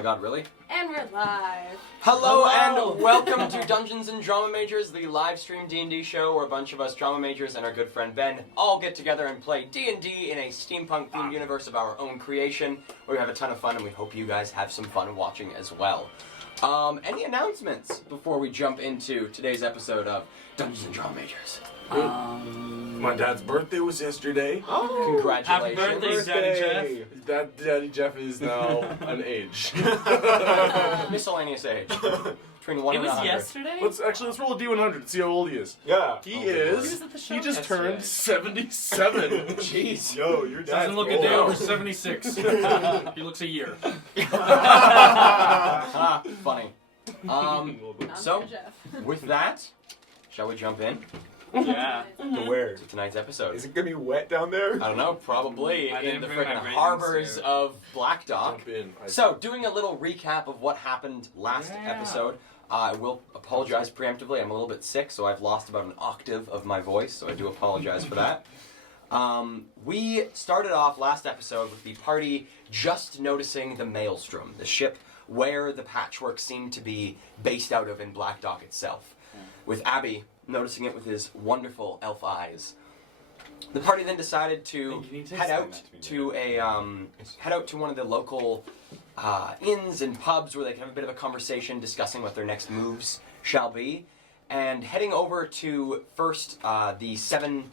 my god, really? And we're live. Hello and welcome to Dungeons and Drama Majors, the live stream D&D show where a bunch of us drama majors and our good friend Ben all get together and play D&D in a steampunk themed universe of our own creation where we have a ton of fun and we hope you guys have some fun watching as well. Any announcements before we jump into today's episode of Dungeons and Drama Majors? My dad's birthday was yesterday. Oh, congratulations. Happy birthday, Daddy Jeff. Daddy Jeff is now an age. Miscellaneous age. Between 1 It and was 100. yesterday? Let's roll a D100 and see how old he is. Yeah. He was at the show just yesterday. turned 77. Jeez. Yo, your dad's Doesn't look a old. day over 76. He looks a year. Funny. Not So, for Jeff. with that, shall we jump in Yeah. To where? to tonight's episode? Is it gonna be wet down there? I don't know, probably I in didn't the bring my freaking bathing harbors suit. of Black Dock. Jump in. So, doing a little recap of what happened last episode, I will apologize preemptively. I'm a little bit sick, so I've lost about an octave of my voice, so I do apologize for that. We started off last episode with the party just noticing the Maelstrom, the ship where the patchwork seemed to be based out of in Black Dock itself, with Abby noticing it with his wonderful elf eyes. The party then decided to Can you head explain out that to me, to head out to one of the local inns and pubs where they can have a bit of a conversation discussing what their next moves shall be, and heading over to first the seven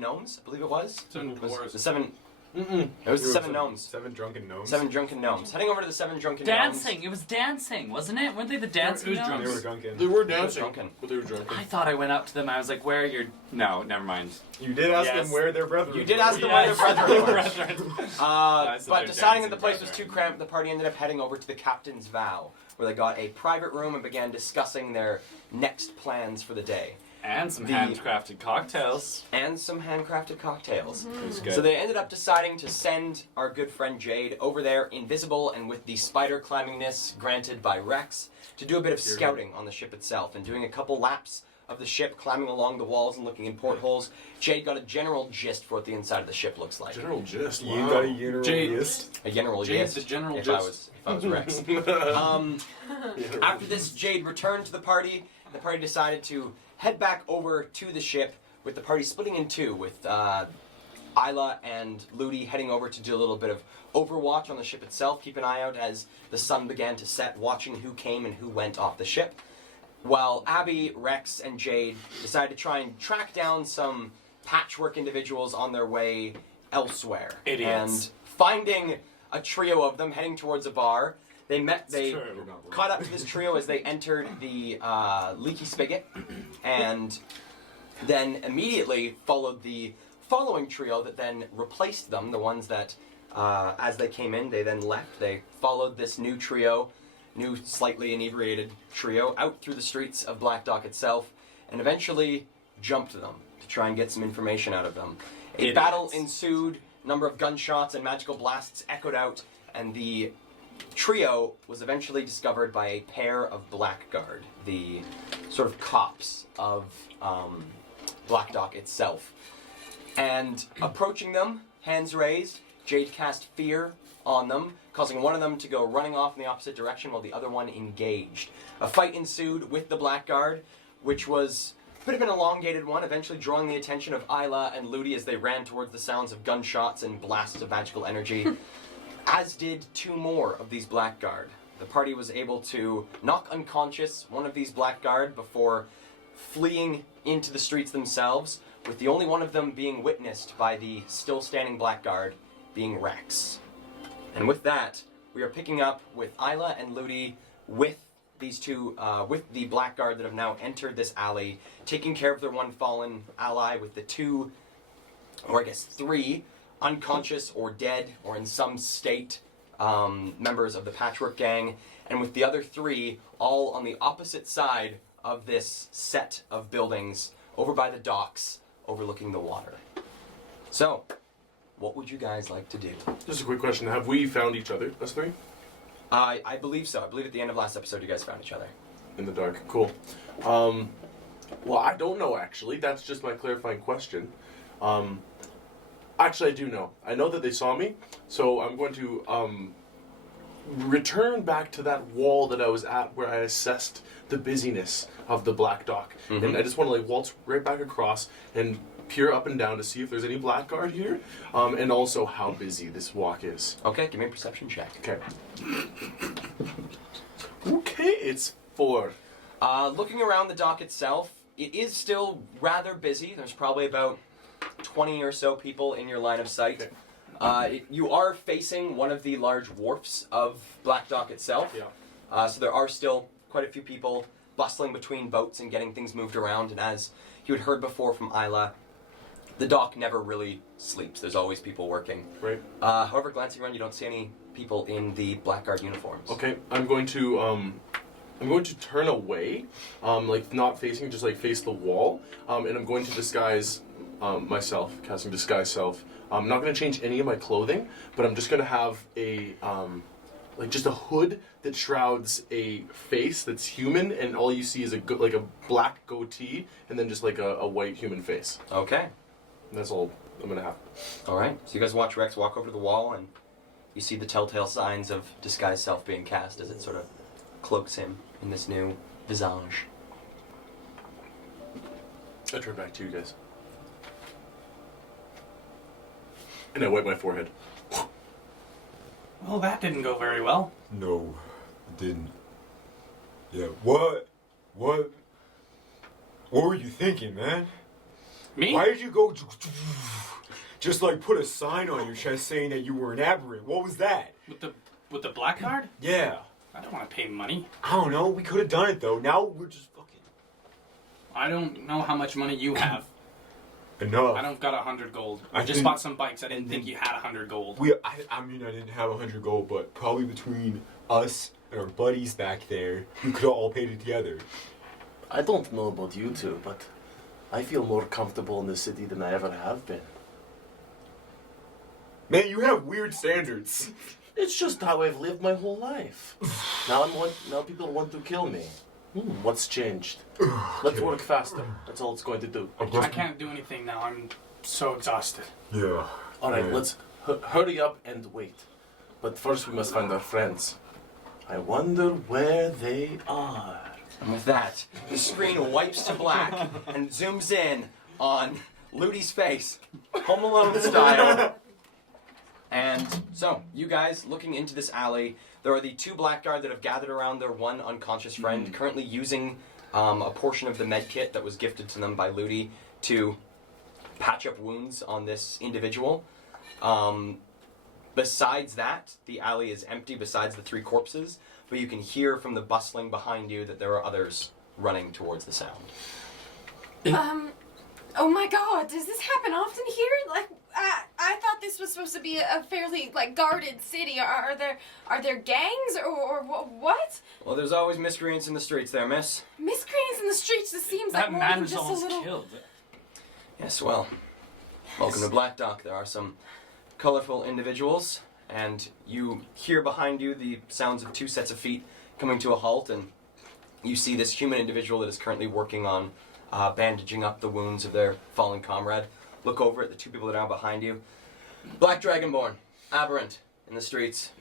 gnomes, I believe it was. Seven It was dwarves. the seven. Mm-mm. It was the seven gnomes. 7 drunken gnomes? Seven drunken gnomes. Heading over to the seven drunken Dancing. gnomes. It was dancing, wasn't it? Weren't they the dancing It was gnomes? drunk. They were drunken. They were dancing, drunken. but they were drunken. I thought I went up to them. I was like, "Where are your?" No, never mind. You did ask Yes. them where their brethren You did were. ask them where their brethren were. Brethren. But they're deciding that the dancing place was brethren. too cramped, the party ended up heading over to the Captain's Vow, where they got a private room and began discussing their next plans for the day. And some The- handcrafted cocktails. And some handcrafted cocktails. It's good. So they ended up deciding to send our good friend Jade over there, invisible and with the spider climbingness granted by Rex, to do a bit of scouting on the ship itself and doing a couple laps of the ship, climbing along the walls and looking in portholes. Jade got a general gist for what the inside of the ship looks like. General gist. You Wow. got a general Jade. list? A general Jade, gist. the general if gist. I was Rex. After this, Jade returned to the party. The party decided to head back over to the ship, with the party splitting in two, with Isla and Ludi heading over to do a little bit of overwatch on the ship itself, keep an eye out as the sun began to set, watching who came and who went off the ship, while Abby, Rex, and Jade decided to try and track down some patchwork individuals on their way elsewhere. Idiots. And finding a trio of them heading towards a bar, they caught up to this trio as they entered the Leaky Spigot, and then immediately followed the following trio that then replaced them, the ones that, as they came in, they then left. They followed this new trio, new slightly inebriated trio, out through the streets of Black Dock itself, and eventually jumped them to try and get some information out of them. A Idiots. battle ensued, number of gunshots and magical blasts echoed out, and the trio was eventually discovered by a pair of Blackguard, the sort of cops of Black Dock itself. And approaching them, hands raised, Jade cast fear on them, causing one of them to go running off in the opposite direction while the other one engaged. A fight ensued with the Blackguard, which was a bit of an elongated one, eventually drawing the attention of Isla and Ludi as they ran towards the sounds of gunshots and blasts of magical energy. As did two more of these Blackguard. The party was able to knock unconscious one of these Blackguard before fleeing into the streets themselves, with the only one of them being witnessed by the still standing Blackguard being Rex. And with that, we are picking up with Isla and Ludi with these two, with the Blackguard that have now entered this alley, taking care of their one fallen ally with the two, or I guess three, unconscious or dead or in some state members of the Patchwork Gang, and with the other three all on the opposite side of this set of buildings over by the docks overlooking the water. So, what would you guys like to do? Just a quick question. Have we found each other, us three? I believe so. I believe at the end of last episode you guys found each other. In the dark. Cool. Well, I don't know, actually. That's just my clarifying question. Actually, I do know. I know that they saw me, so I'm going to return back to that wall that I was at where I assessed the busyness of the Black Dock. Mhm. And I just want to waltz right back across and peer up and down to see if there's any blackguard here, and also how busy this walk is. Okay, give me a perception check. Okay. Okay, it's 4. Looking around the dock itself, it is still rather busy. There's probably about 20 or so people in your line of sight. Okay. You are facing one of the large wharfs of Black Dock itself. Yeah. So there are still quite a few people bustling between boats and getting things moved around. And as you had heard before from Isla, the dock never really sleeps. There's always people working. Right. However, glancing around, you don't see any people in the Blackguard uniforms. Okay, I'm going to turn away, not facing, just face the wall, and I'm going to disguise myself, casting disguise self. I'm not going to change any of my clothing, but I'm just going to have a just a hood that shrouds a face that's human, and all you see is a black goatee, and then just a white human face. Okay. And that's all I'm going to have. All right. So you guys watch Rex walk over to the wall, and you see the telltale signs of disguise self being cast as it sort of cloaks him in this new visage. I turn back to you guys. And I wipe my forehead. Well, that didn't go very well. No, it didn't. Yeah, what were you thinking, man? Me? Why did you go just put a sign on your chest saying that you were an aberrant? What was that? With the black card? Yeah, I don't want to pay money. I don't know. We could have done it though. Now we're just fucking I don't know how much money you have. enough. I don't got 100 gold. I I just think- bought some bikes. I didn't think you had 100 gold. I mean, I didn't have 100 gold, but probably between us and our buddies back there, we could have all paid it together. I don't know about you two, but I feel more comfortable in the city than I ever have been. Man, you have weird standards. It's just how I've lived my whole life. Now people want to kill me. What's changed? Let's work faster. That's all it's going to do. I can't do anything now. I'm so exhausted. Yeah. All right, Yeah. let's hurry up and wait. But first we must find our friends. I wonder where they are. And with that, the screen wipes to black and zooms in on Ludi's face, Home Alone style. And so, you guys looking into this alley, there are the two Blackguard that have gathered around their one unconscious friend, currently using a portion of the med kit that was gifted to them by Ludi to patch up wounds on this individual. Besides that, the alley is empty besides the 3 corpses, but you can hear from the bustling behind you that there are others running towards the sound. Oh my god, does this happen often here? I thought this was supposed to be a fairly, guarded city. Are there gangs or what? Well, there's always miscreants in the streets there, miss. Miscreants in the streets, this seems like That more man than was just a almost little... killed. Yes, well, welcome to Black Dock. There are some colorful individuals, and you hear behind you the sounds of 2 sets of feet coming to a halt, and you see this human individual that is currently working on bandaging up the wounds of their fallen comrade. Look over at the 2 people that are behind you. Black Dragonborn, aberrant in the streets.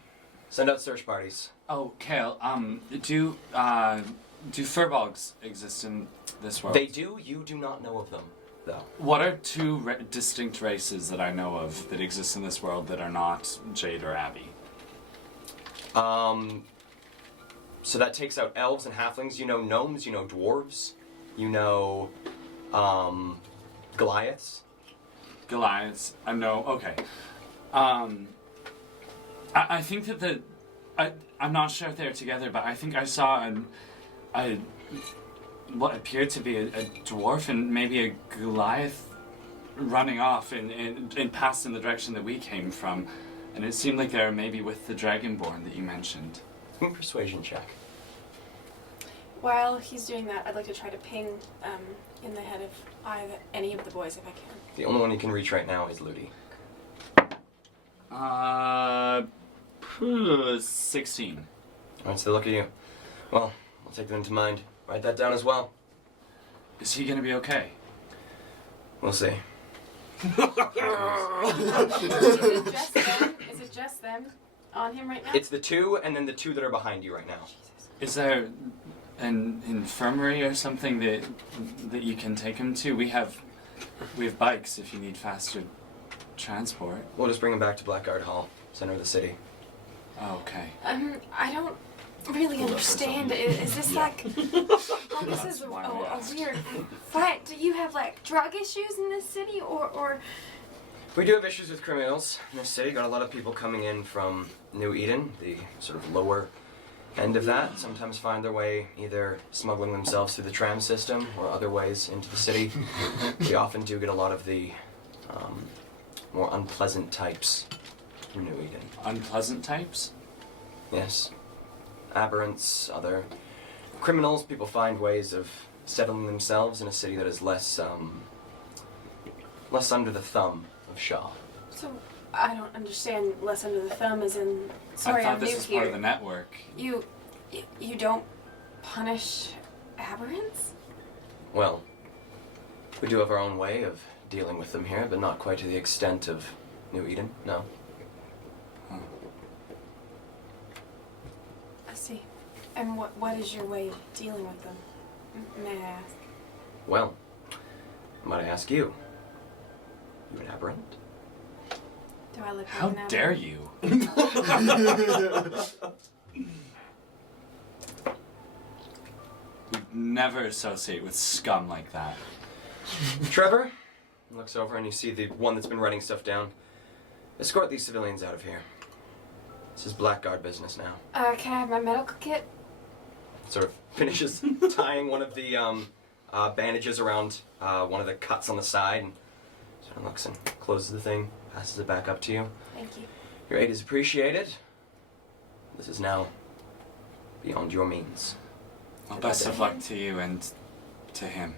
Send out search parties. Oh, Kale, do furbolgs exist in this world? They do. You do not know of them, though. What are 2 distinct races that I know of that exist in this world that are not Jade or Abby? So that takes out elves and halflings. You know gnomes. You know dwarves. You know Goliaths. Goliaths, I know, okay. I think that I'm not sure if they're together, but I think I saw what appeared to be a dwarf and maybe a Goliath running off and past in the direction that we came from. And it seemed like they were maybe with the Dragonborn that you mentioned. Persuasion check. While he's doing that, I'd like to try to ping in the head of any of the boys if I can. The only one you can reach right now is Ludi. 16. Alright, so they look at you. Well, I'll take that into mind. Write that down as well. Is he gonna be okay? We'll see. Is it just them? Is it just them? on him right now? It's the two, and then the two that are behind you right now. Is there an infirmary or something that you can take him to? We have bikes if you need faster transport. We'll just bring him back to Blackguard Hall, center of the city. Oh, okay. I don't really understand. Is this like... Oh, this is a weird fight. Do you have, like, drug issues in this city, or... We do have issues with criminals in this city. Got a lot of people coming in from New Eden, the sort of lower end of that. Sometimes find their way either smuggling themselves through the tram system or other ways into the city. We often do get a lot of the more unpleasant types from New Eden. Unpleasant types? Yes. Aberrants, other criminals. People find ways of settling themselves in a city that is less under the thumb of Shaw. So, I don't understand less under the thumb as in... Sorry, I thought I'm this new was here. part of the network. You don't punish aberrants? Well, we do have our own way of dealing with them here, but not quite to the extent of New Eden, no. I see. And what is your way of dealing with them? May I ask? Well, might I ask you? You an aberrant? Do I look How like an dare aberrant? you? We'd never associate with scum like that. Trevor looks over and you see the one that's been writing stuff down. Escort these civilians out of here. This is Blackguard business now. Can I have my medical kit? Sort of finishes tying one of the bandages around one of the cuts on the side and sort of looks and closes the thing, passes it back up to you. Thank you. Your aid is appreciated. This is now beyond your means. Well, best of luck to you and to him.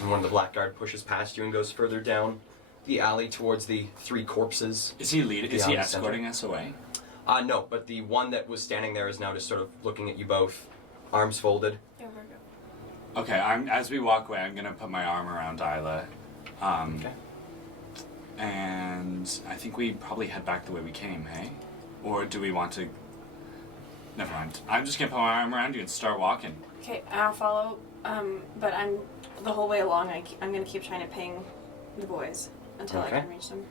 And one of the Blackguard pushes past you and goes further down the alley towards the three corpses. Is he leading? Is he Beyond the center. escorting us away? No, but the one that was standing there is now just sort of looking at you both, arms folded. There we go. Okay. As we walk away, I'm gonna put my arm around Isla. Okay. And I think we probably head back the way we came. Hey, or do we want to? Never mind. I'm just gonna put my arm around you and start walking. Okay, I'll follow. But I'm the whole way along. I'm gonna keep trying to ping the boys until I Okay. can reach them.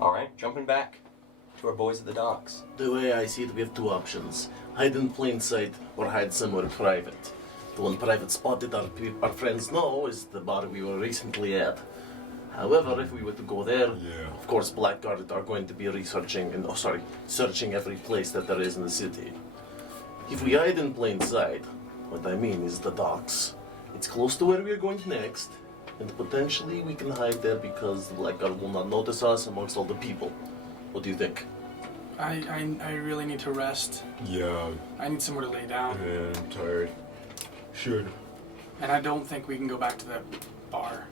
All right, jumping back to our boys at the docks. The way I see it, we have two options. Hide in plain sight or hide somewhere private. The one private spot that our friends know is the bar we were recently at. However, if we were to go there, of course Blackguard are going to be searching every place that there is in the city. If we hide in plain sight, what I mean is the docks. It's close to where we are going next, and potentially we can hide there because the Blackguard will not notice us amongst all the people. What do you think? I really need to rest. Yeah, I need somewhere to lay down. I'm tired. Should. And I don't think we can go back to the bar.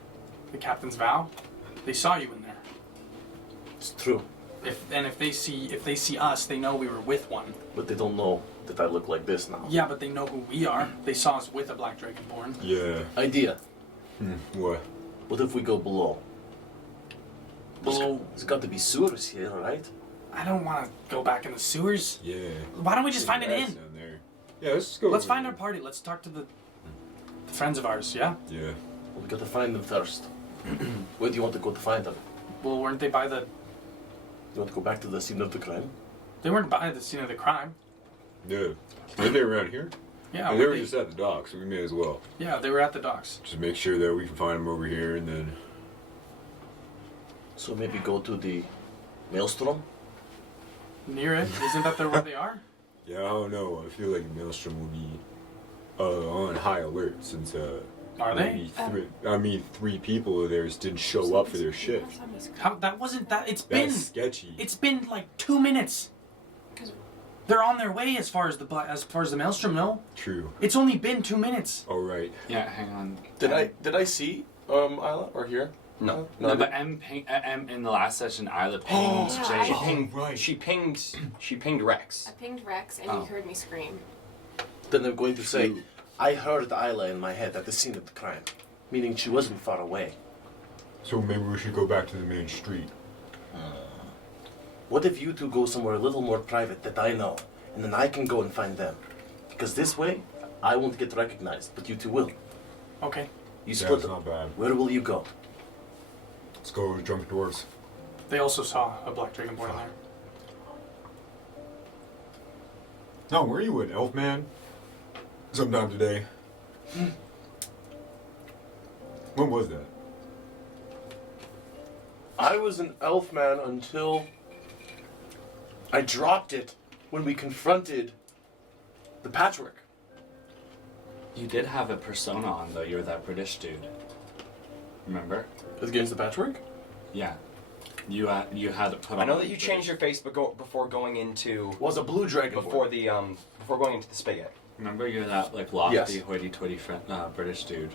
The Captain's Vow. They saw you in there. It's true, If they see us, they know we were with one. but they don't know that I look like this now. Yeah, but they know who we are. They saw us with a black dragonborn. Yeah. Idea. What? What if we go below? Below? There's got to be sewers here, right? I don't want to go back in the sewers. Yeah. Why don't we just find an Rats inn? down there. Yeah, let's go. Let's over find our there. party. Let's talk to the friends of ours. Yeah. Yeah. Well, we got to find them first. Where do you want to go to find them? Well, weren't they by the? You want to go back to the scene of the crime? They weren't by the scene of the crime. Yeah. Are they around here? Yeah. And they were were just at the docks, so we may as well. Yeah, they were at the docks. Just make sure that we can find them over here and then. So maybe go to the Maelstrom? Near it. Isn't that where they are? Yeah, I don't know. I feel like Maelstrom will be on high alert since Are maybe they? three people of theirs didn't show up for their shift. How? That wasn't that. That's sketchy. It's been like 2 minutes. They're on their way as far as the maelstrom. No, True. it's only been 2 minutes. All right. Yeah, hang on. Did I see Isla or here? No. No, but M in the last session, Isla pinged Yeah, Jay. right. She pinged Rex. I pinged Rex and Oh. he heard me scream. Then I'm going to say, I heard Isla in my head at the scene of the crime. Meaning she wasn't far away. So maybe we should go back to the main street. What if you two go somewhere a little more private that I know, and then I can go and find them? Because this way, I won't get recognized, but you two will. Okay. You Yeah, split it's up. not bad. Where will you go? Let's go with drunk dwarves. They also saw a black dragonborn in there. No, where are you at, Elfman? Sometime today. When was that? I was an elf man until I dropped it when we confronted the patchwork. You did have a persona on, though. You were that British dude. Remember? Against the patchwork? Yeah. You had it put on. I know that you changed your face before going into Was a blue dragon. before going into the spigot. Remember, you're that like lofty, Yes. hoity-toity British dude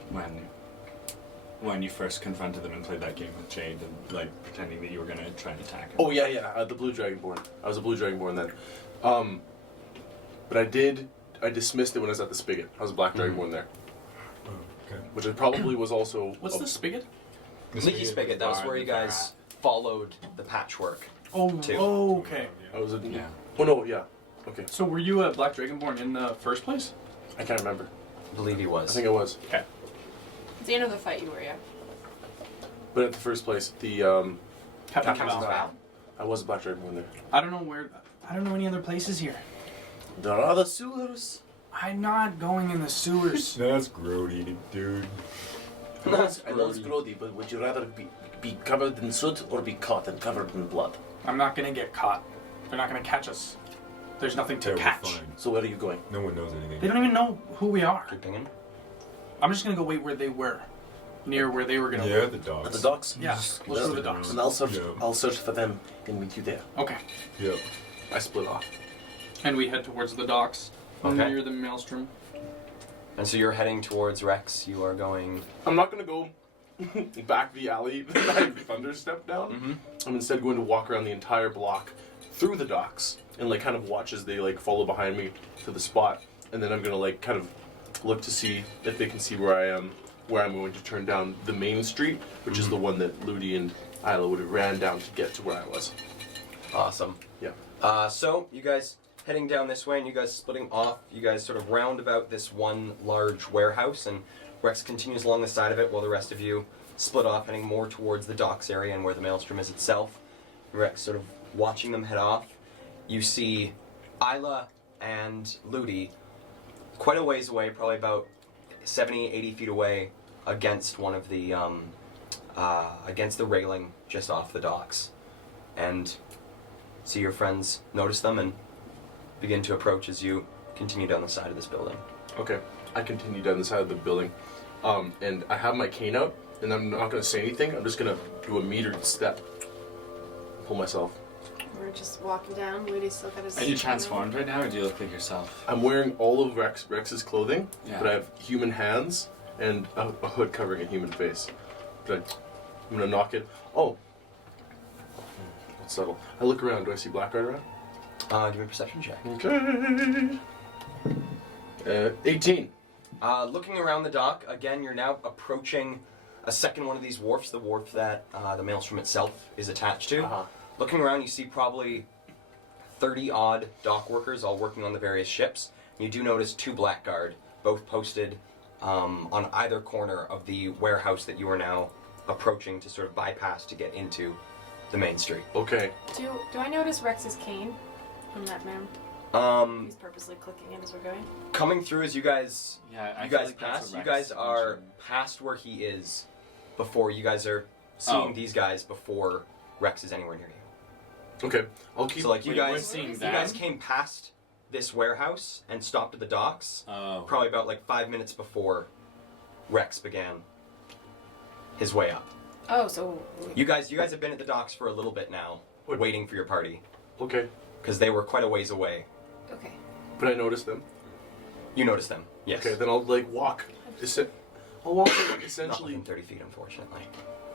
when you first confronted them and played that game with Jade and like pretending that you were gonna try and attack him. Oh yeah, the blue dragonborn. I was a blue dragonborn then. But I dismissed it when I was at the spigot. I was a black dragonborn there, Oh, okay. which I probably was also. What's the spigot? Leaky spigot. That was where you guys followed the patchwork. Oh, Two. oh, okay. I was a. Yeah. Oh no, yeah. Okay, So were you a black dragonborn in the first place? I can't remember. I believe he was. I think I was, Okay. At the end of the fight, you were, yeah. but at the first place, the Captain Captain's Val. Vow. I was a black dragonborn there. I don't know where. I don't know any other places here. There are the sewers. I'm not going in the sewers. That's grody, dude. I know it's grody, but would you rather be covered in soot or be caught and covered in blood? I'm not gonna get caught. They're not gonna catch us. There's nothing to Yeah, we're catch. fine. So where are you going? No one knows anything. They don't even know who we are. Keep pinging. I'm just gonna go wait where they were, near where they were gonna. Yeah, Wait. the dogs. At the docks? Yeah. Let's go to the docks. And I'll search. Yeah. I'll search for them and meet you there. Okay. Yep. I split off. And we head towards the docks Okay. near the maelstrom. And so you're heading towards Rex. You are going. I'm not gonna go back the alley that I thunderstepped down. Mhm. I'm instead going to walk around the entire block through the docks and like kind of watch as they like follow behind me to the spot, and then I'm gonna like kind of look to see if they can see where I am, where I'm going to turn down the main street, which is the one that Ludi and Isla would have ran down to get to where I was. Awesome. Yeah. So you guys heading down this way, and you guys splitting off. You guys sort of round about this one large warehouse, and Rex continues along the side of it, while the rest of you split off, heading more towards the docks area and where the maelstrom is itself. Rex sort of watching them head off. You see Isla and Ludi quite a ways away, probably about 70, 80 feet away, against one of the against the railing just off the docks, and see your friends notice them and begin to approach as you continue down the side of this building. Okay. I continue down the side of the building, and I have my cane out, and I'm not gonna say anything. I'm just gonna do a metered step, pull myself. We're just walking down. Ludi's still got his. Are you transformed right now, or do you look like yourself? I'm wearing all of Rex's clothing, Yeah. but I have human hands and a hood covering a human face. But I'm gonna knock it. Oh, that's subtle. I look around. Do I see Blackguard around? Give me a perception check. Okay. 18. Looking around the dock, again, you're now approaching a second one of these wharfs, the wharf that the maelstrom itself is attached to. Uh-huh. Looking around, you see probably 30-odd dock workers all working on the various ships. You do notice two Blackguard, both posted on either corner of the warehouse that you are now approaching to sort of bypass to get into the main street. Okay. Do I notice Rex's cane on that man? He's purposely clicking it as we're going. Coming through as you guys Yeah, I you feel guys like that's pass, what you Rex guys are mentioned. past where he is before you guys are seeing Oh. these guys before Rex is anywhere near you. Okay. I'll keep. So like you Wait, we're guys seeing you them? guys came past this warehouse and stopped at the docks Oh. probably about like 5 minutes before Rex began his way up. Oh, so You guys have been at the docks for a little bit now, What? waiting for your party Okay. because they were quite a ways away. okay. But I noticed them. You noticed them, yes. Okay. Then I'll like walk. I'll walk like, Not essentially. within 30 feet, unfortunately.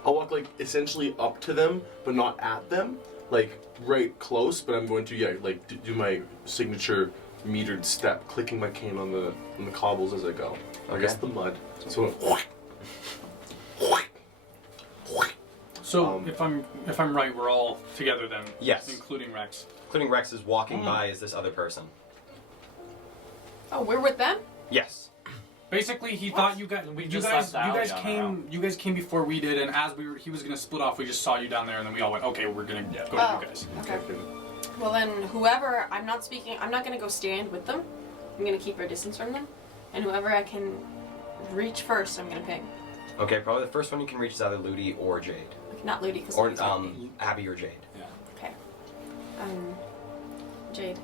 I'll walk like essentially up to them, but not at them. Like right close, but I'm going to like do my signature metered step, clicking my cane on the cobbles as I go. I guess Okay. the mud. So So if I'm right, we're all together then. Yes. Including Rex. Including Rex is walking by as this other person. Oh, we're with them? Yes. Basically, he thought you guys. We You just guys. left You guys Allie on our came. own. You guys came before we did, and as he was gonna split off. We just saw you down there, and then we all went, okay, we're gonna go to you guys. Okay. Well then, whoever, I'm not gonna go stand with them. I'm gonna keep our distance from them. And whoever I can reach first, I'm gonna ping. Okay, probably the first one you can reach is either Ludi or Jade. Like, not Ludi, because Or Abby or Jade. Okay. Jade.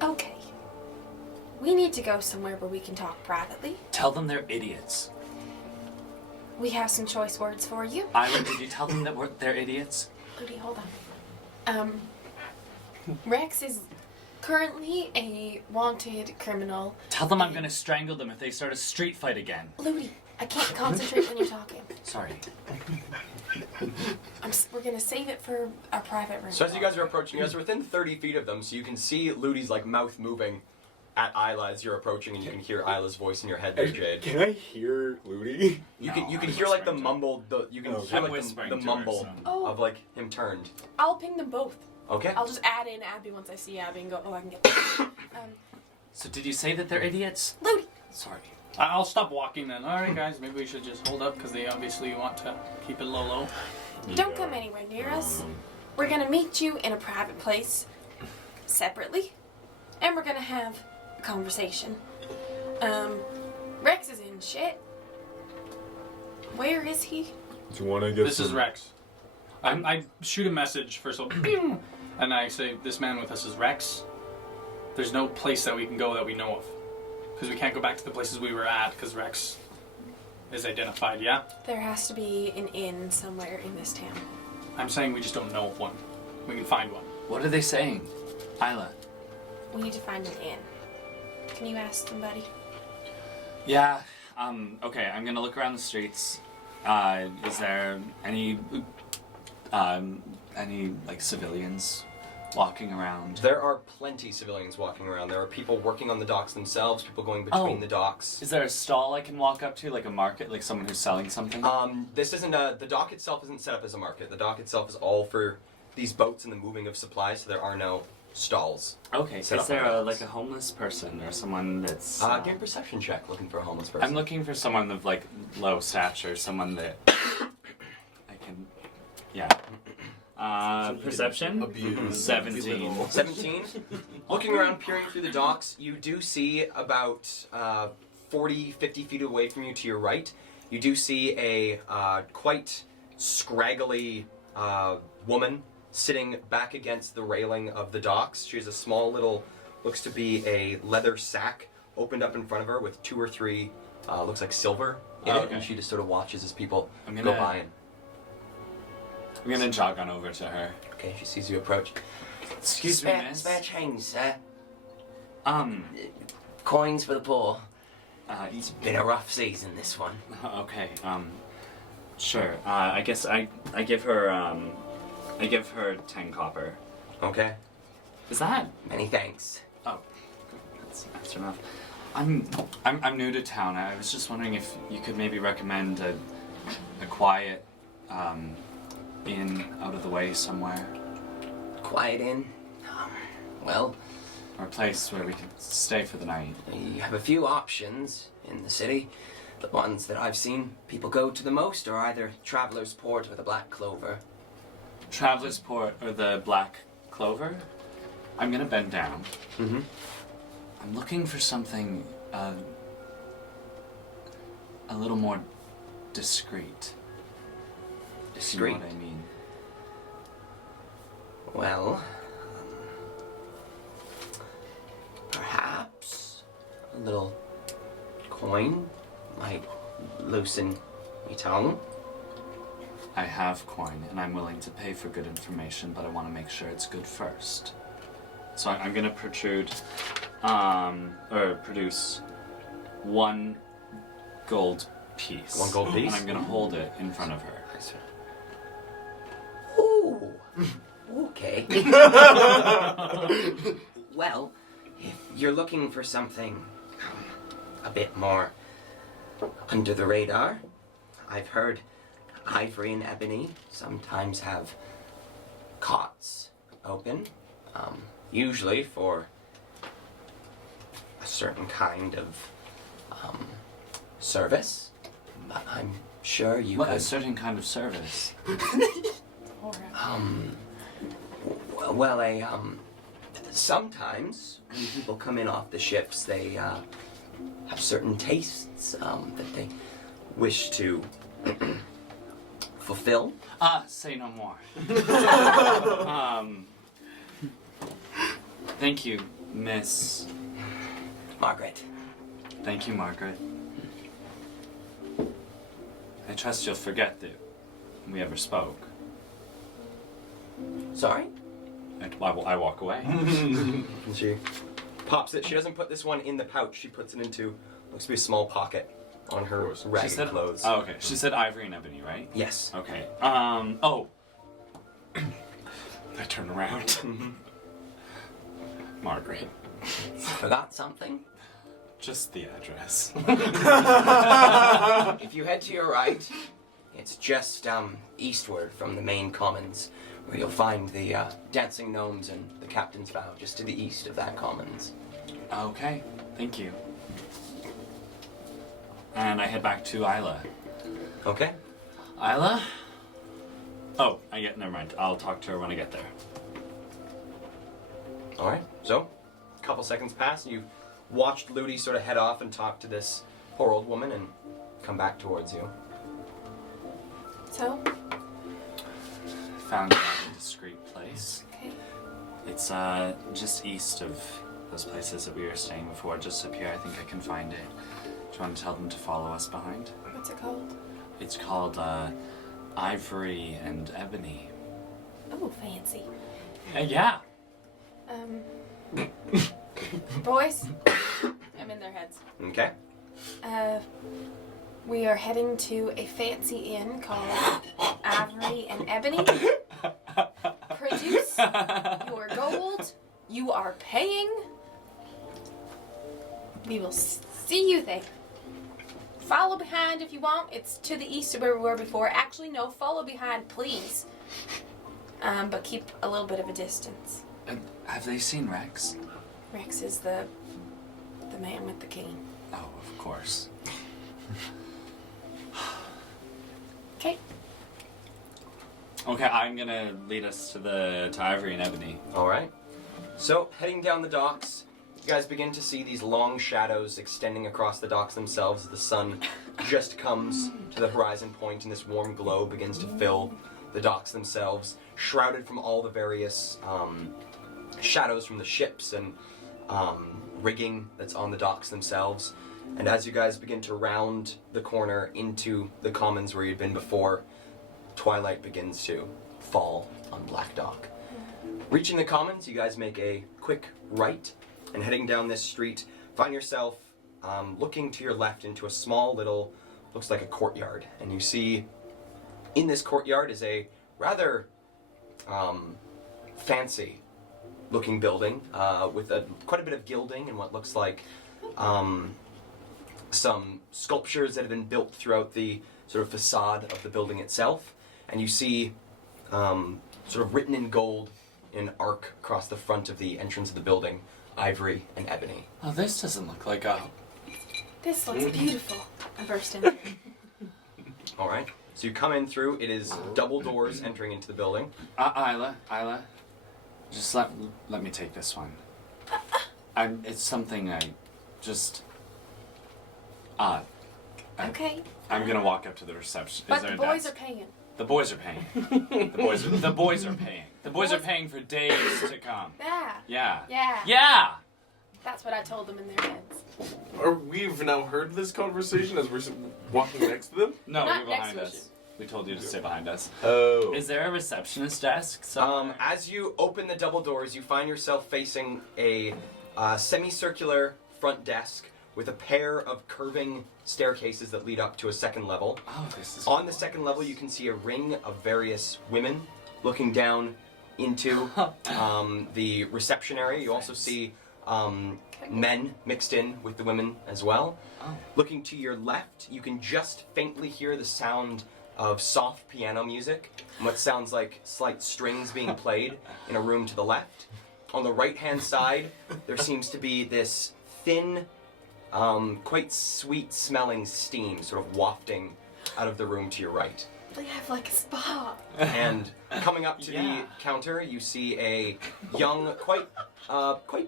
Okay. We need to go somewhere where we can talk privately. Tell them they're idiots. We have some choice words for you. Isla, did you tell them that they're idiots? Ludi, hold on. Rex is currently a wanted criminal. Tell them I'm gonna strangle them if they start a street fight again. Ludi, I can't concentrate when you're talking. Sorry. We're gonna save it for our private room. So as you guys are approaching, you guys are within 30 feet of them, so you can see Ludi's like mouth moving at Isla as you're approaching, and you can hear Isla's voice in your head there, Jade. Can I hear Ludi? You can I'm hear like the whispering to her. mumble, you can Okay. hear I'm like whispering the to her, mumble so- Oh. of like him turned. I'll ping them both. Okay. I'll just add in Abby once I see Abby and go, oh, I can get that. So did you say that they're idiots? Ludi! Sorry. I'll stop walking then. All right, guys, maybe we should just hold up because they obviously want to keep it low. Don't come anywhere near us. We're gonna meet you in a private place, separately, and we're gonna have a conversation. Rex is in shit. Where is he? Do you want to get This is Rex. I shoot a message first of all, and I say, this man with us is Rex. There's no place that we can go that we know of. Because we can't go back to the places we were at because Rex is identified, yeah? There has to be an inn somewhere in this town. I'm saying we just don't know of one. We can find one. What are they saying? Isla. We need to find an inn. Can you ask somebody? Yeah, okay, I'm gonna look around the streets. Is there any like civilians walking around? There are plenty civilians walking around. There are people working on the docks themselves, people going between Oh. the docks. Is there a stall I can walk up to, like a market, like someone who's selling something? This isn't the dock itself isn't set up as a market. The dock itself is all for these boats and the moving of supplies, so there are no stalls. Okay, set is up there on the like docks. a homeless person or someone that's... Give me a perception check looking for a homeless person. I'm looking for someone of like low stature, someone that I can... Yeah. Perception? Abuse. 17. 17. Looking around, peering through the docks, you do see about 40, 50 feet away from you to your right, you do see a quite scraggly woman sitting back against the railing of the docks. She has a small little, looks to be a leather sack opened up in front of her with 2 or 3, looks like silver in it, Okay. and she just sort of watches as people I'm go gonna- by. And, I'm gonna jog on over to her. okay, she sees you approach. Excuse me, miss. Spare change, sir. Um, Coins for the poor. it's Been a rough season, this one. okay, sure. I guess I give her, I give her 10 copper. Okay. Is that? Many thanks. Oh, that's enough. I'm new to town. I was just wondering if you could maybe recommend a quiet, inn out of the way somewhere, Quiet inn. Well, or a place where we could stay for the night. you have a few options in the city. The ones that I've seen people go to the most are either Traveler's Port or the Black Clover. Traveler's Port or the Black Clover? I'm gonna bend down. Mm-hmm. I'm looking for something a little more discreet. If you know what I mean. Well, perhaps a little coin might loosen your tongue. I have coin, and I'm willing to pay for good information, but I want to make sure it's good first. So I'm gonna protrude, or produce 1 gold piece. 1 gold piece? And I'm gonna hold it in front of her. Ooh. Okay. Well, if you're looking for something a bit more under the radar, I've heard Ivory and Ebony sometimes have cots open, usually for a certain kind of service. But I'm sure you What, could. a certain kind of service? Well, sometimes when people come in off the ships, they have certain tastes that they wish to fulfill. Say no more. Thank you, Miss. Margaret. Thank you, Margaret. I trust you'll forget that we ever spoke. Sorry? I walk away. And she pops it. She doesn't put this one in the pouch. She puts it into, looks to be a small pocket on her ragged clothes. Oh, okay. She said Ivory and Ebony, right? Yes. Okay. Oh. I turn around. Margaret. Forgot something? Just the address. If you head to your right, it's just eastward from the main commons, where you'll find the dancing gnomes and the captain's vow, just to the east of that commons. Okay. Thank you. And I head back to Isla. Okay. Isla? Oh, never mind. I'll talk to her when I get there. All right. So, a couple seconds pass, and you've watched Ludi sort of head off and talk to this poor old woman and come back towards you. So, Found a discreet place. okay. It's just east of those places that we were staying before. Just up here, I think I can find it. Do you want to tell them to follow us behind? What's it called? It's called Ivory and Ebony. Oh, fancy. Yeah. Boys, I'm in their heads. Okay. We are heading to a fancy inn called Ivory and Ebony. Produce your gold. You are paying. We will see you there. Follow behind if you want. It's to the east of where we were before. Actually, no, follow behind, please. But keep a little bit of a distance. Have they seen Rex? Rex is the man with the cane. Oh, of course. Okay. Okay, I'm gonna lead us to Ivory and Ebony. All right. So, heading down the docks, you guys begin to see these long shadows extending across the docks themselves as the sun just comes to the horizon point and this warm glow begins to fill the docks themselves, shrouded from all the various shadows from the ships and rigging that's on the docks themselves. And as you guys begin to round the corner into the commons where you'd been before, twilight begins to fall on Black Dock. Reaching the commons, you guys make a quick right, and heading down this street, find yourself looking to your left into a small little, looks like a courtyard. And you see in this courtyard is a rather fancy looking building with quite a bit of gilding and what looks like some sculptures that have been built throughout the sort of facade of the building itself. And you see sort of written in gold in an arc across the front of the entrance of the building, Ivory and Ebony. Oh, this doesn't look like a... This looks beautiful. I burst in. All right. So you come in through. It is double doors entering into the building. Isla, just let me take this one. It's something I just... Okay. I'm gonna walk up to the reception. But Is there the a boys desk? are paying. The boys are paying. The boys are paying. The boys are paying for days to come. Yeah. Yeah. Yeah. Yeah! That's what I told them in their heads. We've now heard this conversation as we're walking next to them? No, Not you're next behind to us. We told you to stay behind us. Oh. Is there a receptionist desk somewhere? As you open the double doors, you find yourself facing a semicircular front desk with a pair of curving staircases that lead up to a second level. Oh, this is On the second level, you can see a ring of various women looking down into the reception area. You also see men mixed in with the women as well. Oh. Looking to your left, you can just faintly hear the sound of soft piano music and what sounds like slight strings being played in a room to the left. On the right-hand side, there seems to be this thin, quite sweet-smelling steam sort of wafting out of the room to your right. They have like a spa. And coming up to Yeah. the counter, you see a young, quite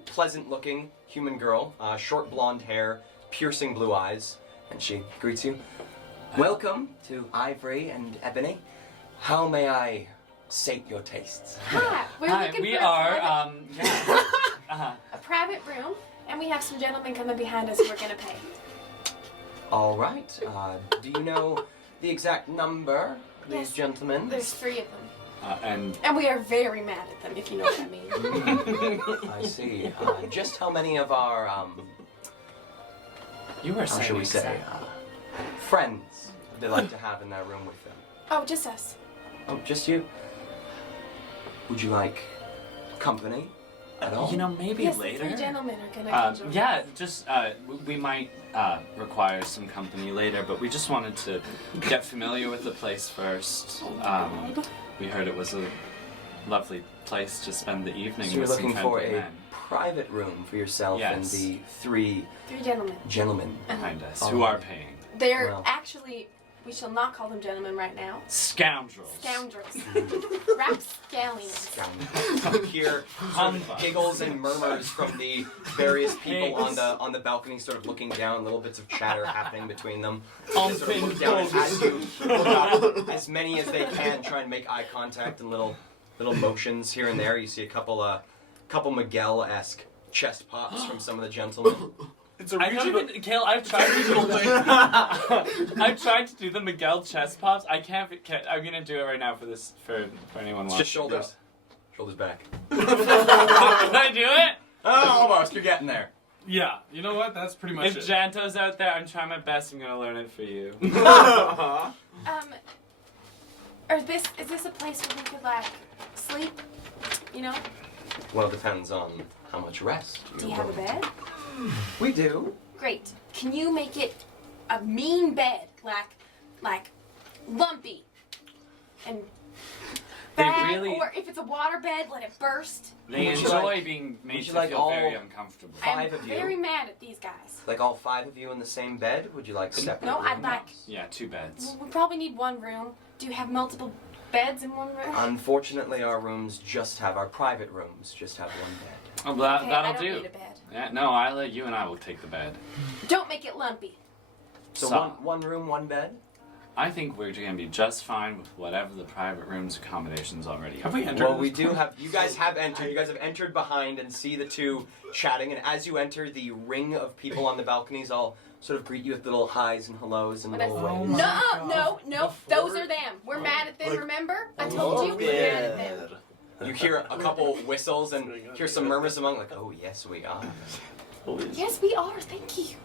pleasant-looking human girl, short blonde hair, piercing blue eyes, and she greets you. Welcome to Ivory and Ebony. How may I sate your tastes? Hi, we're Hi, looking we for are. a private room, and we have some gentlemen coming behind us who are gonna pay. All right. Do you know the exact number of these Yes. gentlemen? There's 3 of them, And and we are very mad at them, if you know what I mean. I see. Just how many of our, you were how saying shall we say, exactly. friends they like to have in that room with them? Oh, just us. Oh, just you? Would you like company at all? You know, maybe Yes, later. the 3 gentlemen are gonna come join. Yeah, just we might require some company later, but we just wanted to get familiar with the place first. We heard it was a lovely place to spend the evening So you're with some looking for friendly a men private room for yourself Yes. and the 3 3 gentlemen. gentlemen. behind us Oh. who are paying. They're Well. actually, we shall not call them gentlemen right now. Scoundrels. Scoundrels. Rapscallions. You hear sort of giggles and murmurs from the various people on the balcony, sort of looking down, little bits of chatter happening between them. They sort of look down and as you look up, as many as they can, try and make eye contact and little motions here and there. You see a couple Miguel-esque chest pops from some of the gentlemen. It's a I don't regional. even, Kale, I've tried to do I've tried to do the Miguel chest pops. I can't, I'm gonna do it right now for this, for anyone It's watching. just shoulders. Shoulders back. Can I do it? Oh, almost. You're getting there. Yeah, you know what? That's pretty much If it. Janto's out there, I'm trying my best. I'm gonna learn it for you. Is this a place where we could like sleep? You know? Well, it depends on how much rest. Do you have a bed? We do. Great. Can you make it a mean bed, like lumpy and They bad? really- Or if it's a water bed, let it burst. They Would you enjoy like- being made would you to like feel all- very uncomfortable. I'm 5 of you. very mad at these guys. Like all 5 of you in the same bed? Would you like separate? No, I'd rooms? like. Yeah, 2 beds. We probably need 1 room. Do you have multiple beds in 1 room? Unfortunately, our rooms just have our private rooms. Just have 1 bed. Oh, well, Okay, that'll I don't do. need a bed. Yeah, no, Isla, you and I will take the bed. Don't make it lumpy. So So- one room, 1 bed. I think we're gonna be just fine with whatever the private rooms accommodations already are. Have we entered? Well, we do have. You guys have entered. You guys have entered behind and see the 2 chatting. And as you enter, the ring of people on the balconies all sort of greet you with little highs and hellos and When I little say, waves. no, those are them. We're mad at them, like- remember? I told you we're mad at them. You hear a couple whistles and hear some murmurs among, like, "Oh yes, we are." Yes, we are. Thank you.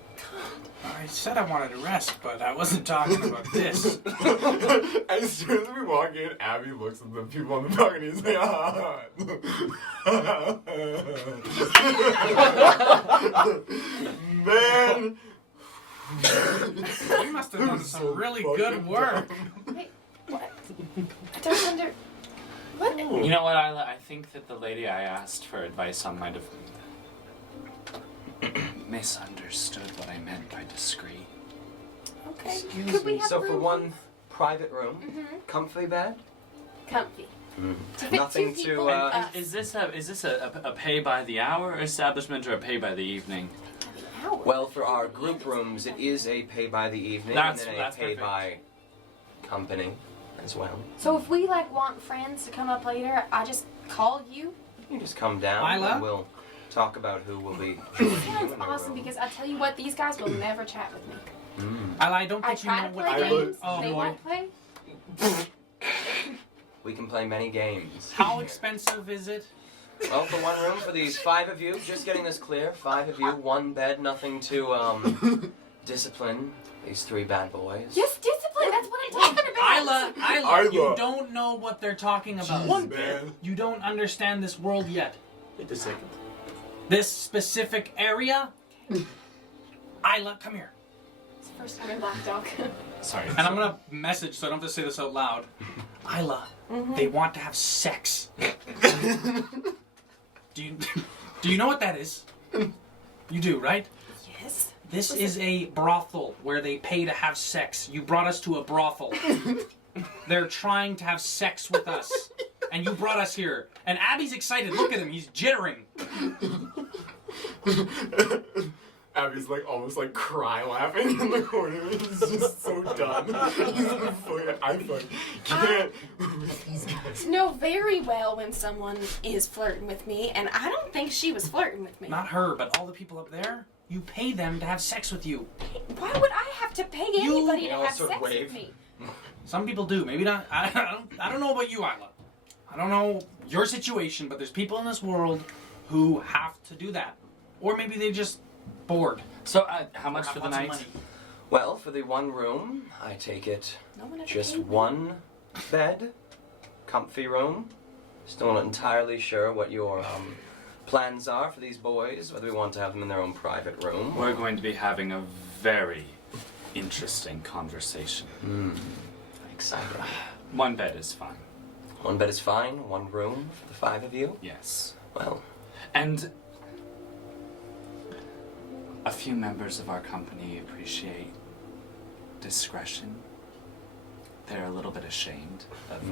I said I wanted to rest, but I wasn't talking about this. As soon as we walk in, Abby looks at the people on the balcony and is like, Man! You must have done some really good work. Wait, what? I don't under. What? You know what, Isla? I think that the lady I asked for advice on might have misunderstood what I meant by discreet. Okay. Could we have So room for 1 private room, Mhm. comfy bed. comfy? To fit Nothing 2 to, people and us. Is this a pay by the hour establishment or a pay by the evening? An hour. Well, for our group rooms, it is a pay by the evening That's- and then a that's pay perfect. by company as well. So if we like want friends to come up later, I just call you. You just come down Isla? and we'll talk about who will be joining you Sounds in our awesome room. because I tell you what, these guys will never chat with me. I don't I think you try know to what play I games. Oh They boy. won't play. We can play many games. How expensive is it? Well, for 1 room for these 5 of you, just getting this clear, 5 of you, 1 bed, nothing to discipline these 3 bad boys. Just discipline. That's what I'm talking about. Isla, you Isla. don't know what they're talking about. Jeez, man. You don't understand this world yet. Wait a second. This specific area. Isla, come here. First time in Black Dog. Sorry. And I'm gonna message, so I don't have to say this out loud. Isla, they want to have sex. do you know what that is? You do, right? Yes. This is a brothel where they pay to have sex. You brought us to a brothel. They're trying to have sex with us. And you brought us here. And Abby's excited. Look at him. He's jittering. Abby's like almost like cry laughing in the corner. He's just so done. He's like, I fucking can't with these guys. Know very well when someone is flirting with me, and I don't think she was flirting with me. Not her, but all the people up there. You pay them to have sex with you. Why would I have to pay anybody You to know, have sort of sex with wave. me? Some people do. Maybe not. I don't know about you, Isla. I don't know your situation, but there's people in this world who have to do that. Or maybe they just bored. So, how Or much have for the lots of night? money. Well, for the one room, I take it No one ever just paid me. one bed, comfy room. Still not entirely sure what your plans are for these boys, whether we want to have them in their own private room. We're going to be having a very interesting conversation. Exciting. One bed is fine. One bed is fine, one room for the 5 of you. Yes. Well, And a few members of our company appreciate discretion. They're a little bit ashamed of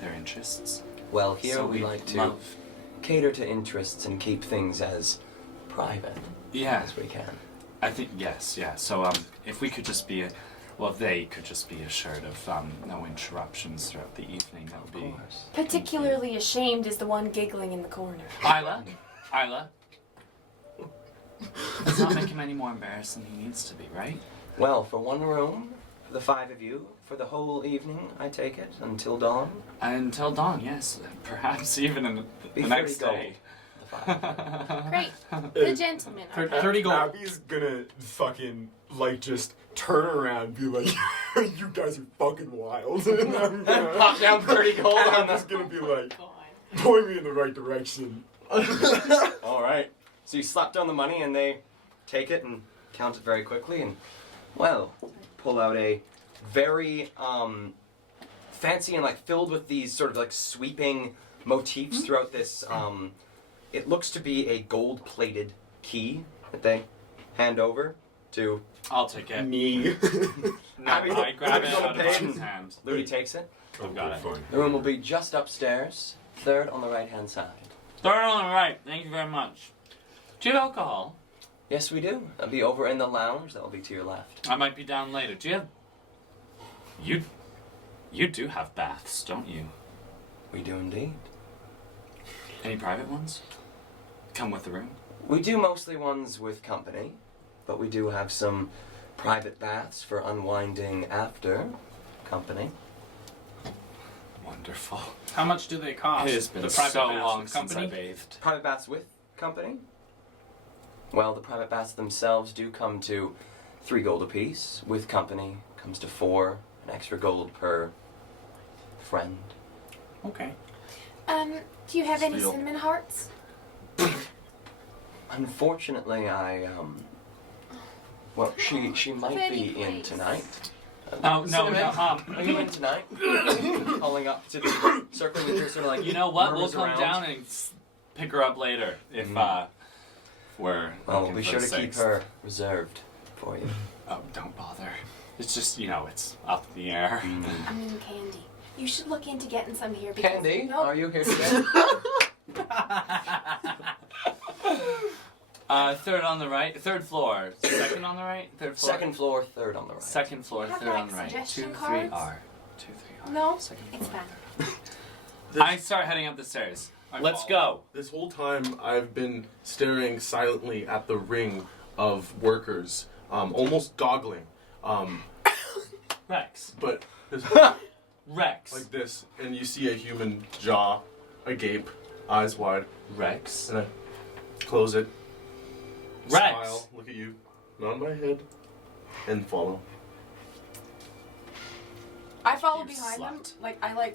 their interests. well, here So we we like to love- cater to interests and keep things as private Yeah, as we can. I think yes, yeah. So if we could just be, if they could just be assured of no interruptions throughout the evening, that would Of be. course. Particularly ashamed is the one giggling in the corner. Isla. Let's not make him any more embarrassed than he needs to be, right? Well, for one room, for the 5 of you, for the whole evening, I take it, until dawn. Until dawn, yes. Perhaps even in Be the 30 next gold. day. The 5 of you. Great. The gentleman. Thir- Okay. 30 gold. Abby's gonna fucking like just turn around and be like, you guys are fucking wild. And I'm gonna, Pop down 30 gold and on I'm them. just gonna be like, point me in the right direction. All right. So you slap down the money and they take it and count it very quickly and, well, pull out a very fancy and like filled with these sort of like sweeping motifs throughout this. It looks to be a gold-plated key that they hand over to. I'll take it. Me. No, Abby, I grab it Abby's on out the of page. Martin's hand. Louis takes it. I've got it. Fine. The room will be just upstairs, third on the right-hand side. Third on the right. Thank you very much. Do you have alcohol? Yes, we do. That'll be over in the lounge. That'll be to your left. I might be down later. Do you have... You do have baths, don't you? We do indeed. Any private ones? Come with the room? We do mostly ones with company, but we do have some private baths for unwinding after company. Wonderful. How much do they cost? It has been the private so baths long with since I company? bathed. Private baths with company? Well, the private baths themselves do come to 3 gold apiece. With company comes to 4, an extra gold per friend. Okay. Do you have any Steal. cinnamon hearts? Unfortunately, well, she might Pretty be in place. tonight. Oh, no, Cinnamon, no, are you in tonight? Calling up to the circle with your sort of like. You know what? We'll murmurs come around. down and pick her up later if we're. Well, we'll looking be for sure the to keep sixth. her reserved for you. Oh, don't bother. It's just it's up in the air. I mean candy. You should look into getting some here. Because Candy, Nope. are you here today? Third on the right. Third floor. Second on the right. Third floor. Second floor, third on the right. Second floor. Have, Third like, on the right. 2, suggestion 3 cards? R. 2, 3 R. No, Second it's floor. fine. I start heading up the stairs. I Let's follow. go. This whole time, I've been staring silently at the ring of workers, almost goggling. Rex. But Rex. like this, and you see a human jaw agape, eyes wide, Rex. and I close it, Rex. smile, look at you, nod my head, and follow. I follow You behind them. slut.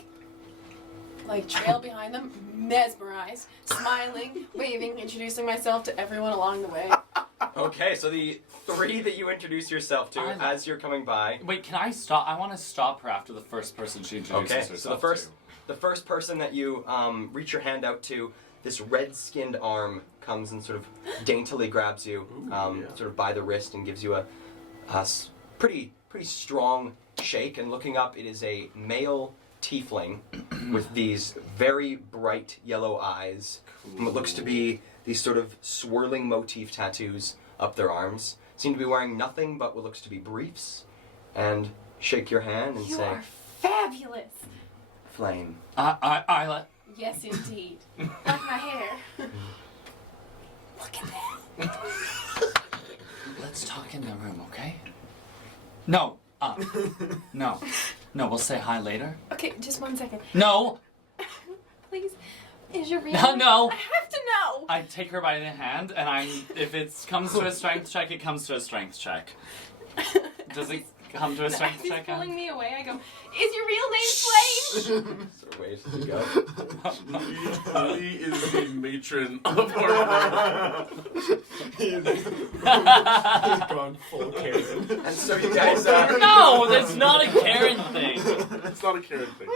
I trail behind them, mesmerized, smiling, waving, introducing myself to everyone along the way. Okay, so the 3 that you introduce yourself to I know. as you're coming by. Wait, can I stop? I want to stop her after the first person she introduces Okay, herself so the first person that you reach your hand out to, this red-skinned arm comes and sort of daintily grabs you, sort of by the wrist, and gives you a pretty strong shake. And looking up, it is a male tiefling with these very bright yellow eyes, and what looks to be these sort of swirling motif tattoos up their arms. Seem to be wearing nothing but what looks to be briefs, and shake your hand and You say, are fabulous. Flame. Isla. Yes, indeed. Like my hair. Look at that. Let's talk in the room, okay? No. No. No, we'll say hi later. Okay, just 1 second. No. Please. Is your real No, name? no. I have to know. I take her by the hand, and if it comes to a strength check, it comes to a strength check. Does it come to a strength He's check? pulling me away. I go, is your real name Flame? Sort of ways to go. Lee is the matron of our He's gone full Karen. And so you guys, No, that's not a Karen thing. It's not a Karen thing.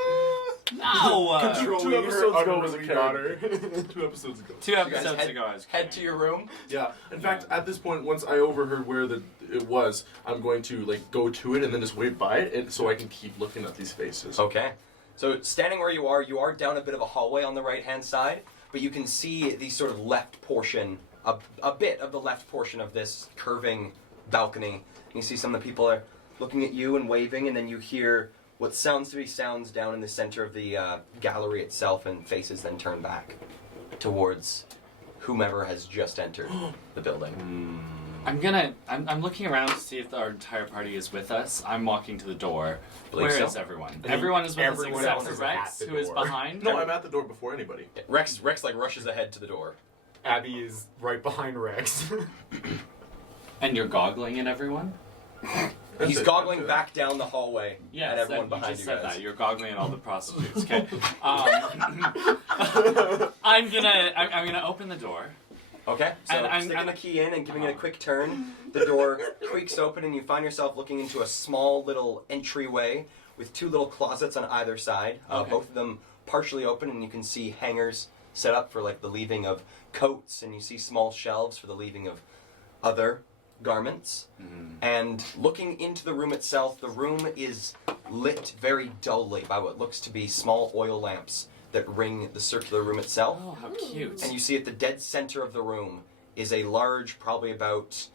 No. Controlling 2 episodes her ago was a unruly Karen daughter. thing. 2 episodes ago. 2 you guys episodes ago, I was head to your room. Yeah. In fact, at this point, once I overheard where it was, I'm going to like go to it and then just wait by it, and so I can keep looking at these faces. Okay. So standing where you are down a bit of a hallway on the right-hand side, but you can see the sort of left portion, a bit of the left portion of this curving balcony. And you see some of the people are looking at you and waving, and then you hear what sounds to be sounds down in the center of the gallery itself, and faces then turn back towards whomever has just entered the building. I'm looking around to see if our entire party is with us. I'm walking to the door. Believe Where so. is everyone? Everyone is with us everyone except else for is Rex, at the who is door. behind. No, I'm at the door before anybody. Rex like rushes ahead to the door. Abby is right behind Rex. And you're goggling at everyone? He's goggling back down the hallway Yes, at everyone you behind just you said guys. that. You're goggling at all the prostitutes. Okay. I'm gonna open the door. Okay, so And I'm- sticking I'm- the key in and giving it a quick turn, the door creaks open and you find yourself looking into a small little entryway with 2 little closets on either side, Okay. both of them partially open, and you can see hangers set up for like the leaving of coats, and you see small shelves for the leaving of other garments. And looking into the room itself, the room is lit very dully by what looks to be small oil lamps that ring the circular room itself. Oh, how cute. And you see at the dead center of the room is a large, probably about,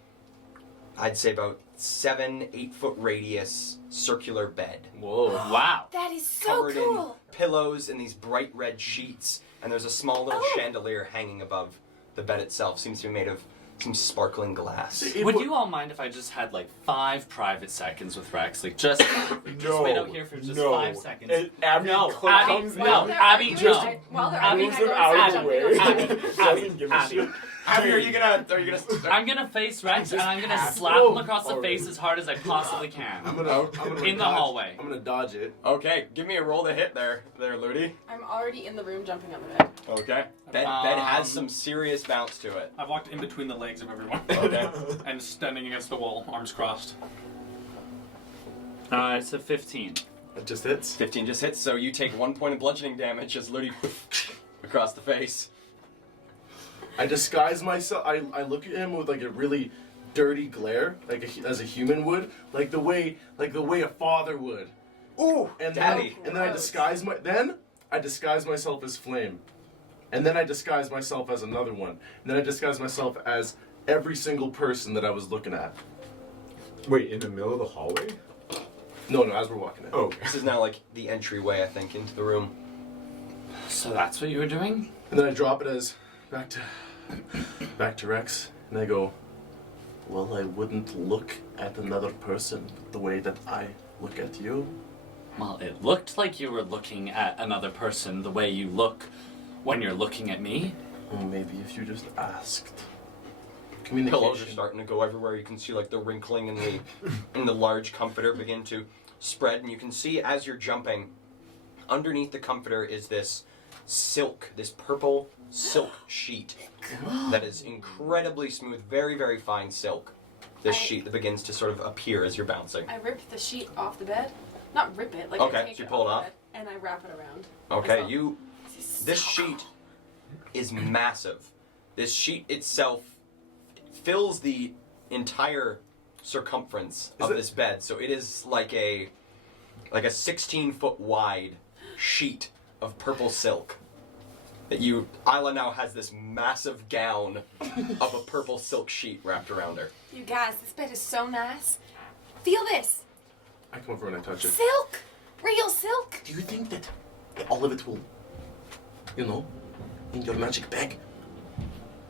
I'd say about 7-8 foot radius circular bed. Whoa. Wow. That is so Covered cool. in pillows and these bright red sheets, and there's a small little chandelier hanging above the bed itself. Seems to be made of some sparkling glass. Would you all mind if I just had like 5 private seconds with Rex? Like just wait out here for just 5 seconds. And Abby No, Abby Abby, comes in. no, Abby, just no. While they're Abby, moves arguing, them I go, out of the "Abby, way. Abby, Doesn't give a Abby. shit. Abby, are you gonna? I'm gonna face Rex and I'm gonna Just slap pass. him across the Already. face as hard as I possibly I'm can. gonna In the dodge- hallway. I'm gonna dodge it. Okay, give me a roll to hit there, Ludi. I'm already in the room jumping on the bed. Okay. Bed has some serious bounce to it. I've walked in between the legs of everyone. Okay. And standing against the wall, arms crossed. It's a 15. It just hits. 15 just hits, so you take 1 point of bludgeoning damage as Ludi across the face. I disguise myself. I look at him with like a really dirty glare, like as a human would, like the way a father would. Ooh, And Daddy. then I disguise myself as Flame, and then I disguise myself as another one, and then I disguise myself as every single person that I was looking at. Wait, in the middle of the hallway? No, as we're walking in. Oh, okay. This is now like the entryway, I think, into the room. So that's what you were doing? And then I drop it as back to Rex, and I go, well, I wouldn't look at another person the way that I look at you. Well, it looked like you were looking at another person the way you look when you're looking at me. Well, maybe if you just asked. Pillows are Communication. starting to go everywhere. You can see like the wrinkling in the large comforter begin to spread, and you can see as you're jumping, underneath the comforter is this silk, this purple silk sheet that is incredibly smooth, very, very fine silk. This sheet that begins to sort of appear as you're bouncing. I rip the sheet off the bed. Not rip it, like Okay, I take so you it pull it off off? the bed, and I wrap it around. Okay, myself. this sheet is massive. This sheet itself fills the entire circumference of this bed, so it is like a 16-foot wide sheet of purple silk. That Isla now has this massive gown of a purple silk sheet wrapped around her. You guys, this bed is so nice. Feel this. I come over and I touch it. Silk! Real silk! Do you think that all of it will, in your magic bag?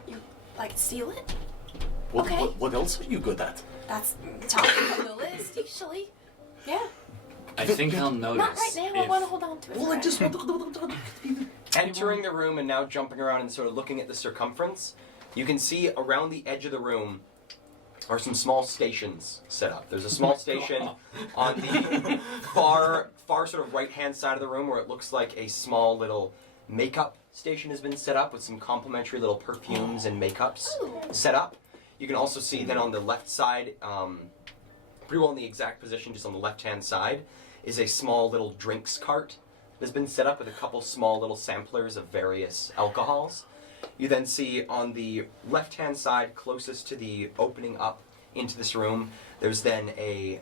You, like, steal it? What, Okay. what else are you good at? That's top of the list, usually. Yeah. I think I'll notice. Not right now, I if- want to hold on to it. Well, I just want Entering the room and now jumping around and sort of looking at the circumference, you can see around the edge of the room are some small stations set up. There's a small station on the far sort of right-hand side of the room where it looks like a small little makeup station has been set up with some complimentary little perfumes and makeups set up. You can also see then on the left side, pretty well in the exact position, just on the left-hand side, is a small little drinks cart that's been set up with a couple small little samplers of various alcohols. You then see on the left-hand side, closest to the opening up into this room, there's then a,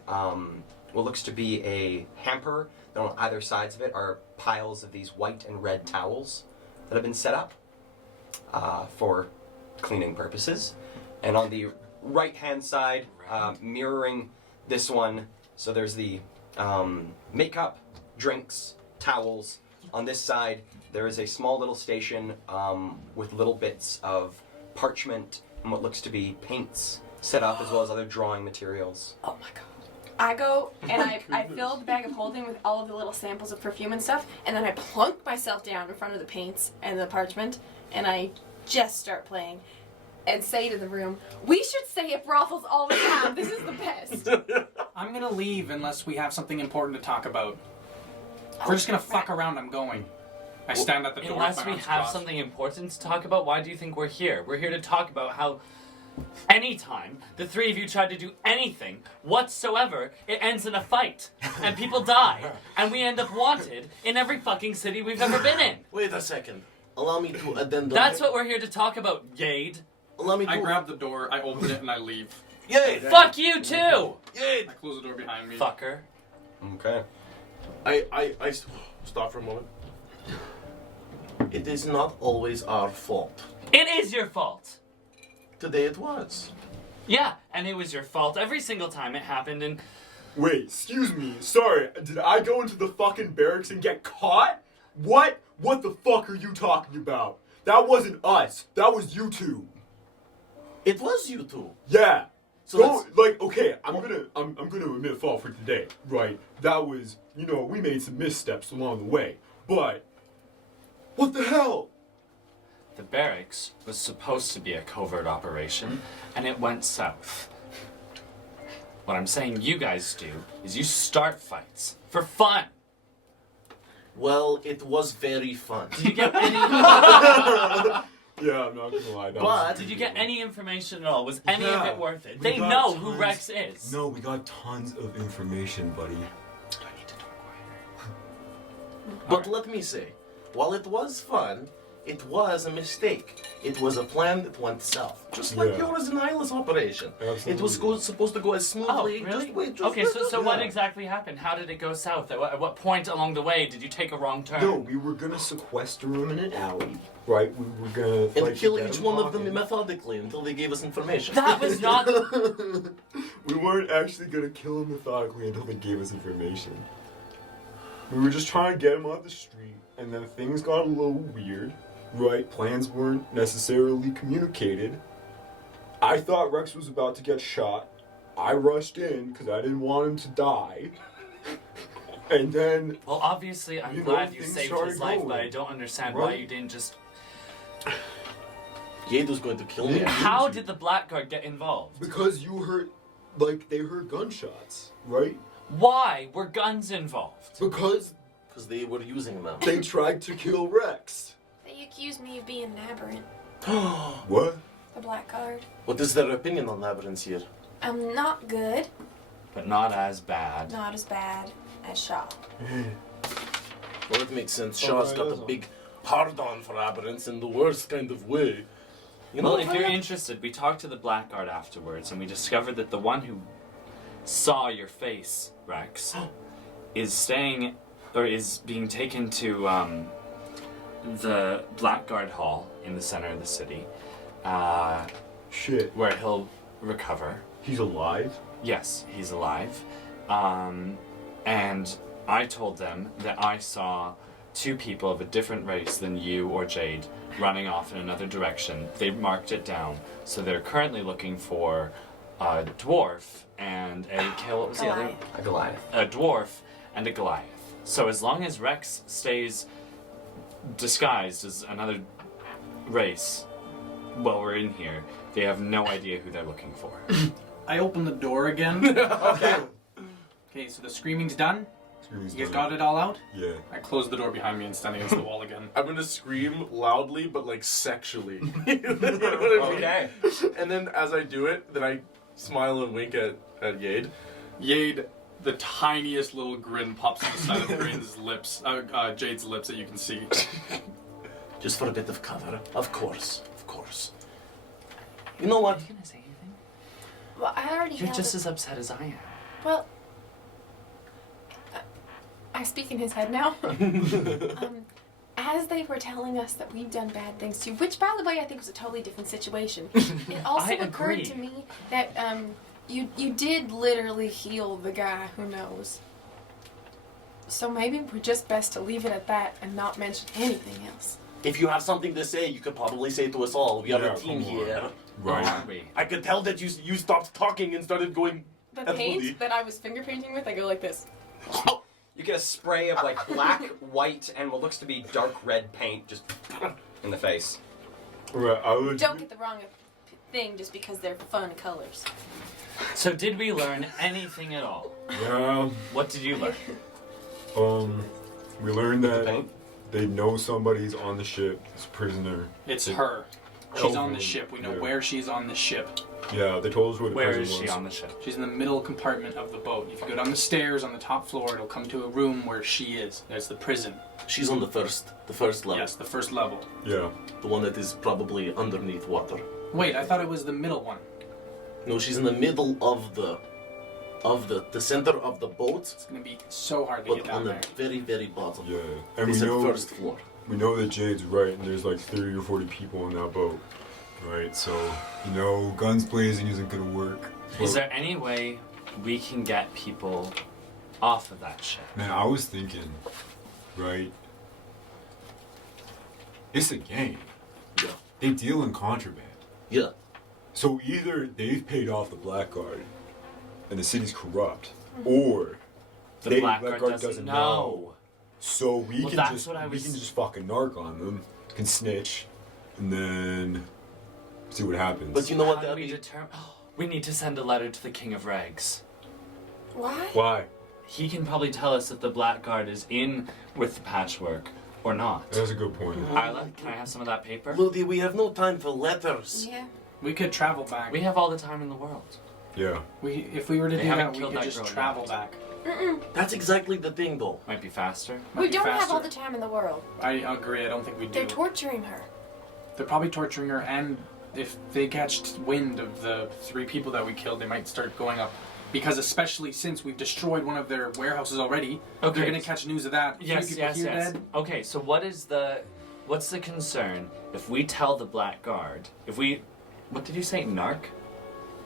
what looks to be a hamper. Then on either sides of it are piles of these white and red towels that have been set up for cleaning purposes. And on the right-hand side, mirroring this one, so there's the makeup, drinks, towels. On this side, there is a small little station with little bits of parchment and what looks to be paints set up, as well as other drawing materials. Oh my god. I go and I fill the bag of holding with all of the little samples of perfume and stuff, and then I plunk myself down in front of the paints and the parchment, and I just start playing and say to the room, we should stay at brothels all the time. This is the best. I'm gonna leave unless we have something important to talk about. If we're just gonna fuck around, I'm going. I stand at the door. Unless with my we arms have crossed. something important to talk about, why do you think we're here? We're here to talk about how anytime the three of you try to do anything whatsoever, it ends in a fight. And people die. And we end up wanted in every fucking city we've ever been in. Wait a second. Allow me to addendum. That's what we're here to talk about, Yade. Allow me to. I grab the door, I open it, and I leave. Yay! Fuck you too! Yay! I close the door behind me. Fucker. Okay. I stop for a moment. It is not always our fault. It is your fault. Today it was. Yeah, and it was your fault every single time it happened, and Wait, excuse me. Sorry, did I go into the fucking barracks and get caught? What? What the fuck are you talking about? That wasn't us. That was you two. It was you two. Yeah. So So that's- like, okay, I'm gonna admit fault for today, right? That was, we made some missteps along the way, but what the hell? the barracks was supposed to be a covert operation, and it went south. What I'm saying you guys do is you start fights for fun. Well, it was very fun. Did you get any? Yeah, I'm not gonna lie. That But- was Did you get any information at all? Was any of Yeah, it worth it? we They got know who tons- Rex is. No, we got tons of information, buddy. Do I need to talk quieter? But let me say, while it was fun, it was a mistake. It was a plan that went south. Just like Yeah. yours and Isla's operation. It was Absolutely. supposed to go as smoothly. Oh, really? Just wait, just Okay, so what Yeah. exactly happened? How did it go south? At what point along the way did you take a wrong turn? No, we were gonna sequester them in an alley, right? We were gonna and like, kill get each them one of them talking. methodically until they gave us information. That was not. We weren't actually gonna kill them methodically until they gave us information. We were just trying to get them off the street, and then things got a little weird, right? Plans weren't necessarily communicated. I thought Rex was about to get shot. I rushed in because I didn't want him to die. And then, Well, obviously, I'm You know, glad you things saved started his life, going. but I don't understand why Right. you didn't just. Yade was going to kill me. Yeah. How did the Blackguard get involved? because you heard, like, they heard gunshots, right? Why were guns involved? Because because they were using them. They tried to kill Rex. They accused me of being an aberrant. What? The Blackguard. What is their opinion on labyrinths here? I'm not good. But not as bad. Not as bad as Shaw. Well, it makes sense. Shaw's got a big hard-on for labyrinths in the worst kind of way. You know, Well, if you're interested, we talked to the Blackguard afterwards, and we discovered that the one who saw your face, Rex, is staying, or is being taken to the Blackguard Hall in the center of the city, Shit. where he'll recover. He's alive? Yes, he's alive. And I told them that I saw two people of a different race than you or Jade running off in another direction. They marked it down. So they're currently looking for a dwarf and what was the other? Goliath. A Goliath. A dwarf and a Goliath. So as long as Rex stays disguised as another race while we're in here, they have no idea who they're looking for. I open the door again. Okay. Okay, so the screaming's done. Screaming's You guys done. got it all out? Yeah. I close the door behind me and stand against the wall again. I'm gonna scream loudly, but like sexually. You know what I mean? Okay. And then as I do it, then I smile and wink at Yade. Yade, the tiniest little grin pops on the side of Jade's lips that you can see. just for a bit of cover. Of course. You know what? Are you gonna say anything? Well, I already You're have just it. as upset as I am. Well, I speak in his head now. As they were telling us that we've done bad things to you, which, by the way, I think was a totally different situation. It also I occurred agree. to me that you did literally heal the guy who knows. So maybe we're just best to leave it at that and not mention anything else. If you have something to say, you could probably say it to us all. We are Yeah, a team come on. here. Right. Aren't we? I could tell that you stopped talking and started going. The That's paint Woody. that I was finger painting with, I go like this. You get a spray of like black, white, and what looks to be dark red paint just in the face. Right, I would. Don't get the wrong thing just because they're fun colors. So did we learn anything at all? Yeah. What did you learn? We learned The that paint? they know somebody's on the ship. It's a prisoner. It's They- her. She's on the Oh, ship. We know yeah. where she's on the ship. Yeah, they told us where the Where prison is she was. on the ship? She's in the middle compartment of the boat. If you go down the stairs on the top floor, it'll come to a room where she is. There's the prison. She's on the first level. Yes, the first level. Yeah. The one that is probably underneath water. Wait, I thought it was the middle one. No, she's in the middle of the center of the boat, It's gonna be so hard to but get on down the there. very, very bottom. Yeah. And It's we the know first floor. we know that Jade's right, and there's like 30 or 40 people on that boat. Right, so guns blazing isn't gonna work. Is But, there any way we can get people off of that ship? man, I was thinking, right? It's a gang. Yeah. They deal in contraband. Yeah. So either they've paid off the Blackguard, and the city's corrupt, or The they, Blackguard doesn't know. So we Well, can that's just what I we was- can just fucking narc on them, can snitch, and then see what happens. But you know what? How do That'd we be determine? We need to send a letter to the King of Regs. Why? Why? He can probably tell us if the Blackguard is in with the patchwork or not. That's a good point. Isla, can I have some of that paper? Ludi, we have no time for letters. Yeah. We could travel back. We have all the time in the world. Yeah. If we were to They do haven't that, we killed could that just girl travel yet. back. That's exactly the thing, though. Might be faster. Might We be don't have faster. all the time in the world. I agree. I don't think we do. They're torturing her. They're probably torturing her, and if they catch wind of the 3 people that we killed, they might start going up. Because especially since we've destroyed one of their warehouses already, Okay. they're gonna catch news of that. 3 Yes, people yes, here yes. dead. Okay, so what's the concern if we tell the Blackguard? What did you say, narc?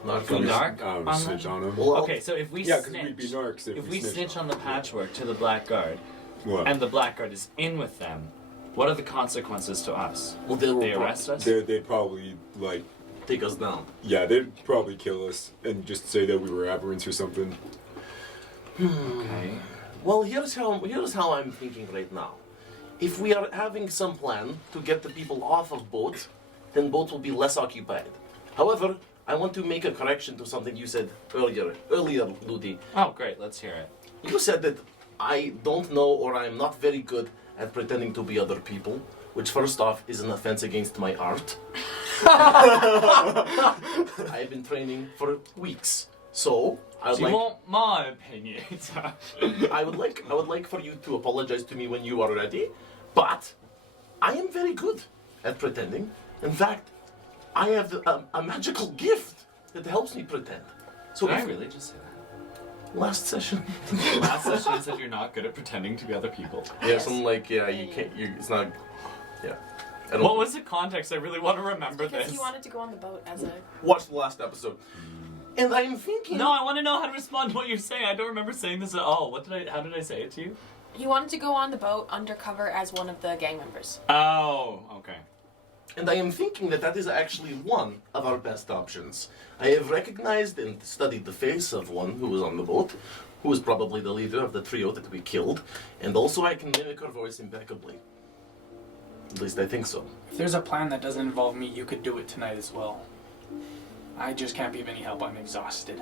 Not We for narc I would on snitch that? on him. Well, Okay, so if we Yeah, because snitch, we'd be narcs if we snitch on the him. patchwork to the Blackguard, What? and the Blackguard is in with them, what are the consequences to us? well, they will They arrest us? They'd probably take us down. yeah, they'd probably kill us and just say that we were aberrants or something. Okay. Well, here's how I'm thinking right now. If we are having some plan to get the people off of boat, then boat will be less occupied. However, I want to make a correction to something you said earlier, Ludi. Oh, great. Let's hear it. You said that I don't know, or I'm not very good at pretending to be other people, which first off is an offense against my art. I've been training for weeks, so I would Do you like want my opinion? I would like for you to apologize to me when you are ready, but I am very good at pretending. In fact, I have a magical gift that helps me pretend. So Did I if- really just say that? last session. Last session said you're not good at pretending to be other people. Yeah, something like you can't. It's not. Yeah. I don't What was the context? I really want to remember Because this. he wanted to go on the boat as a. watch the last episode. And I'm thinking. No, I want to know how to respond to what you're saying. I don't remember saying this at all. How did I say it to you? He wanted to go on the boat undercover as one of the gang members. Oh, okay. And I am thinking that is actually one of our best options. I have recognized and studied the face of one who was on the boat, who was probably the leader of the trio that we killed, and also I can mimic her voice impeccably. At least I think so. If there's a plan that doesn't involve me, you could do it tonight as well. I just can't be of any help. I'm exhausted.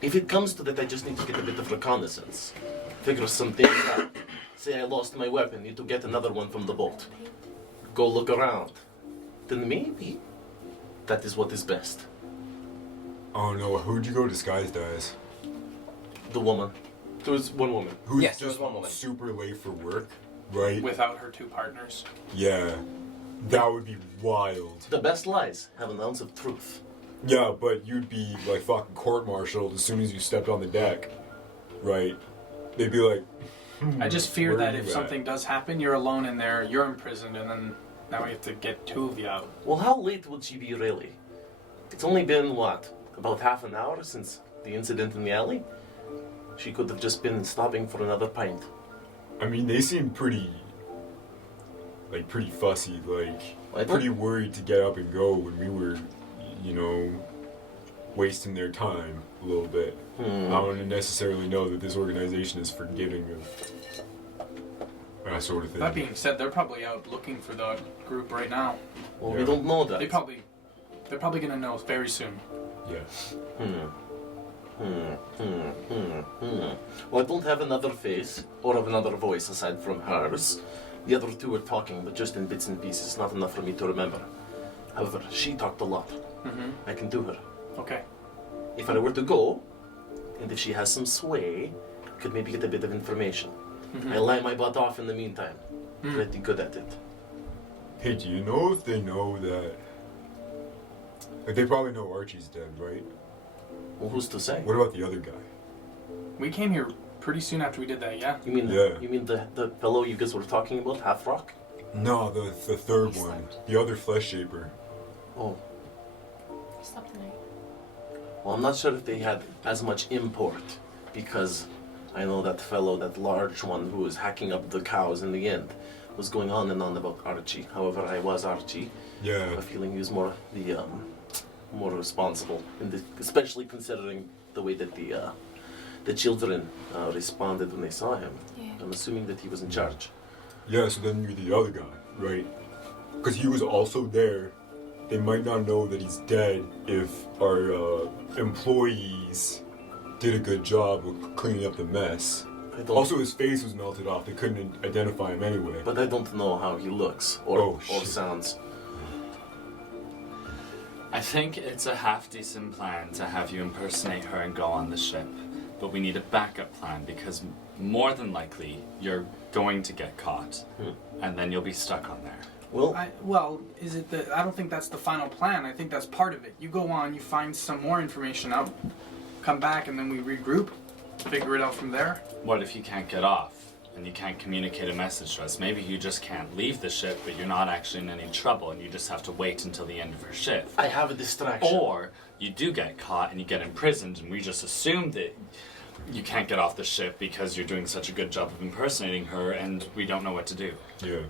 If it comes to that, I just need to get a bit of reconnaissance. Figure some things out. Say I lost my weapon, need to get another one from the boat. Go look around. Then maybe that is what is best. Oh no, who'd you go disguised as? The woman. There was one woman. Who's Yes, there was just one woman. super late for work, right? Without her two partners. Yeah. That would be wild. The best lies have an ounce of truth. Yeah, but you'd be like fucking court-martialed as soon as you stepped on the deck, right? They'd be like, I just fear where that are if you something at? does happen, you're alone in there, you're imprisoned, and then now we have to get two of you out. Well, how late would she be really? It's only been, what, about half an hour since the incident in the alley? She could have just been stopping for another pint. I mean, they seem pretty fussy, I pretty worried to get up and go when we were, wasting their time a little bit. I don't necessarily know that this organization is forgiving of that sort of thing. That being said, they're probably out looking for the group right now. Well, Yeah. we don't know that. They're probably gonna know very soon. Yeah. Well, I don't have another face or another voice aside from hers. The other two were talking, but just in bits and pieces, not enough for me to remember. However, she talked a lot. Mm-hmm. I can do her. Okay. If I were to go, and if she has some sway, could maybe get a bit of information. I lie my butt off in the meantime. Pretty good at it. Hey, do you know if they know that? Like, they probably know Archie's dead, right? Well, who's to say? What about the other guy? We came here pretty soon after we did that, yeah? You mean Yeah. you mean the fellow you guys were talking about, Half Rock? No, the third He one. slept. The other flesh shaper. Oh, He slept the night. well, I'm not sure if they had as much import, because I know that fellow, that large one who was hacking up the cows in the end, was going on and on about Archie. However, I was Archie. I Yeah. have a feeling he was more responsible, especially considering the way that the children responded when they saw him. Yeah. I'm assuming that he was in charge. Yeah, so then you're the other guy, right? Because he was also there. They might not know that he's dead if our employees did a good job of cleaning up the mess. I don't, Also, his face was melted off. They couldn't identify him anyway. but I don't know how he looks or Oh, shit. sounds. I think it's a half decent plan to have you impersonate her and go on the ship. But we need a backup plan because more than likely you're going to get caught and then you'll be stuck on there. Well, Is it I don't think that's the final plan. I think that's part of it. You go on, you find some more information out, come back, and then we regroup, figure it out from there. What if you can't get off and you can't communicate a message to us? Maybe you just can't leave the ship, but you're not actually in any trouble and you just have to wait until the end of her shift. I have a distraction. Or you do get caught and you get imprisoned and we just assume that you can't get off the ship because you're doing such a good job of impersonating her and we don't know what to do. Yeah.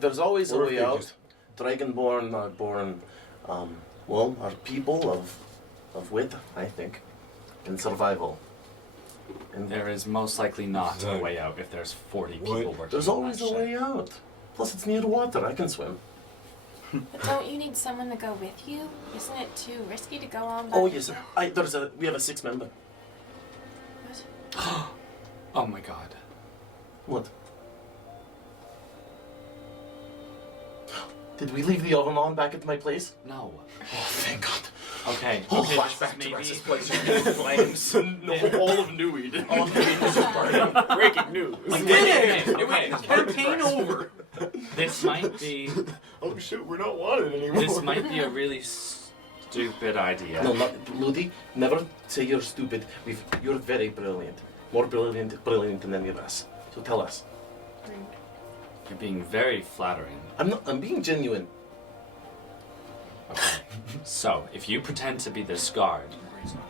There's always a Or if way they out. just- Dragonborn are born, are people of wit, I think, and survival. And There is most likely not a Exactly. way out if there's 40 What? people working there's on always that a ship. way out. Plus, it's near water. I can swim. But don't you need someone to go with you? Isn't it too risky to go on by Oh yes, yourself? we have a 6-member. What? Oh my god. What? Did we leave the oven on back at my place? No. Oh, thank God. Okay. Oh, Okay, flashback this to is Rex's maybe... place. Flames. No, all of Newweed. All of Newweed is burning. Breaking news. Okay. Campaign over. This might be... Oh shit, we're not wanted anymore. This might be a really stupid idea. No, not Ludi. Never say you're stupid. You're very brilliant. More brilliant than any of us. So tell us. You're being very flattering. I'm being genuine. Okay. So, if you pretend to be this guard,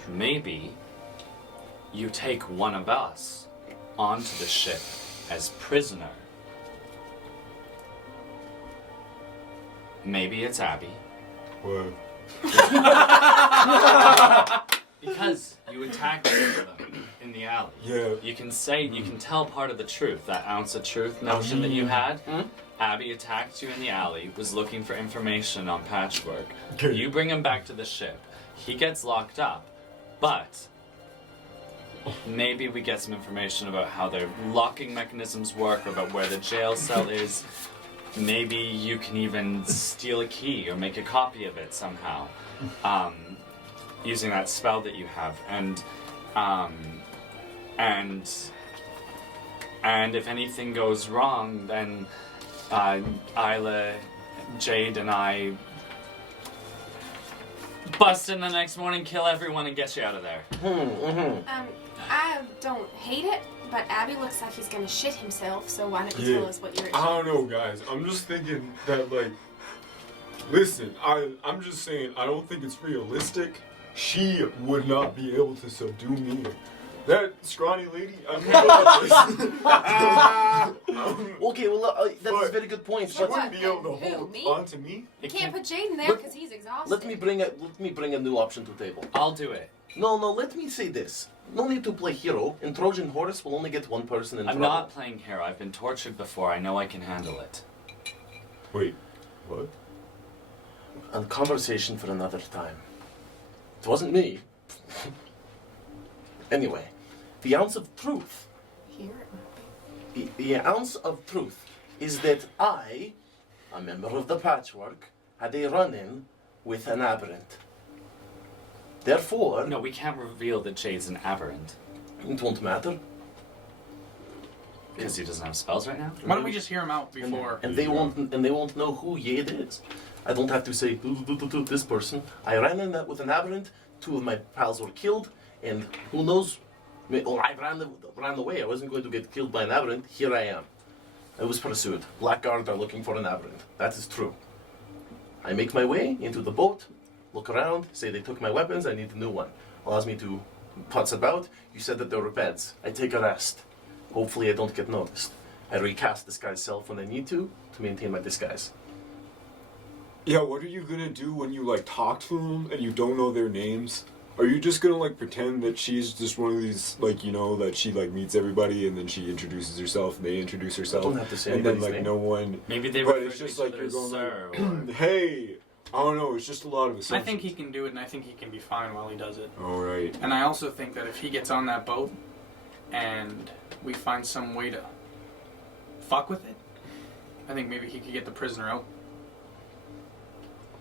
maybe you take one of us onto the ship as prisoner. Maybe it's Abby. What? Because you attacked them in the alley. Yeah. You can tell part of the truth, that ounce of truth notion that you had. Abby attacked you in the alley, was looking for information on Patchwork. Okay. You bring him back to the ship. He gets locked up, but maybe we get some information about how their locking mechanisms work, or about where the jail cell is. Maybe you can even steal a key or make a copy of it somehow, using that spell that you have. And if anything goes wrong, then Isla, Jade, and I bust in the next morning, kill everyone, and get you out of there. I don't hate it, but Abby looks like he's gonna shit himself, so why don't you Yeah. tell us what you're I don't know, guys. I'm just thinking that, like, listen, I'm just saying, I don't think it's realistic. She would not be able to subdue me. That scrawny lady, I mean, Okay, well, that's a But- very good point. she But wouldn't be able to Who, hold me? on to me. You can't put Jaden there because he's exhausted. let me bring a new option to the table. I'll do it. No, let me say this. No need to play hero, and Trojan horse will only get one person in I'm trouble. not playing hero. I've been tortured before. I know I can handle it. Wait, what? A conversation for another time. It wasn't me. Anyway, the ounce of truth. Here it might be. The ounce of truth is that I, a member of the Patchwork, had a run-in with an aberrant. Therefore, No, we can't reveal that Jade's an aberrant. it won't matter. Because he doesn't have spells right now? Why don't we just hear him out before? And they won't know who Yade is. I don't have to say this person. I ran in that with an aberrant. 2 of my pals were killed, and who knows? I ran away. I wasn't going to get killed by an aberrant. Here I am. I was pursued. Blackguard are looking for an aberrant. That is true. I make my way into the boat, look around, say they took my weapons. I need a new one. Allows me to putz about. You said that there were beds. I take a rest. Hopefully I don't get noticed. I recast disguise self when I need to maintain my disguise. Yeah, what are you gonna do when you, like, talk to them and you don't know their names? Are you just gonna, like, pretend that she's just one of these, like, you know, that she, like, meets everybody and then she introduces herself and they introduce herself? don't have to say and then, anybody's like, name. no one... Maybe they But refer it's to just each like other you're as going sir, like, or... hey, I don't know, it's just a lot of I assumptions. think he can do it, and I think he can be fine while he does it. All right. And I also think that if he gets on that boat and we find some way to fuck with it, I think maybe he could get the prisoner out.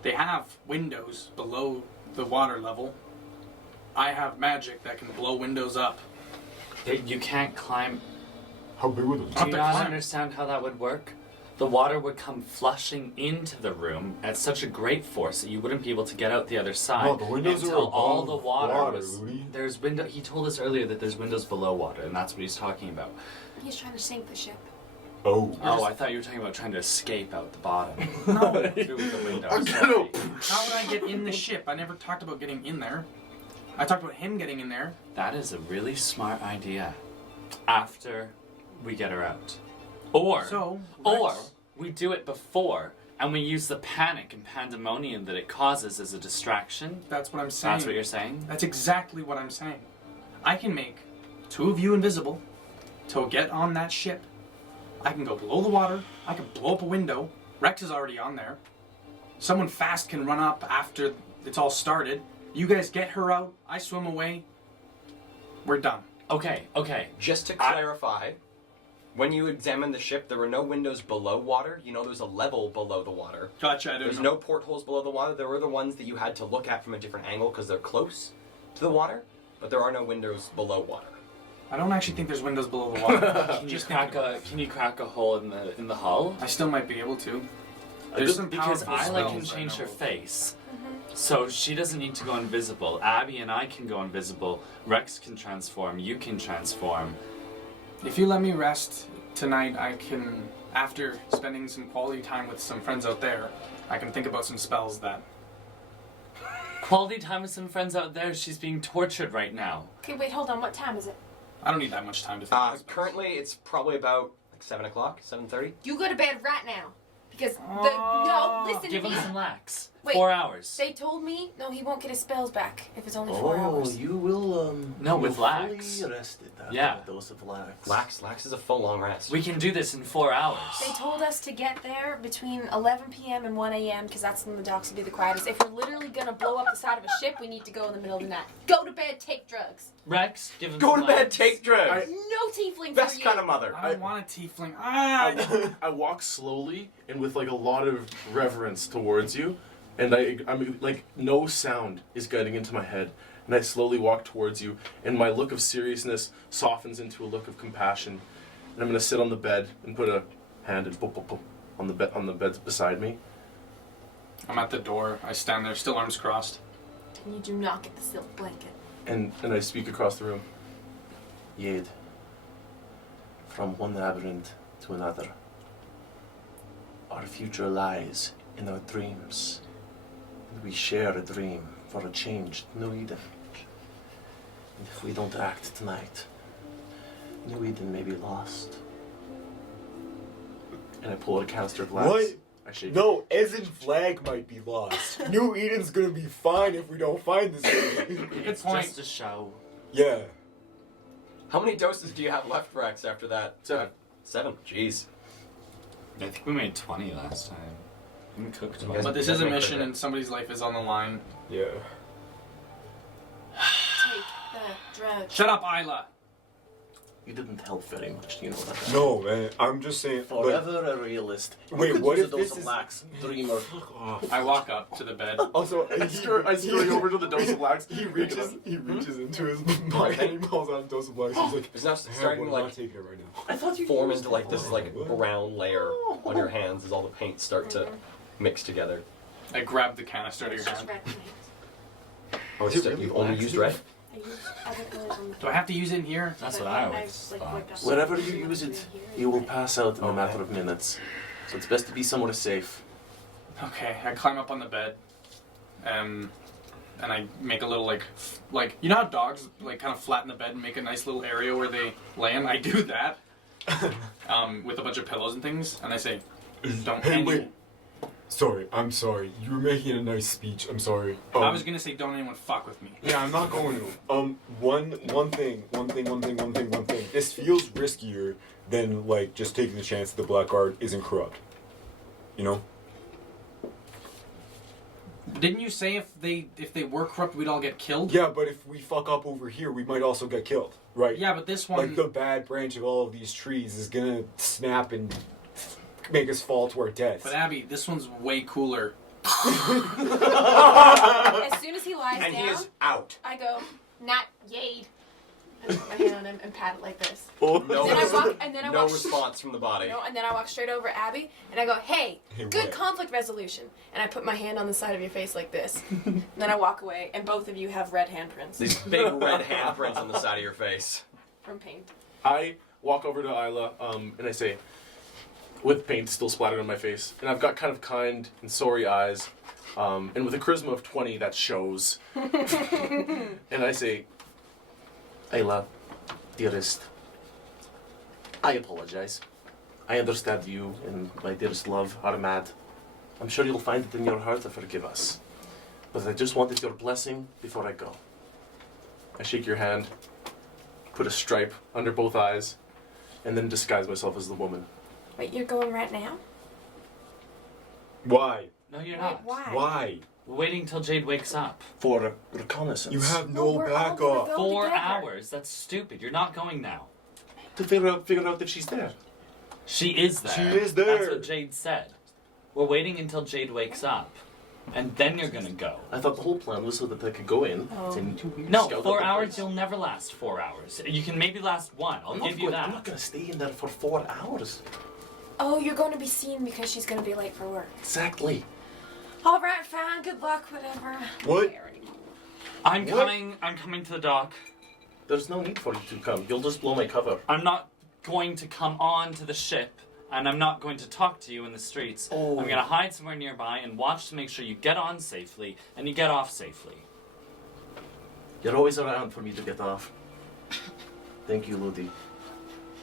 They have windows below the water level. I have magic that can blow windows up. You can't climb... How big were those? Do you the not climb. understand how that would work? The water would come flushing into the room at such a great force that you wouldn't be able to get out the other side No, the windows are until all above the water water, was... Rudy. There's window. He told us earlier that there's windows below water, and that's what he's talking about. He's trying to sink the ship. Oh. Oh, I thought you were talking about trying to escape out the bottom. No. Through the window. I'm sorry. gonna- How would I get in the ship? I never talked about getting in there. I talked about him getting in there. That is a really smart idea. After we get her out. Or Rex- we do it before and we use the panic and pandemonium that it causes as a distraction. That's what I'm saying. That's what you're saying? That's exactly what I'm saying. I can make 2 of you invisible to get on that ship. I can go below the water. I can blow up a window. Rex is already on there. Someone fast can run up after it's all started. You guys get her out. I swim away. We're done. Okay. Just to clarify, when you examined the ship, there were no windows below water. You know there's a level below the water. Gotcha. I didn't There's know. no portholes below the water. There were the ones that you had to look at from a different angle because they're close to the water, but there are no windows below water. I don't actually think there's windows below the water. Can you crack a hole in the hull? I still might be able to. There's some Because powerful Isla can spells I change know her of. face. So she doesn't need to go invisible. Abby and I can go invisible. Rex can transform. You can transform. If you let me rest tonight, I can, after spending some quality time with some friends out there, I can think about some spells that... Quality time with some friends out there. She's being tortured right now. Okay, wait, hold on. What time is it? I don't need that much time to think about spells. Currently, it's probably about like 7 o'clock, 7:30. You go to bed right now. Because no, listen Give to him me. some lax. Wait. 4 hours. They told me no, he won't get his spells back if it's only 4 hours. you will No, with you'll lax. fully rested after Yeah. a dose of lax. Lax is a full long rest. We can do this in 4 hours. They told us to get there between 11 p.m. and 1 a.m. because that's when the docks will be the quietest. If we're literally gonna blow up the side of a ship, we need to go in the middle of the night. Go to bed, take drugs. Rex, give him Go some to bed, lax. take drugs. No tiefling Best for you. kind of mother. I don't want a tiefling. Ah! I walk slowly and with like a lot of reverence towards you, and I'm like no sound is getting into my head, and I slowly walk towards you, and my look of seriousness softens into a look of compassion, and I'm gonna sit on the bed and put a hand and boop, boop, boop, on the bed beside me. I'm at the door. I stand there, still arms crossed. And you do not get the silk blanket. And I speak across the room. Yade, from one labyrinth to another, our future lies in our dreams. And we share a dream for a changed New Eden. And if we don't act tonight, New Eden may be lost. And I pull out a canister of glass. What? I shake it. No, as in flag might be lost. New Eden's gonna be fine if we don't find this thing. It's point. just a show. Yeah. How many doses do you have left, Rex, after that? 7. 7. Jeez. I think we made 20 last time. We cooked You one. guys- But this you is guys a make mission it. and somebody's life is on the line. Yeah. Take the drugs. Shut up, Isla. You didn't help very much, you know that. No, man. I'm just saying. Like, Forever a realist. You Wait, could what use if a dose this of is- lax, dreamer. I walk up to the bed. also, I scurry over to the dose of lax. He reaches into his mind and he pulls out a dose of lax. He's like, It's now starting to I'm not like taking it right now. I thought you form used into like it. this like brown layer on your hands as all the paints start to mix together. I grab the canister out of It's your just hand. red paint. Oh, Is it really you've only wax? used red? I use other colors on the Do I have to use it in here? That's but what I when always like, thought. wiped off Wherever the you use in it, here, you will it's pass out in a matter of minutes. So it's best to be somewhere safe. Okay, I climb up on the bed, and I make a little like you know how dogs like kind of flatten the bed and make a nice little area where they land. I do that, with a bunch of pillows and things, and I say, "Don't." Hey, any- wait. Sorry, I'm sorry. You were making a nice speech. I'm sorry. I was gonna say, "Don't anyone fuck with me." Yeah, I'm not going to. One thing. This feels riskier than like just taking the chance that the Blackguard isn't corrupt. You know? Didn't you say if they were corrupt, we'd all get killed? Yeah, but if we fuck up over here, we might also get killed, right? Yeah, but this one. Like the bad branch of all of these trees is gonna snap and make us fall to our deaths. But Abby, this one's way cooler. As soon as he lies And down, he is out. I go, not Yade. And put my hand on him and pat it like this. No, Then I walk, and then I no walk. response from the body. No, and then I walk straight over Abby, and I go, "Hey, Hey, good what? conflict resolution." And I put my hand on the side of your face like this. And then I walk away, and both of you have red handprints These big red handprints on the side of your face. from paint. I walk over to Isla, and I say, with paint still splattered on my face, and I've got kind of kind and sorry eyes, and with a charisma of 20 that shows. And I say, Ayla, dearest, I apologize. I understand you and my dearest love are mad. I'm sure you'll find it in your heart to forgive us. But I just wanted your blessing before I go. I shake your hand, put a stripe under both eyes, and then disguise myself as the woman. Wait, you're going right now? Why? No, you're Wait, not. why? Why? We're waiting till Jade wakes up. For reconnaissance. You have No, no we're all backup. gonna go 4 together. hours. That's stupid. You're not going now. To figure out that she's there. She is there. She is That's there. what Jade said. We're waiting until Jade wakes up. And then you're gonna go. I thought the whole plan was so that I could go in Oh. and No, scout 4 out the hours, place. you'll never last 4 hours. You can maybe last 1. I'll give you I'm that. not gonna stay in there for 4 hours. Oh, you're going to be seen because she's going to be late for work. Exactly. All right, fine. Good luck, whatever. What? I'm What? coming to the dock. There's no need for you to come. You'll just blow my cover. I'm not going to come on to the ship, and I'm not going to talk to you in the streets. Oh. I'm gonna hide somewhere nearby and watch to make sure you get on safely and you get off safely. You're always around for me to get off. Thank you, Ludi.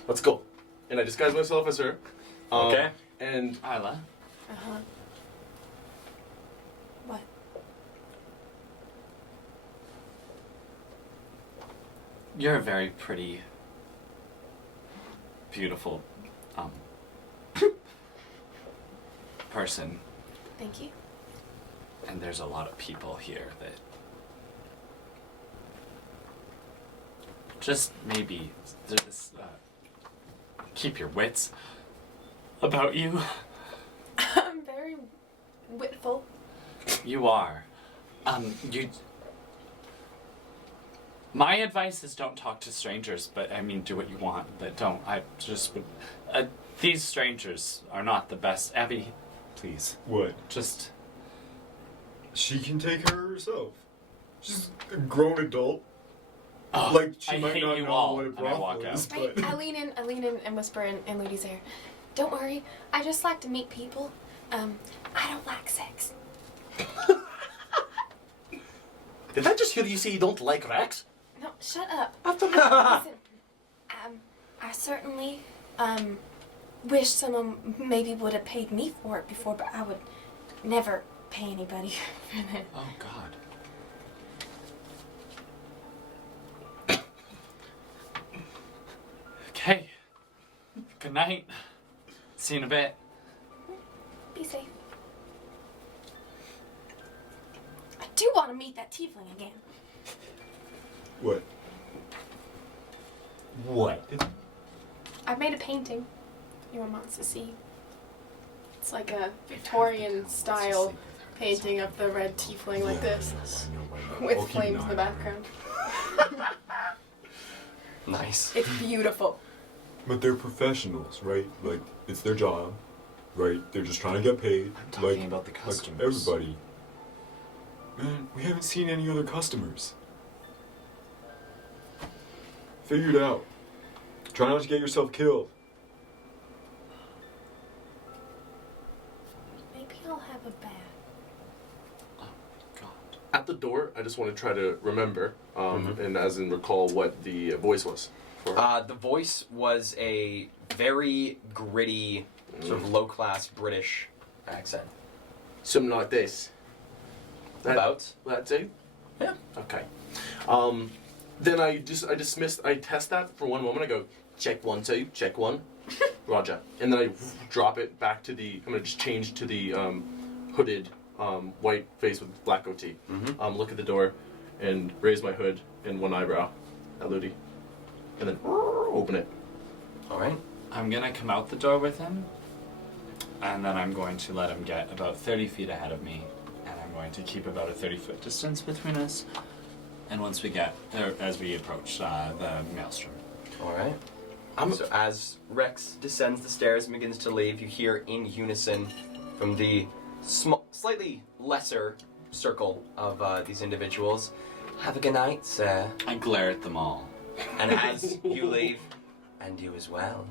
Let's go. And I disguise myself as her. Okay. And Isla, Uh-huh. What? you're a very pretty, beautiful, person, Thank you. and there's a lot of people here that just maybe just keep your wits about you. I'm very witful. You are. You. My advice is don't talk to strangers, but I mean, do what you want, but don't. I just would. These strangers are not the best. Abby, please, What? just. She can take care of herself. She's a grown adult. Oh, Like, she I might hate not you know all, what a and I walk brothel is, out. but... I lean in and whisper in Ludi's ear. Don't worry, I just like to meet people. I don't like sex. Did I just hear you say you don't like Rex? No, shut up. After Listen, I certainly, wish someone maybe would have paid me for it before, but I would never pay anybody for that. Oh God. Okay. Good night. See you in a bit. Be safe. I do want to meet that tiefling again. What? What? I made a painting. Anyone wants to see? It's like a Victorian style painting of the red tiefling like this, with I'll keep flames an in the eye on background. Nice. It's beautiful. But they're professionals, right? Like, it's their job, right? They're just trying to get paid. I'm talking like, about the like customers. everybody. Man, we haven't seen any other customers. Figure it out. Try not to get yourself killed. Maybe I'll have a bath. Oh God. at the door, I just want to try to remember, and as in recall what the voice was. For her. The voice was a very gritty, sort of low-class British accent. Something like this. About. That's it? Yeah. Okay. Then I test that for one moment. I go, check 1, 2, check 1. Roger. And then I drop it back to the, I'm going to just change to the hooded white face with black goatee. Look at the door and raise my hood and one eyebrow at Ludi. And then open it. All right. I'm gonna come out the door with him, and then I'm going to let him get about 30 feet ahead of me, and I'm going to keep about a 30-foot distance between us. And once we get, or as we approach the maelstrom. All right. So as Rex descends the stairs and begins to leave, you hear in unison from the slightly lesser circle of these individuals, "Have a good night, sir." I glare at them all. And as you leave, "And you as well."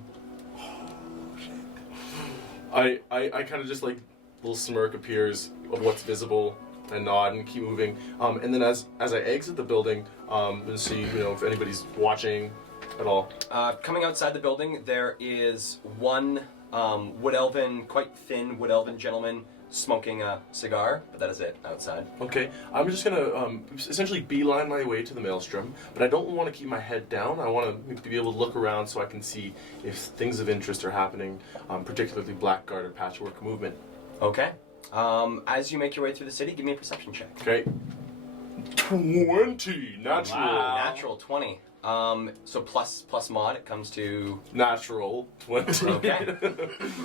I kind of just like little smirk appears of what's visible and nod and keep moving. And then as I exit the building, and see if anybody's watching at all. Coming outside the building, there is one wood elven, quite thin wood elven gentleman smoking a cigar, but that is it outside. Okay, I'm just gonna essentially beeline my way to the maelstrom, but I don't want to keep my head down. I want to be able to look around so I can see if things of interest are happening, particularly blackguard or patchwork movement. Okay. As you make your way through the city, give me a perception check. Okay. 20 natural. Wow. Natural 20. So plus mod, it comes to Natural 20. Okay.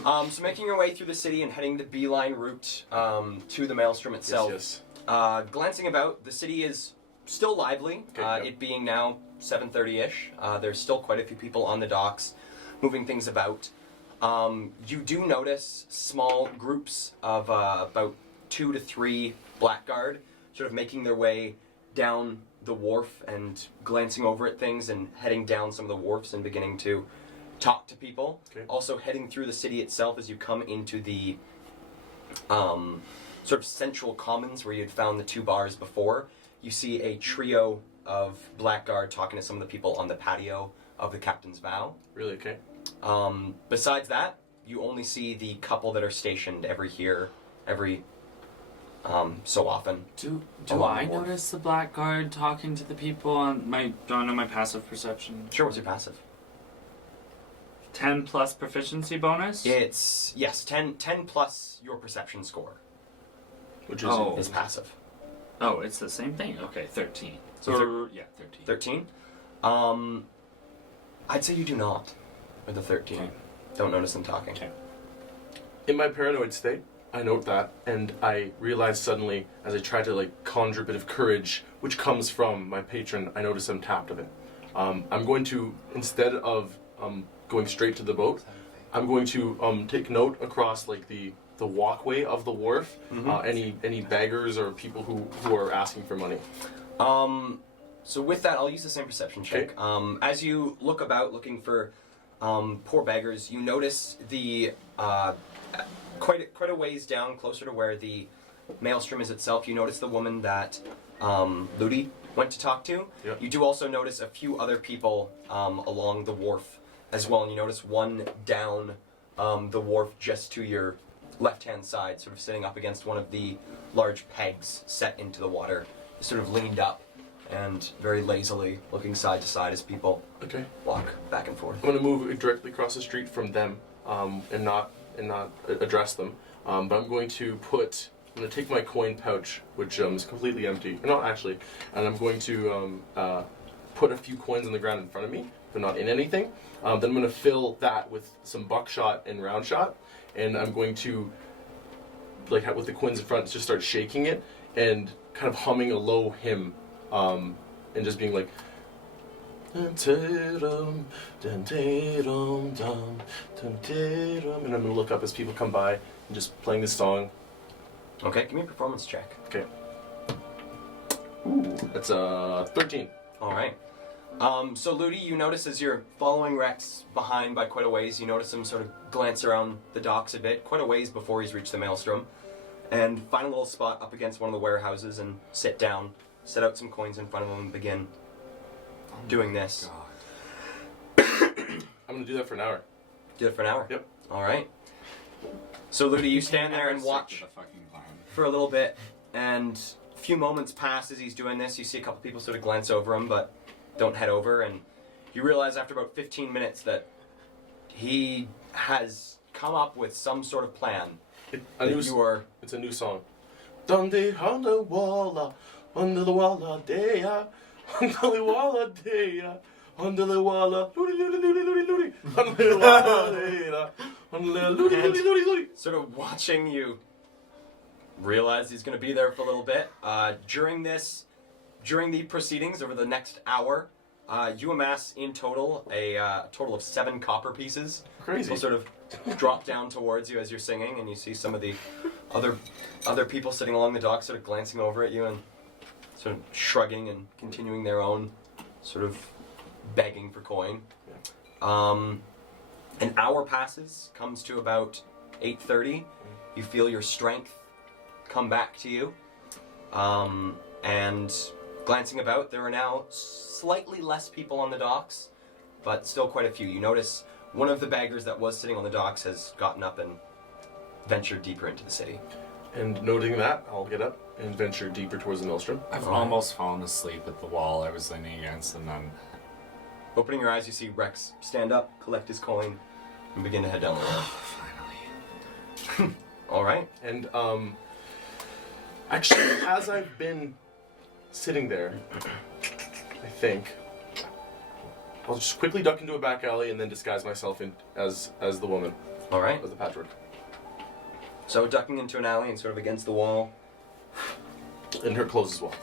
So making your way through the city and heading the beeline route to the Maelstrom itself. Yes. Glancing about, the city is still lively. Okay, yep. It being now 7:30ish. There's still quite a few people on the docks, moving things about. You do notice small groups of about 2 to 3 blackguard, sort of making their way down the wharf and glancing over at things and heading down some of the wharfs and beginning to talk to people. Okay. Also heading through the city itself as you come into the sort of central commons where you'd found the 2 bars before. You see a trio of blackguard talking to some of the people on the patio of the Captain's Vow. Really? Okay. Besides that, you only see the couple that are stationed every so often. Do Along I the wharf. notice the blackguard talking to the people on my? Do I know my passive perception? Sure, what's your passive? 10 plus proficiency bonus. It's, yes, 10 plus your perception score Which is Oh. is passive. Oh, it's the same thing. Okay, 13. So yeah, 13. 13? I'd say you do not with the 13. Okay. Don't notice them talking. Okay. in my paranoid state. I note that, and I realize suddenly, as I try to like conjure a bit of courage, which comes from my patron, I notice I'm tapped of it. I'm going to, instead of going straight to the boat, I'm going to take note across like the walkway of the wharf. Any beggars or people who are asking for money. So with that, I'll use the same perception check. Okay. As you look about looking for poor beggars, you notice the quite a ways down, closer to where the Maelstrom is itself. You notice the woman that Ludi went to talk to. Yep. You do also notice a few other people along the wharf as well, and you notice one down the wharf just to your left-hand side, sort of sitting up against one of the large pegs set into the water, sort of leaned up and very lazily looking side to side as people Okay. walk back and forth. I'm going to move directly across the street from them and not address them. But I'm going to take my coin pouch, which is completely empty. Not actually. And I'm going to put a few coins on the ground in front of me, but not in anything. Then I'm going to fill that with some buckshot and round shot. And I'm going to, like with the coins in front, just start shaking it and kind of humming a low hymn. And just being like, and I'm gonna look up as people come by and just playing this song. Okay, give me a performance check. Okay. Ooh, that's 13. All right. So Ludi, you notice as you're following Rex behind by quite a ways, you notice him sort of glance around the docks a bit, quite a ways before he's reached the Maelstrom, and find a little spot up against one of the warehouses and sit down, set out some coins in front of him and begin doing this. I'm gonna do that for an hour. Do it for an hour? Yep. All right. So Ludi, you stand there and watch for a little bit, and a few moments pass as he's doing this. You see a couple people sort of glance over him, but don't head over, and you realize after about 15 minutes that he has come up with some sort of plan. It's a new song. Dundee under the walla day, under the walla day, under the walla, ludi ludi ludi ludi ludi, under the walla day, under the ludi ludi ludi ludi. Sort of watching you realize he's going to be there for a little bit. During the proceedings over the next hour, you amass in total a total of 7 copper pieces. Crazy. People sort of drop down towards you as you're singing, and you see some of the other people sitting along the dock sort of glancing over at you and sort of shrugging and continuing their own sort of begging for coin. An hour passes, comes to about 8:30. You feel your strength come back to you, and glancing about, there are now slightly less people on the docks, but still quite a few. You notice one of the beggars that was sitting on the docks has gotten up and ventured deeper into the city. And noting that, I'll get up and venture deeper towards the Maelstrom. I've almost fallen asleep at the wall I was leaning against, and then Opening your eyes, you see Rex stand up, collect his coin, and begin to head down the road. finally. All right. And actually, as I've been sitting there, I think I'll just quickly duck into a back alley and then disguise myself as the woman, All right. as the patchwork. So ducking into an alley and sort of against the wall. And her clothes as well.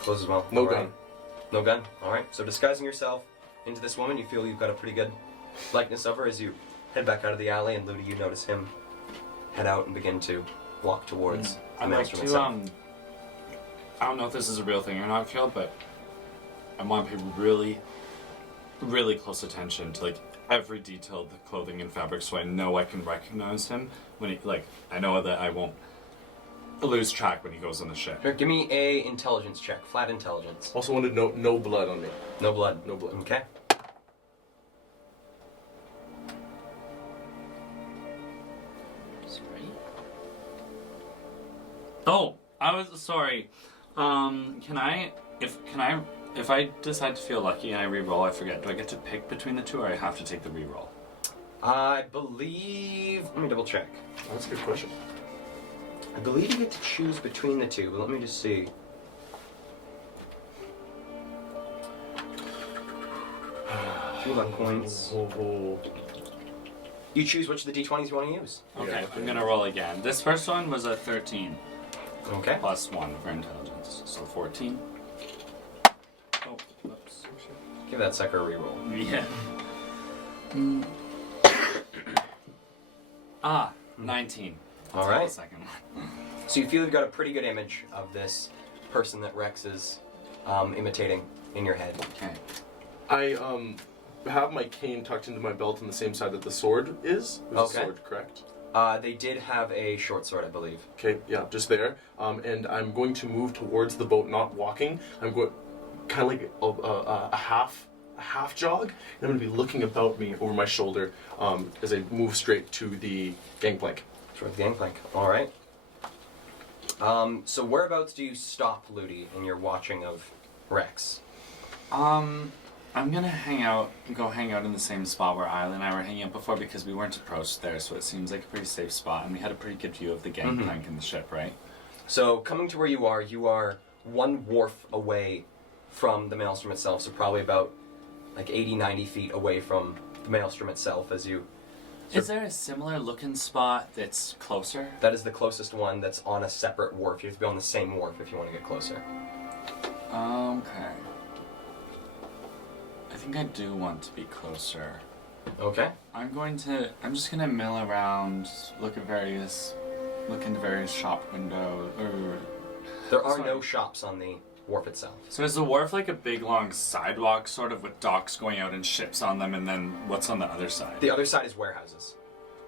Close as well. No All right. gun. No gun. All right. So disguising yourself into this woman, you feel you've got a pretty good likeness of her as you head back out of the alley, and Ludi, you notice him head out and begin to walk towards the I'd like maelstrom to, itself. I don't know if this is a real thing or not, Kale, but I want to pay really, really close attention to like every detail of the clothing and fabric, so I know I can recognize him when he I know that I won't lose track when he goes on the ship. Here, give me a intelligence check. Flat intelligence. Also wanted no blood on me. No blood. No blood. Okay. Sorry. Oh, I was sorry. Can I if I decide to feel lucky and I re-roll, I forget. Do I get to pick between the two, or I have to take the re-roll? I believe. Let me double check. That's a good question. I believe you get to choose between the two, but let me just see. Two luck points. You choose which of the d20s you want to use. Okay, Yeah. I'm gonna roll again. This first one was a 13 Okay. plus 1 for intelligence, so 14. Oh, whoops. Give that sucker a reroll. Yeah. 19. All right. The second one. So you feel you've got a pretty good image of this person that Rex is imitating in your head. Okay. I have my cane tucked into my belt on the same side that the sword is. There's Okay. a sword, correct? They did have a short sword, I believe. Okay, yeah, just there. And I'm going to move towards the boat, not walking. I'm going kind of like a half jog. And I'm going to be looking about me over my shoulder as I move straight to the gangplank. Toward the gangplank. All right. So whereabouts do you stop, Ludi, in your watching of Rex? I'm gonna go hang out in the same spot where Isla and I were hanging out before, because we weren't approached there, so it seems like a pretty safe spot, and we had a pretty good view of the gangplank and the ship, right? So coming to where you are one wharf away from the maelstrom itself, so probably about like 80, 90 feet away from the maelstrom itself as you... Is there a similar looking spot that's closer? That is the closest one that's on a separate wharf. You have to be on the same wharf if you want to get closer. Okay. I think I do want to be closer. Okay. I'm just gonna mill around, look into various shop windows, or... There are Sorry. no shops on the wharf itself. So is the wharf like a big long sidewalk, sort of with docks going out and ships on them, and then what's on the other side? The other side is warehouses.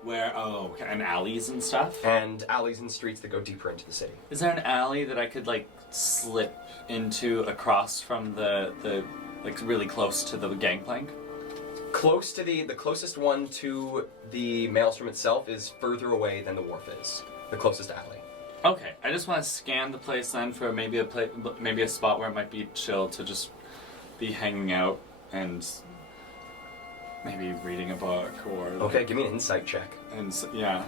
Okay, and alleys and stuff? And alleys and streets that go deeper into the city. Is there an alley that I could like slip into across from the like really close to the gangplank? Close to the closest one to the maelstrom itself is further away than the wharf is. The closest alley. Okay, I just want to scan the place then for maybe a spot where it might be chill to just be hanging out and maybe reading a book or... Okay, give me an insight check. Yeah.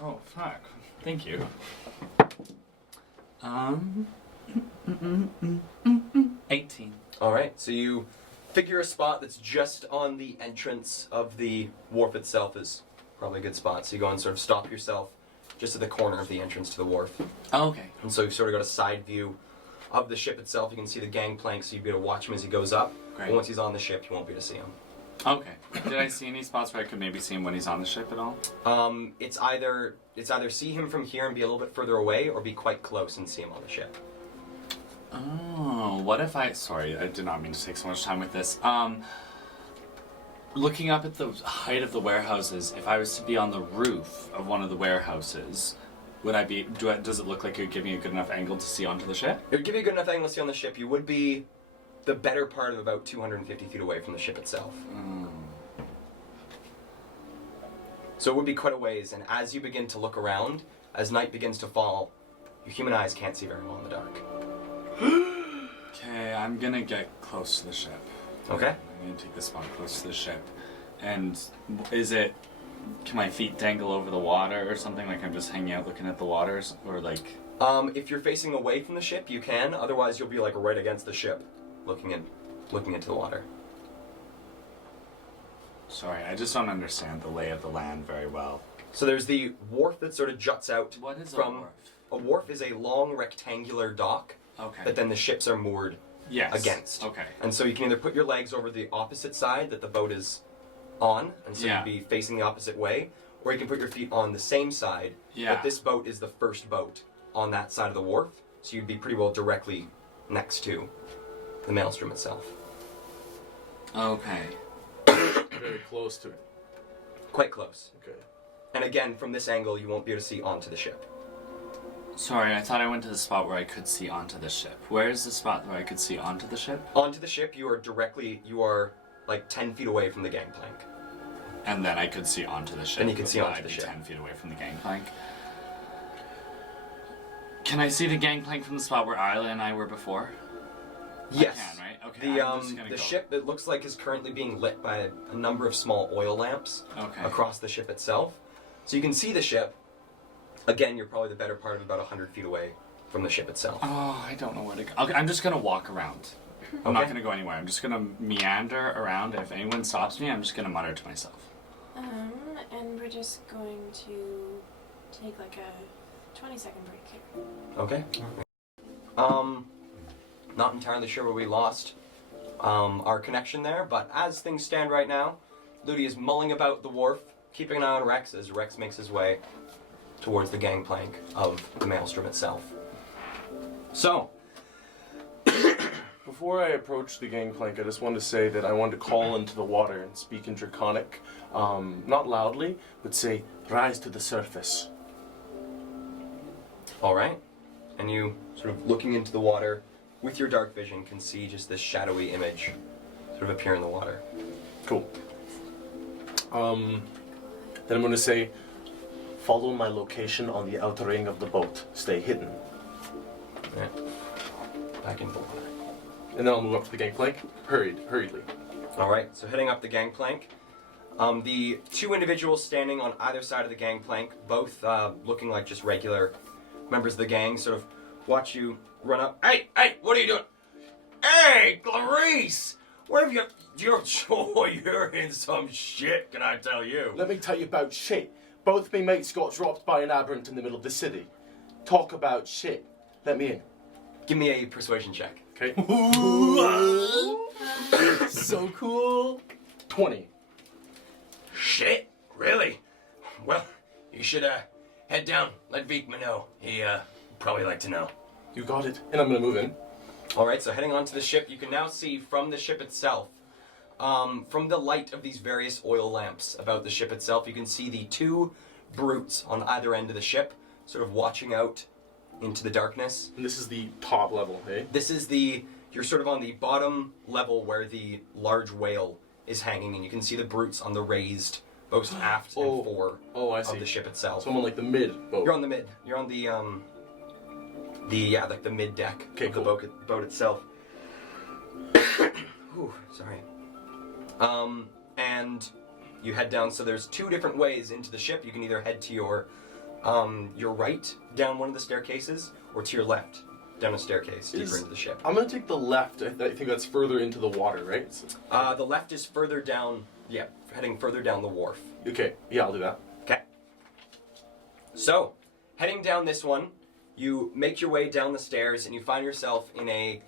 Oh, fuck. Thank you. 18. Alright, so you figure a spot that's just on the entrance of the wharf itself is probably a good spot. So you go and sort of stop yourself just at the corner of the entrance to the wharf. Oh, okay. And so you've sort of got a side view of the ship itself. You can see the gangplank, so you'd be able to watch him as he goes up. Great. But once he's on the ship, you won't be able to see him. Okay. Did I see any spots where I could maybe see him when he's on the ship at all? It's either see him from here and be a little bit further away, or be quite close and see him on the ship. Oh, what if sorry, I did not mean to take so much time with this. Looking up at the height of the warehouses, if I was to be on the roof of one of the warehouses, would I be, does it look like it would give me a good enough angle to see onto the ship? It would give you a good enough angle to see on the ship. You would be the better part of about 250 feet away from the ship itself. So it would be quite a ways, and as you begin to look around, as night begins to fall, your human eyes can't see very well in the dark. Okay, I'm gonna get close to the ship. Okay. I'm gonna take the spot close to the ship. And is it can my feet dangle over the water or something? Like I'm just hanging out looking at the waters, or like. If you're facing away from the ship, you can. Otherwise, you'll be like right against the ship, looking into the water. Sorry, I just don't understand the lay of the land very well. So there's the wharf that sort of juts out What is from. a wharf? A wharf is a long rectangular dock Okay. that then the ships are moored Yes. against. Okay. And so you can either put your legs over the opposite side that the boat is on, and so Yeah. you'd be facing the opposite way, or you can put your feet on the same side. Yeah. But this boat is the first boat on that side of the wharf, so you'd be pretty well directly next to the maelstrom itself. Okay. Very close to it. Quite close. Okay. And again, from this angle, you won't be able to see onto the ship. Sorry, I thought I went to the spot where I could see onto the ship. Where is the spot where I could see onto the ship? Onto the ship, you are like 10 feet away from the gangplank. And then I could see onto the ship. And you could see but onto I'd the be ship. 10 feet away from the gangplank. Can I see the gangplank from the spot where Isla and I were before? Yes. I can, right? Okay. I'm just gonna The go. ship, it looks like, is currently being lit by a number of small oil lamps Okay. across the ship itself. So you can see the ship. Again, you're probably the better part of about 100 feet away from the ship itself. Oh, I don't know where to go. Okay, I'm just gonna walk around. I'm not Okay. gonna go anywhere. I'm just gonna meander around. If anyone stops me, I'm just gonna mutter to myself. And we're just going to take like a 20-second break here. Okay. Not entirely sure where we lost our connection there, but as things stand right now, Ludi is mulling about the wharf, keeping an eye on Rex as Rex makes his way towards the gangplank of the maelstrom itself. So, Before I approach the gangplank, I just wanted to say that I wanted to call into the water and speak in Draconic. Not loudly, but say, rise to the surface. all right, and you sort of looking into the water with your dark vision can see just this shadowy image sort of appear in the water. Cool. Then I'm going to say, Follow my location on the outer ring of the boat. Stay hidden. Right. Back into the water. and then I'll move up to the gangplank hurriedly. All right, so heading up the gangplank. The two individuals standing on either side of the gangplank, both looking like just regular members of the gang, sort of watch you run up. Hey, what are you doing? Hey, Clarice! What have you... You're in some shit, can I tell you? Let me tell you about shit. Both me mates got dropped by an aberrant in the middle of the city. Talk about shit. Let me in. Give me a persuasion check. Okay. So cool. 20. Shit? Really? Well, you should head down. Let Vikma know. He probably like to know. You got it. And I'm gonna move in. All right, so heading onto the ship, you can now see from the ship itself, from the light of these various oil lamps about the ship itself, you can see the two brutes on either end of the ship, sort of watching out into the darkness. And this is the top level, hey? This is you're sort of on the bottom level where the large whale is hanging, and you can see the brutes on the raised, both aft and fore I of see. the ship itself. So I'm on like the mid boat. You're on the mid. You're on the like the mid deck Okay, of cool. the boat itself. Whew, sorry. And you head down. So there's two different ways into the ship. You can either head to your right down one of the staircases, or to your left down a staircase deeper into the ship. I'm gonna take the left. I think that's further into the water, right? The left is further down. Yeah, heading further down the wharf. Okay, yeah, I'll do that. Okay. So, heading down this one, you make your way down the stairs and you find yourself in a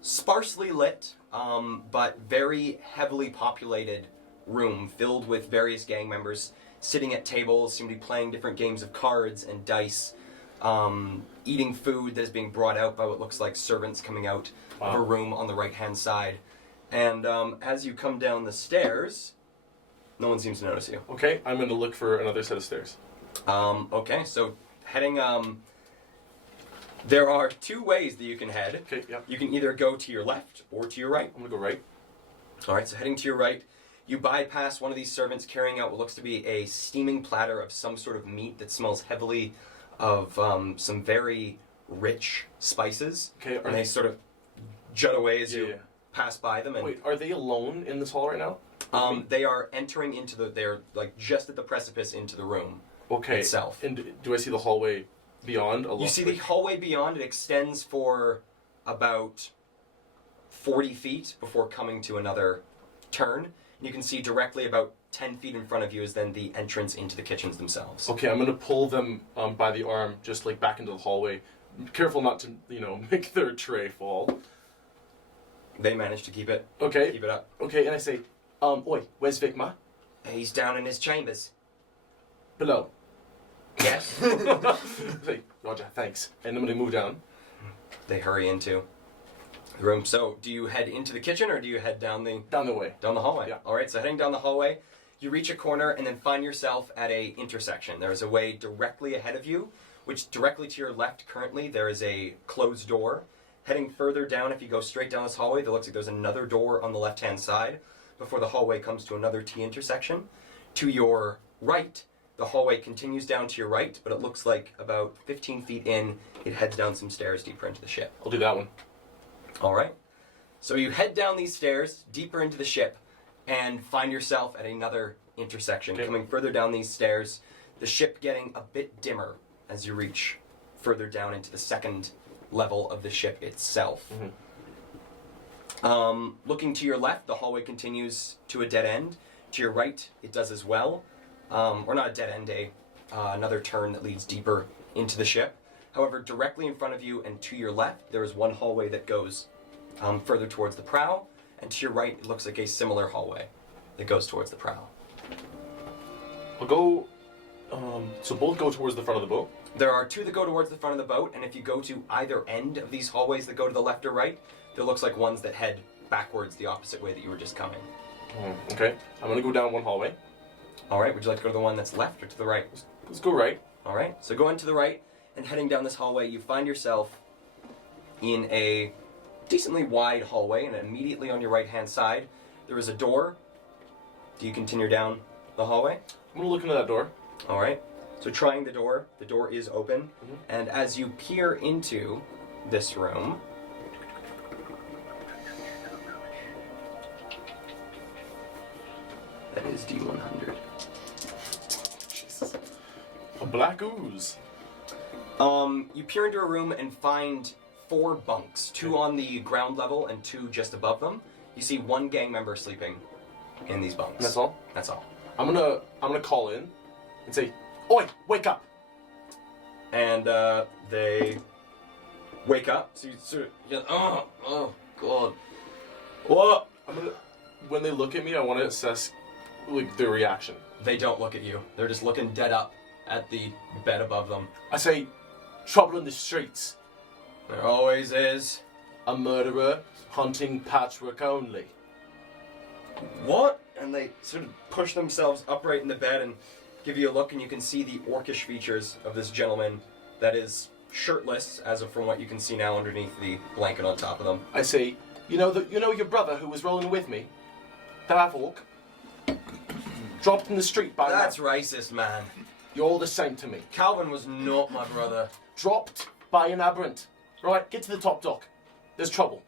sparsely lit, but very heavily populated room filled with various gang members sitting at tables, seem to be playing different games of cards and dice, eating food that is being brought out by what looks like servants coming out of a room on the right-hand side. And as you come down the stairs, no one seems to notice you. Okay, I'm gonna look for another set of stairs. Okay, so heading, there are two ways that you can head. Okay, yeah. You can either go to your left or to your right. I'm gonna go right. Alright, so heading to your right, you bypass one of these servants carrying out what looks to be a steaming platter of some sort of meat that smells heavily of some very rich spices. Okay, And they sort of jut away as you Yeah. pass by them. And Wait, are they alone in this hall right now? They are entering into they're like just at the precipice into the room Okay. itself. And do I see the hallway beyond? You see the hallway beyond. It extends for about 40 feet before coming to another turn. You can see directly about 10 feet in front of you is then the entrance into the kitchens themselves. Okay, I'm gonna pull them by the arm, just like back into the hallway. Careful not to, make their tray fall. They manage to keep it Okay. keep it up. Okay, and I say, oi, where's Vigma? He's down in his chambers. Below. Yes. Say, Roger, thanks. And I'm gonna move down. They hurry into the room. So, do you head into the kitchen or do you head down the way. hallway? Yeah. All right. So heading down the hallway, you reach a corner and then find yourself at a intersection. There is a way directly ahead of you, which directly to your left currently there is a closed door. Heading further down, if you go straight down this hallway, there looks like there's another door on the left-hand side before the hallway comes to another T intersection. To your right, the hallway continues down to your right, but it looks like about 15 feet in, it heads down some stairs deeper into the ship. I'll do that one. All right. So you head down these stairs deeper into the ship and find yourself at another intersection. Okay. Coming further down these stairs, the ship getting a bit dimmer as you reach further down into the second level of the ship itself. Looking to your left, the hallway continues to a dead end. To your right, it does as well. Or not a dead end, another turn that leads deeper into the ship. However, directly in front of you and to your left, there is one hallway that goes further towards the prow, and to your right, it looks like a similar hallway that goes towards the prow. I'll go. So both go towards the front of the boat. There are two that go towards the front of the boat, and if you go to either end of these hallways that go to the left or right, there looks like ones that head backwards the opposite way that you were just coming. Okay. I'm gonna go down one hallway. All right, would you like to go to the one that's left or to the right? Let's go right. All right, so going to the right and heading down this hallway, you find yourself in a decently wide hallway, and immediately on your right-hand side, there is a door. Do you continue down the hallway? I'm gonna look into that door. All right, so trying the door is open, and as you peer into this room, that is D100. Jesus. A black ooze. You peer into a room and find 4 bunks, 2 on the ground level and 2 just above them. You see 1 gang member sleeping in these bunks. That's all? That's all. I'm gonna call in and say, oi, wake up! And they wake up. So you sort of yell, oh god. What? When they look at me, I want to assess their reaction. They don't look at you. They're just looking dead up at the bed above them. I say, trouble in the streets. There always is. A murderer hunting patchwork only. What? And they sort of push themselves upright in the bed and give you a look, and you can see the orcish features of this gentleman that is shirtless, as of from what you can see now underneath the blanket on top of them. I say, you know your brother who was rolling with me? That orc? Dropped in the street by That's racist, man. You're all the same to me. Calvin was not my brother. Dropped by an aberrant. Right, get to the top dock. There's trouble.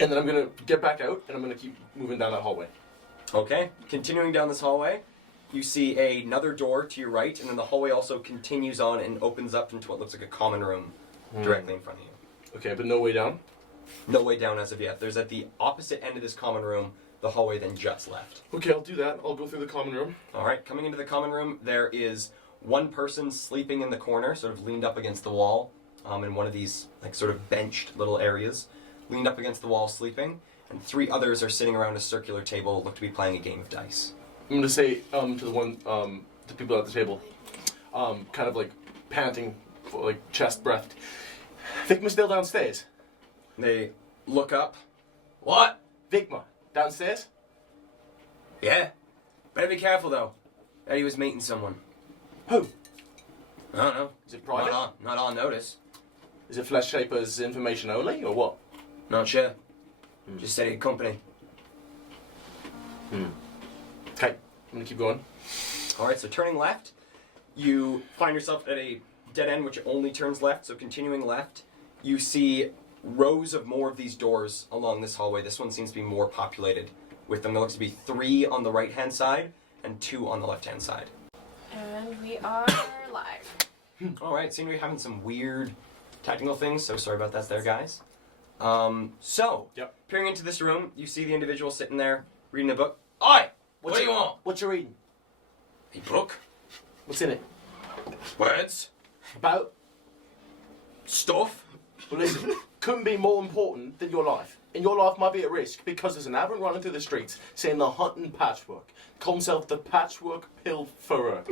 And then I'm gonna get back out and I'm gonna keep moving down that hallway. Okay, continuing down this hallway, you see another door to your right, and then the hallway also continues on and opens up into what looks like a common room directly in front of you. Okay, but no way down? No way down as of yet. There's at the opposite end of this common room, the hallway then juts left. Okay, I'll do that. I'll go through the common room. All right, coming into the common room, there is one person sleeping in the corner, sort of leaned up against the wall, in one of these like sort of benched little areas, leaned up against the wall sleeping, and 3 others are sitting around a circular table, look to be playing a game of dice. I'm gonna say to the people at the table, kind of like panting, like chest breathed. Vigma's still downstairs. They look up. What? Vigma, downstairs? Yeah. Better be careful though. Eddie was meeting someone. Who? I don't know. Is it private? Not on notice. Is it Flesh Shaper's information only, or what? Not sure. Just said he had company. Okay, I'm gonna keep going. Alright, so turning left, you find yourself at a dead end which only turns left, so continuing left, you see rows of more of these doors along this hallway. This one seems to be more populated with them. There looks to be 3 on the right-hand side and 2 on the left-hand side. And we are live. All right, seem to be having some weird technical things, so sorry about that there, guys. Yep. Peering into this room, you see the individual sitting there reading a book. Oi! What do you want? What you reading? A book? What's in it? Words? About? Stuff? Well, listen, couldn't be more important than your life. And your life might be at risk because there's an aberrant running through the streets saying they're hunting patchwork. Call himself the patchwork pilferer.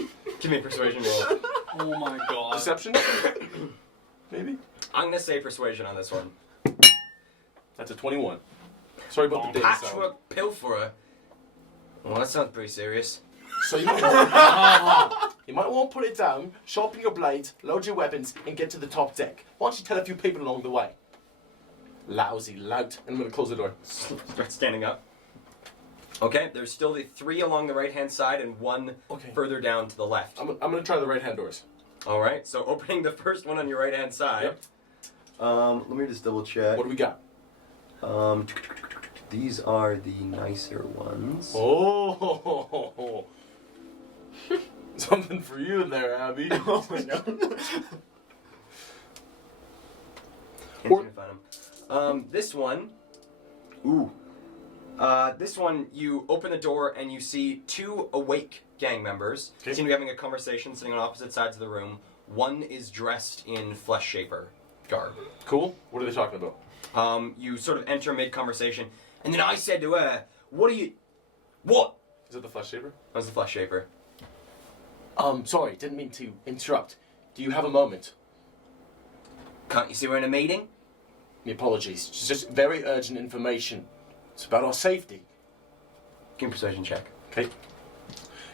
Give me a persuasion roll. Oh my god. Deception? Maybe? I'm gonna say persuasion on this one. That's a 21. Sorry about the data sound. Patchwork pilferer? Well, that sounds pretty serious. So you might want to put it down, sharpen your blades, load your weapons, and get to the top deck. Why don't you tell a few people along the way? Lousy lout. And I'm going to close the door. Start standing up. Okay, there's still the 3 along the right-hand side and 1 further down to the left. I'm going to try the right-hand doors. All right, so opening the first one on your right-hand side. Yep. Let me just double check. What do we got? These are the nicer ones. Oh! Something for you in there, Abby. Oh my god. Can't seem to find them. This one. Ooh. This one, you open the door and you see 2 awake gang members. Okay. Seem to be having a conversation sitting on opposite sides of the room. One is dressed in flesh shaper garb. Cool. What are they talking about? You sort of enter mid-conversation, and then I said to her, "What are you... What?" Is it the flesh shaper? That was the flesh shaper. Sorry, didn't mean to interrupt. Do you have a moment? Can't you see we're in a meeting? My apologies. It's just very urgent information. It's about our safety. Give me a persuasion check. Okay.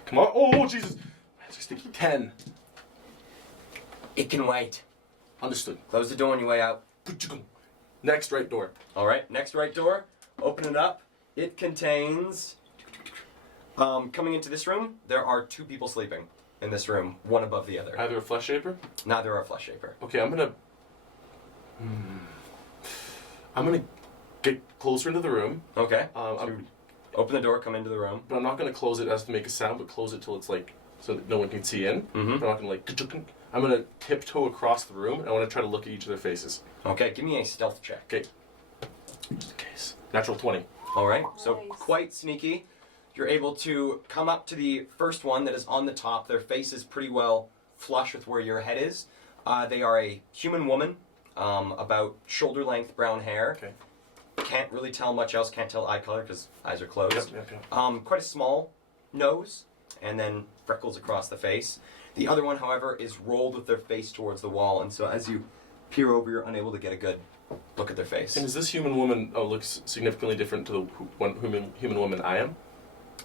Come on. Oh, Jesus. Magic sticky. 10. It can wait. Understood. Close the door on your way out. Next right door. All right, next right door. Open it up. It contains... coming into this room, there are 2 people sleeping in this room, one above the other. Either a flesh shaper? Neither are a flesh shaper. Okay, I'm gonna get closer into the room. Okay. I'm Open the door, come into the room. But I'm not going to close it as to make a sound, but close it till it's like, so that no one can see in. Mm-hmm. I'm not going to like, I'm going to tiptoe across the room, and I want to try to look at each of their faces. Okay, give me a stealth check. Okay. Just in case. Natural 20. All right, so Nice. quite sneaky. You're able to come up to the first one that is on the top. Their face is pretty well flush with where your head is. They are a human woman, about shoulder-length brown hair. Okay. Can't really tell much else. Can't tell eye color because eyes are closed. Yep. Quite a small nose, and then freckles across the face. The other one, however, is rolled with their face towards the wall, and so as you peer over, you're unable to get a good look at their face. And is this human woman looks significantly different to the human woman I am?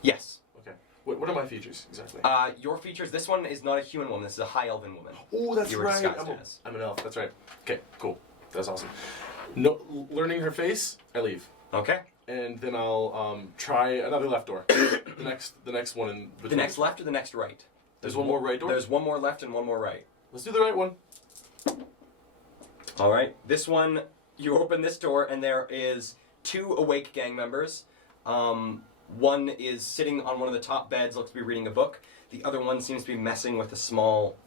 Yes. Okay. What are my features exactly? Your features. This one is not a human woman. This is a high elven woman. Oh, that's You were right. disguised as. I'm an elf. That's right. Okay, cool. That's awesome. No, learning her face, I leave, Okay. and then I'll try another left door. the next one in between. The next left or the next right? There's one more right door. There's one more left and one more right. Let's do the right one. All right. This one, you open this door, and there is 2 awake gang members. One is sitting on one of the top beds, looks to be reading a book. The other one seems to be messing with a small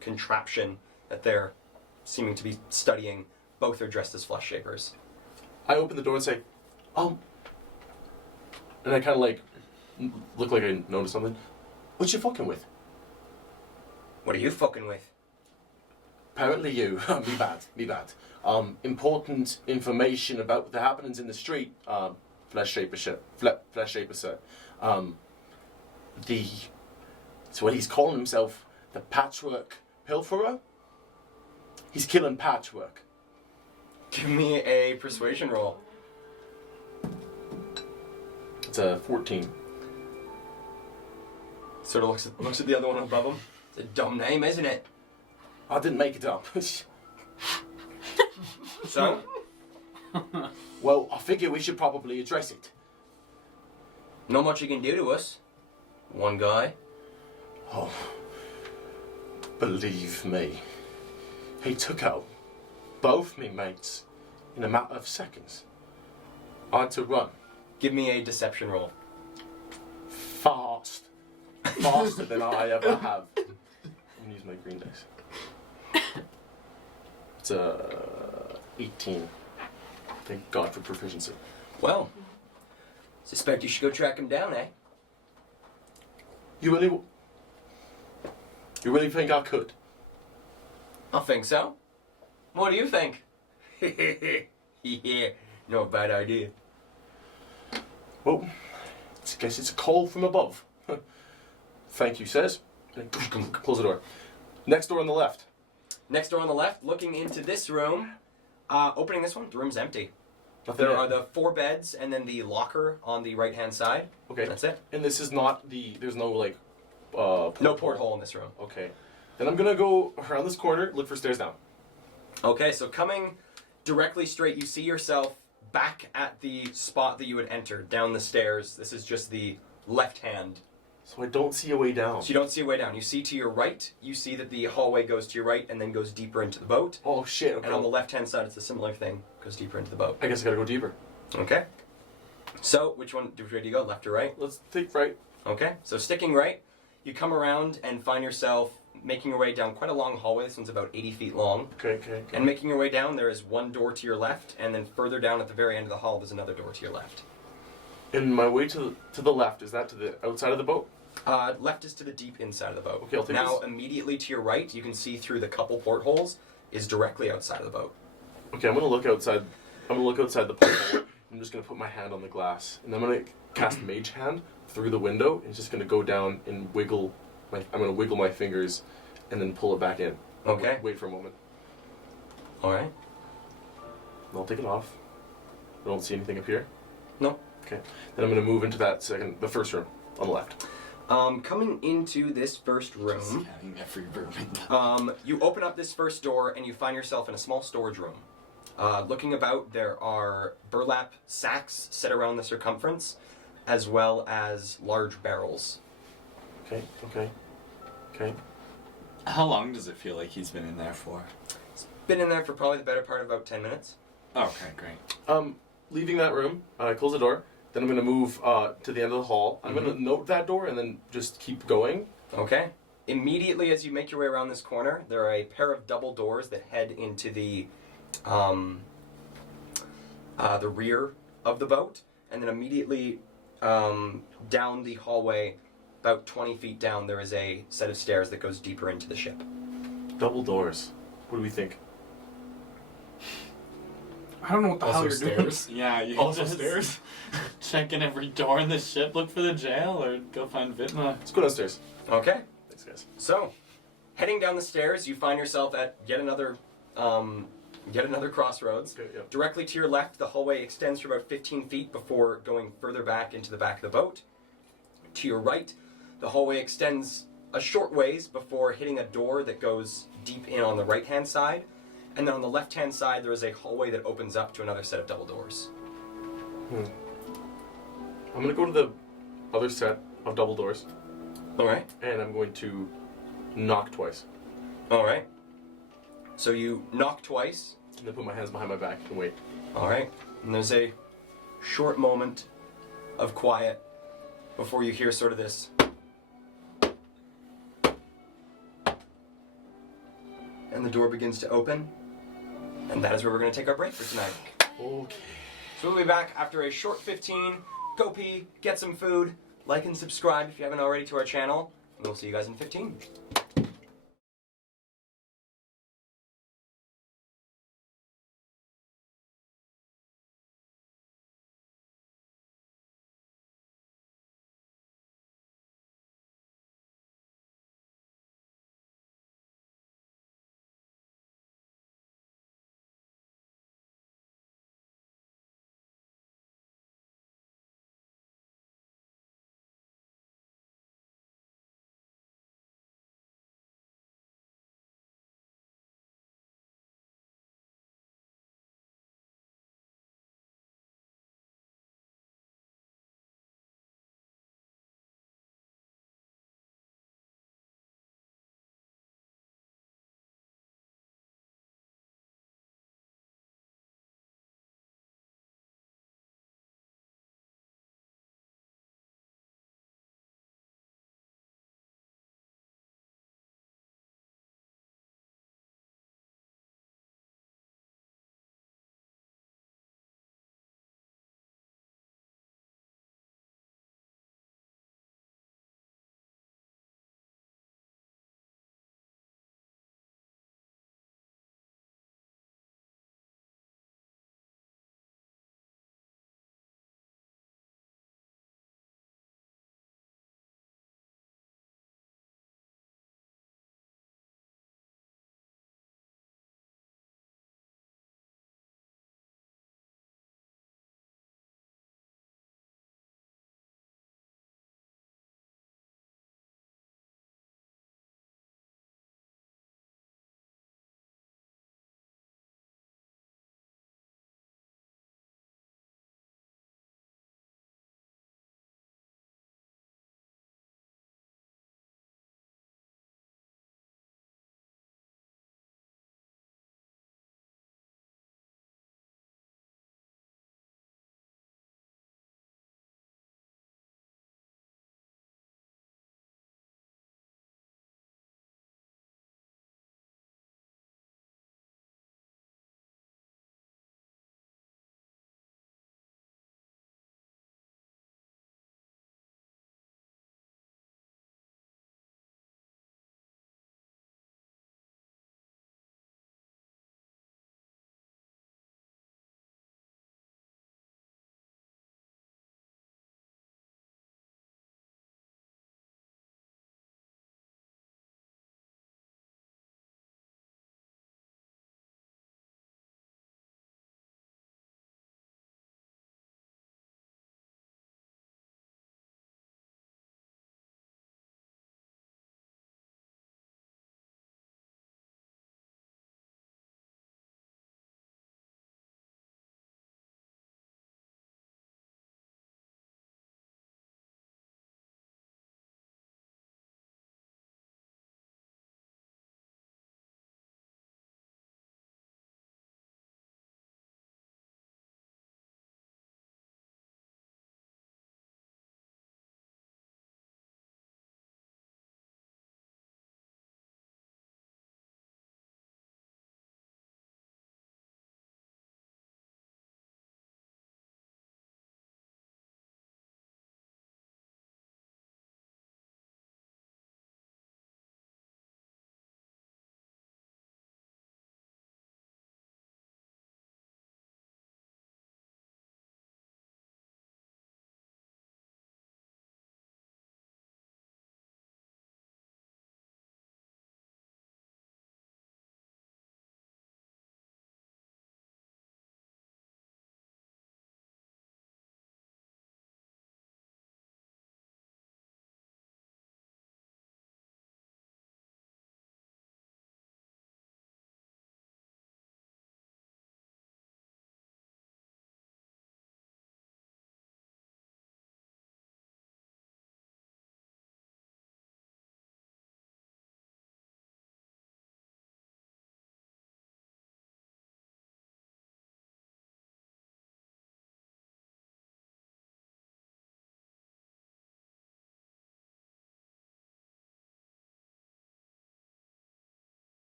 contraption that they're seeming to be studying. Both are dressed as flesh shapers. I open the door and say, and I kind of like look like I noticed something. What you fucking with? What are you fucking with? Apparently you. me bad. Important information about the happenings in the street. Flesh shaper, sir. So what he's calling himself, the patchwork pilferer. He's killing patchwork. Give me a persuasion roll. It's a 14. Sort of looks at the other one above him. It's a dumb name, isn't it? I didn't make it up. So? Well, I figure we should probably address it. Not much you can do to us. One guy. Oh, believe me, he took out both me mates in a matter of seconds. On to run. Give me a deception roll. Fast. Faster than I ever have. I'm gonna use my green dice. It's 18. Thank God for proficiency. Well, suspect you should go track him down, eh? You really think I could? I think so. What do you think? Yeah, no bad idea. Well, I guess it's a call from above. Thank you, says. And close the door. Next door on the left. Next door on the left, looking into this room, opening this one, the room's empty. Nothing There in. are the 4 beds and then the locker on the right-hand side. Okay. That's it. And this is not the. There's no like. No porthole in this room. Okay. Then I'm gonna go around this corner, look for stairs down. Okay, so coming directly straight, you see yourself back at the spot that you had entered, down the stairs. This is just the left hand. So I don't see a way down. So you don't see a way down. You see to your right, you see that the hallway goes to your right and then goes deeper into the boat. Oh shit. Okay. And on the left-hand side, it's a similar thing. Goes deeper into the boat. I guess I gotta go deeper. Okay. So, which way do you go? Left or right? Let's take right. Okay. So sticking right, you come around and find yourself making your way down quite a long hallway. This one's about 80 feet long. Okay. And making your way down, there is one door to your left, and then further down at the very end of the hall, there's another door to your left. And my way to the left, is that to the outside of the boat? Left is to the deep inside of the boat. Okay, I'll take now, this. immediately to your right, you can see through the couple portholes, is directly outside of the boat. Okay, I'm gonna look outside. I'm gonna look outside the porthole. I'm just gonna put my hand on the glass, and I'm gonna cast Mage Hand through the window. And it's just gonna go down and wiggle. I'm gonna wiggle my fingers, and then pull it back in. Okay. Wait for a moment. All right. And I'll take it off. I don't see anything up here. No. Okay. Then I'm gonna move into the first room on the left. Coming into this first room, Scanning every room. you open up this first door and you find yourself in a small storage room. Looking about, there are burlap sacks set around the circumference, as well as large barrels. Okay. How long does it feel like he's been in there for? Been in there for probably the better part of about 10 minutes. Okay, great. Leaving that room, I close the door. Then I'm gonna move to the end of the hall. I'm gonna note that door and then just keep going. Okay. Immediately as you make your way around this corner, there are a pair of double doors that head into the rear of the boat, and then immediately down the hallway, about 20 feet down, there is a set of stairs that goes deeper into the ship. Double doors. What do we think? I don't know what the hell Also you're doing. stairs. Yeah, you Also just stairs. checking every door in the ship, look for the jail, or go find Vitma. Let's go downstairs. Okay. Thanks, guys. So, heading down the stairs, you find yourself at yet another crossroads. Okay, yep. Directly to your left, the hallway extends for about 15 feet before going further back into the back of the boat. To your right, the hallway extends a short ways before hitting a door that goes deep in on the right-hand side. And then on the left-hand side, there is a hallway that opens up to another set of double doors. I'm gonna go to the other set of double doors, All right. and I'm going to knock twice, All right. So you knock twice. and then put my hands behind my back and wait. All right. And there's a short moment of quiet before you hear sort of this. And the door begins to open. And that is where we're going to take our break for tonight. Okay. So we'll be back after a short 15. Go pee, get some food, like and subscribe if you haven't already to our channel. And we'll see you guys in 15.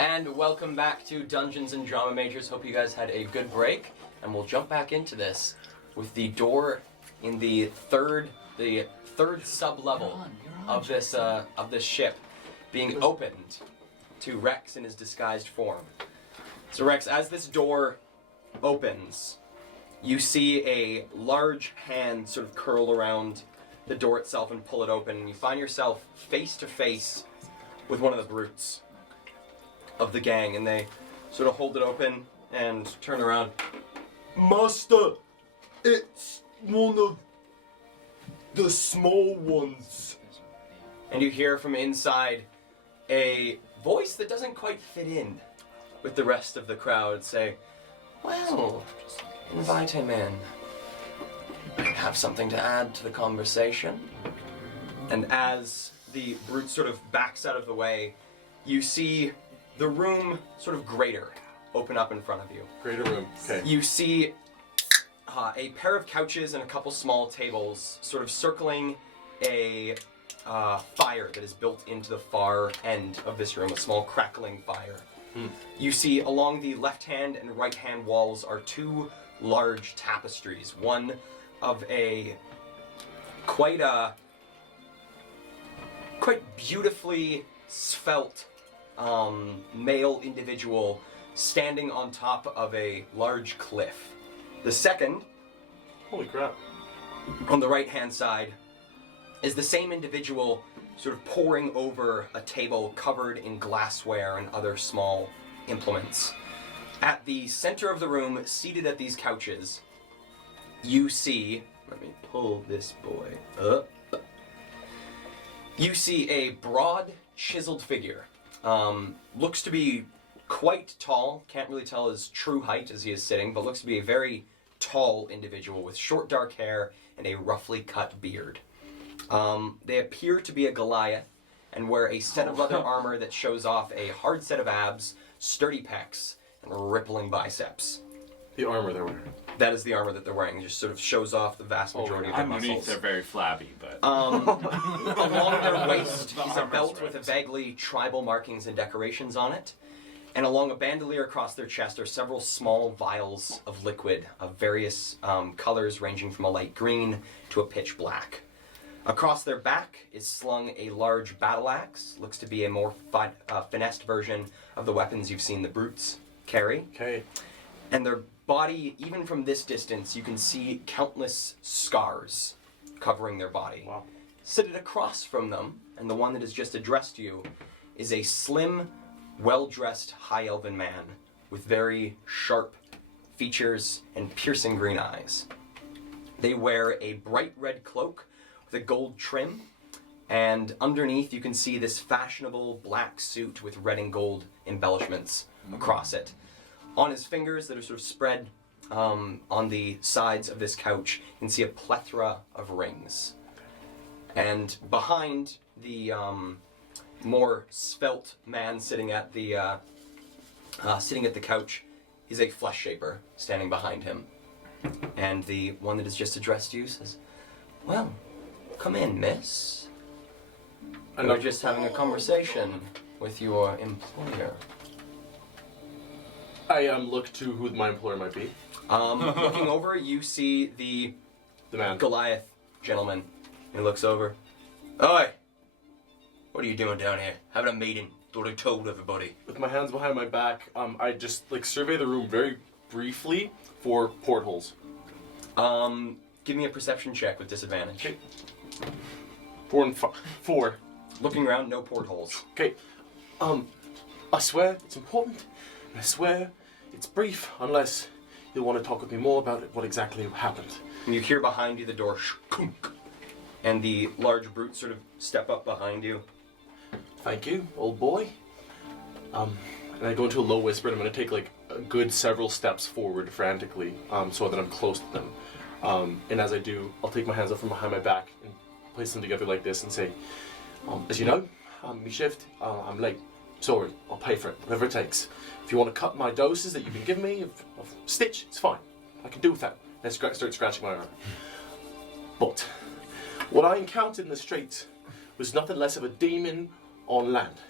And welcome back to Dungeons and Drama Majors. Hope you guys had a good break, and we'll jump back into this with the door in the third sub-level of this ship being opened to Rex in his disguised form. So Rex, as this door opens, you see a large hand sort of curl around the door itself and pull it open, and you find yourself face to face with one of the brutes of the gang, and they sort of hold it open and turn around. Master, it's one of the small ones. And you hear from inside a voice that doesn't quite fit in with the rest of the crowd say, "Well, invite him in. Have something to add to the conversation." And as the brute sort of backs out of the way, you see the room sort of greater open up in front of you. Greater room. Okay. You see a pair of couches and a couple small tables sort of circling a fire that is built into the far end of this room, a small crackling fire. You see along the left-hand and right-hand walls are two large tapestries, one of a quite beautifully svelte male individual standing on top of a large cliff. The second, Holy crap. on the right-hand side, is the same individual sort of poring over a table covered in glassware and other small implements. At the center of the room, seated at these couches, you see, let me pull this boy up. You see a broad, chiseled figure. Looks to be quite tall, can't really tell his true height as he is sitting, but looks to be a very tall individual with short dark hair and a roughly cut beard. They appear to be a Goliath and wear a set of leather armor that shows off a hard set of abs, sturdy pecs, and rippling biceps. The armor they're wearing. That is the armor that they're wearing. It just sort of shows off the vast majority of their Underneath, muscles. they're very flabby, but Along their waist The is a armor's belt with right. vaguely tribal markings and decorations on it. And along a bandolier across their chest are several small vials of liquid of various colors ranging from a light green to a pitch black. Across their back is slung a large battle axe. Looks to be a more finessed version of the weapons you've seen the brutes carry. Okay. And their body, even from this distance, you can see countless scars covering their body. Wow. Seated across from them, and the one that has just addressed you, is a slim, well-dressed high elven man with very sharp features and piercing green eyes. They wear a bright red cloak with a gold trim, and underneath you can see this fashionable black suit with red and gold embellishments across it. On his fingers that are sort of spread on the sides of this couch, you can see a plethora of rings. And behind the more svelte man sitting at the couch is a flesh shaper standing behind him. And the one that has just addressed you says, "Well, come in, miss. And We're I'm just having a conversation with your employer." I look to who my employer might be. Looking over, you see the The man. Goliath gentleman. He looks over. "Oi! What are you doing down here? Having a meeting. Thought I told everybody." With my hands behind my back, I just survey the room very briefly for portholes. Give me a perception check with disadvantage. Okay. 4 and 4. Looking around, no portholes. Okay. I swear it's important. And I swear it's brief, unless you want to talk with me more about it, what exactly happened. And you hear behind you the door shkunk, and the large brutes sort of step up behind you. Thank you, old boy. And I go into a low whisper, and I'm going to take a good several steps forward frantically, so that I'm close to them. And as I do, I'll take my hands up from behind my back and place them together like this and say, as you know, my shift, I'm late. Sorry, I'll pay for it, whatever it takes. If you want to cut my doses that you've been giving me of stitch, it's fine. I can do with that. Let's start scratching my arm. But what I encountered in the streets was nothing less of a demon on land.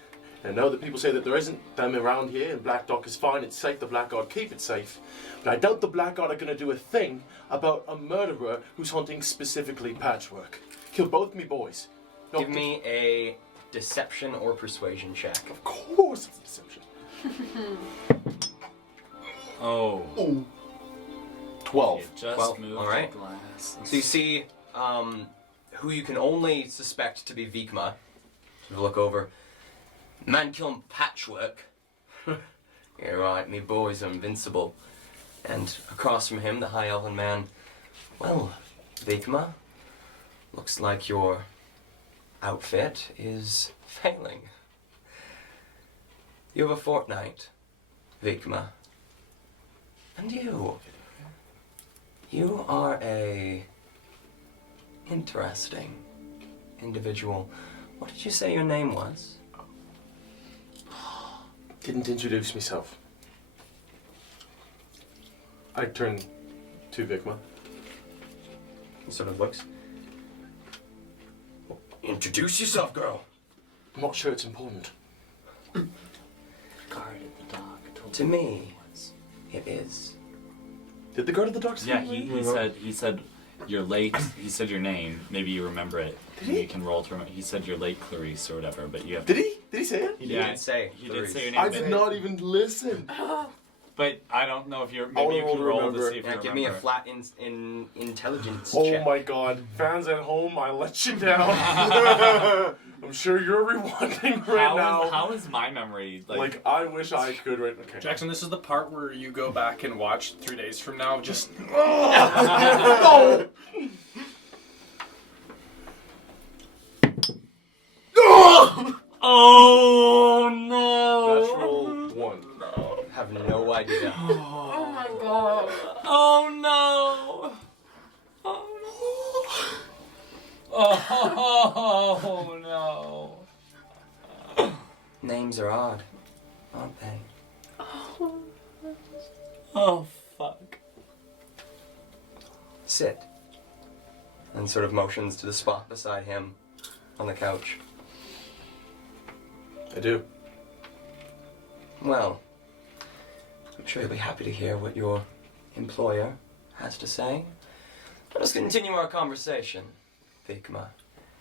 I know that people say that there isn't them around here, and Black Dock is fine, it's safe, the Blackguard keep it safe. But I doubt the Blackguard are going to do a thing about a murderer who's hunting specifically Patchwork. Killed both me boys. Give me a deception or persuasion check. Of course it's deception. Oh. Oh. 12. You just 12, moved alright. the glass. So you see who you can only suspect to be Vikma. Look over. Man killing Patchwork. You're right, me boys are invincible. And across from him, the High Elven man. Well, Vikma, looks like your outfit is failing. You have a fortnight, Vikma. And you are a interesting individual. What did you say your name was? Didn't introduce myself. I turn to Vikma. He sort of looks. Introduce yourself, girl. I'm not sure it's important. Guard at the dock told To me me, it was. it is. Did the guard at the dock say Yeah, that? he said you're late. He said your name. Maybe you remember it. Did he? You can roll to remember. He said you're late, Clarice, or whatever. But you have. Did he? Did he say it? He Yeah, did say. He did Clarice. say your name. I but- did not even listen. But I don't know if you're. I Maybe you wanna can roll to roll to remember. see if Yeah, you give me a remember. flat in intelligence Oh check. my god. Fans at home, I let you down. I'm sure you're rewinding right now. How is my memory? Like, I wish I could right okay. Jackson, this is the part where you go back and watch 3 days from now. Just No! Oh no! Natural 1. Have no idea. Oh my god. Oh no! Oh no! Oh no! Names are odd, aren't they? Oh fuck! Sit. And sort of motions to the spot beside him on the couch. I do. Well, I'm sure you'll be happy to hear what your employer has to say. Let us continue our conversation, Vikma.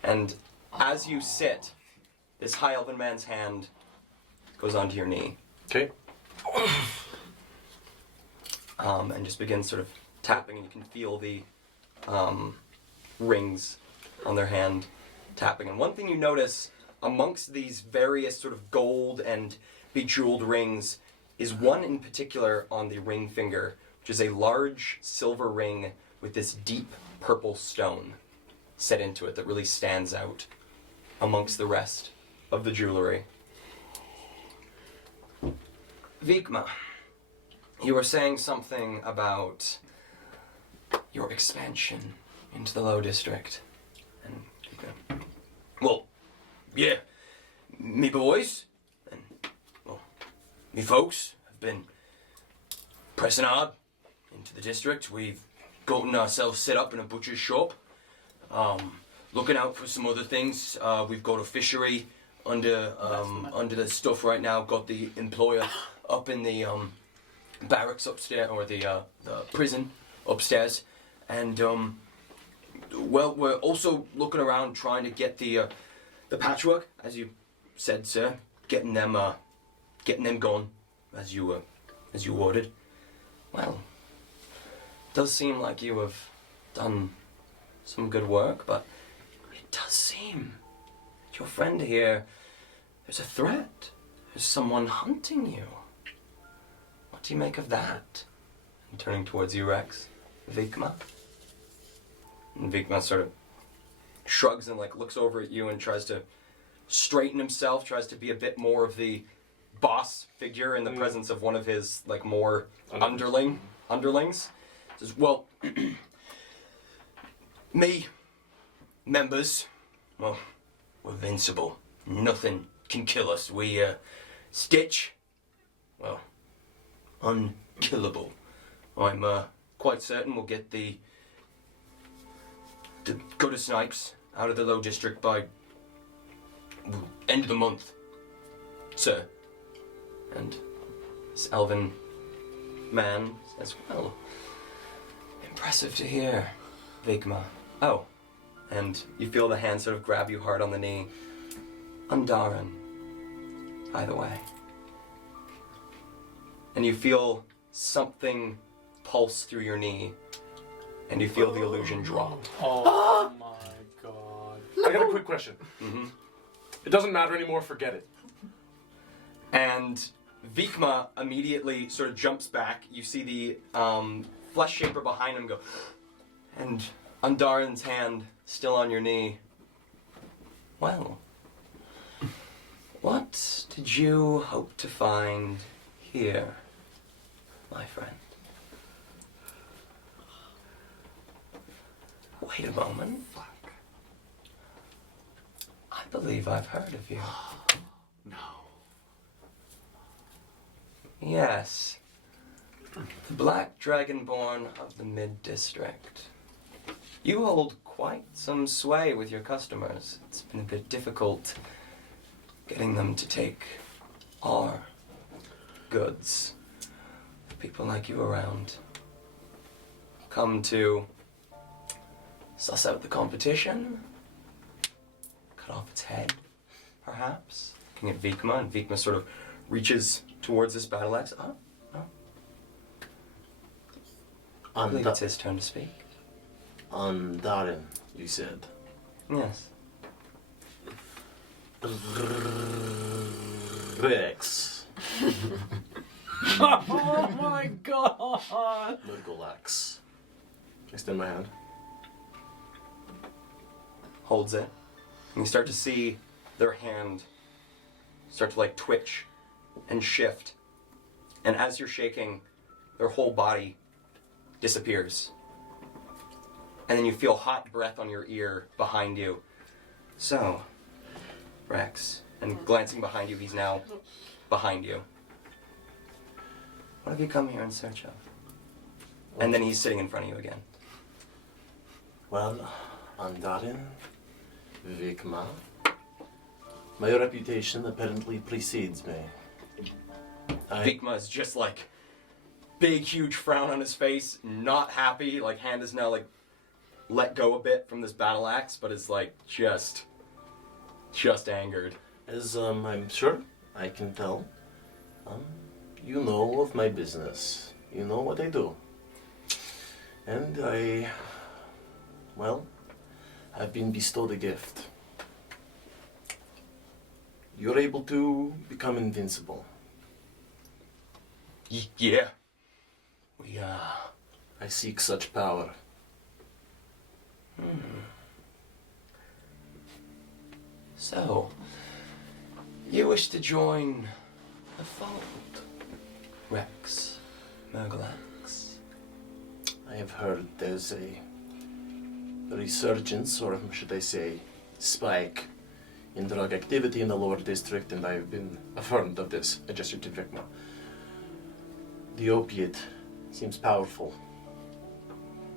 And as you sit, this High Elven man's hand goes onto your knee. Okay. And just begins sort of tapping, and you can feel the rings on their hand tapping. And one thing you notice amongst these various sort of gold and bejeweled rings is one in particular on the ring finger, which is a large silver ring with this deep purple stone set into it that really stands out amongst the rest of the jewelry. Vikma, you were saying something about your expansion into the Low District. And, well, yeah, me boys and, well, me folks have been pressing hard into the district. We've gotten ourselves set up in a butcher's shop, looking out for some other things. We've got a fishery under the stuff right now. Got the employer up in the barracks upstairs, or the prison upstairs, and well, we're also looking around trying to get the patchwork, as you said, sir, getting them gone, as you ordered. Well, it does seem like you have done some good work, but it does seem that your friend here, there's a threat. There's someone hunting you. What do you make of that? And turning towards you, Rex, Vikma. And Vikma sort of shrugs and like looks over at you and tries to straighten himself, tries to be a bit more of the boss figure in the presence of one of his like more underlings. Says, well, me, members, well, we're invincible. Nothing can kill us. We, Stitch, well, unkillable. I'm quite certain we'll get the go to Snipes out of the Low District by end of the month. sir. And this elven man says, well, impressive to hear, Vigma. Oh, and you feel the hand sort of grab you hard on the knee. Undarin, by the way. And you feel something pulse through your knee, and you feel the illusion drop. Oh my god. I got a quick question. Mm-hmm. It doesn't matter anymore, forget it. And Vikma immediately sort of jumps back. You see the flesh shaper behind him go, and Undarin's hand still on your knee. Well, what did you hope to find here, my friend? Wait a moment. I believe I've heard of you. No. Yes. The Black Dragonborn of the Mid-District. You hold quite some sway with your customers. It's been a bit difficult getting them to take our goods. People like you around. Come to suss out the competition, cut off its head, perhaps. Looking at Vikma, and Vikma sort of reaches towards this battle axe. Oh, no. I believe it's his turn to speak. Undarin, you said. Yes. Rex. Oh my god! Murgolax. Extend my hand. Holds it. And you start to see their hand start to like twitch and shift. And as you're shaking, their whole body disappears. And then you feel hot breath on your ear behind you. So, Rex, and glancing behind you, he's now behind you. What have you come here in search of? And then he's sitting in front of you again. Well, Undarin, Vikma. My reputation apparently precedes me. Vikma is just like big, huge frown on his face, not happy. Like hand is now like let go a bit from this battle axe, but is like just angered. As I'm sure I can tell, you know of my business. You know what I do. And I've been bestowed a gift. You're able to become invincible. Yeah. I seek such power. So, you wish to join the fold, Rex Murgolax? I have heard there's a resurgence, or should I say, spike, in drug activity in the lower district, and I've been affirmed of this. I gestured to Vikma. The opiate seems powerful.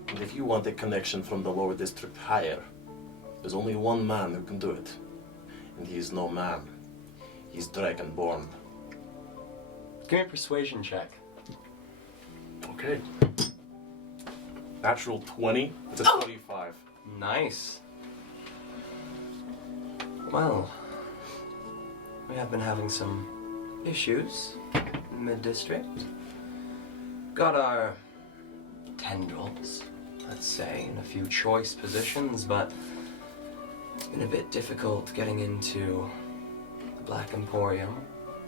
And if you want a connection from the lower district higher, there's only one man who can do it. And he is no man. He's dragonborn. Give me a persuasion check. Okay. Natural 20. It's a 25. Nice. Well, we have been having some issues in the mid-district. Got our tendrils, let's say, in a few choice positions, but it's been a bit difficult getting into the Black Emporium.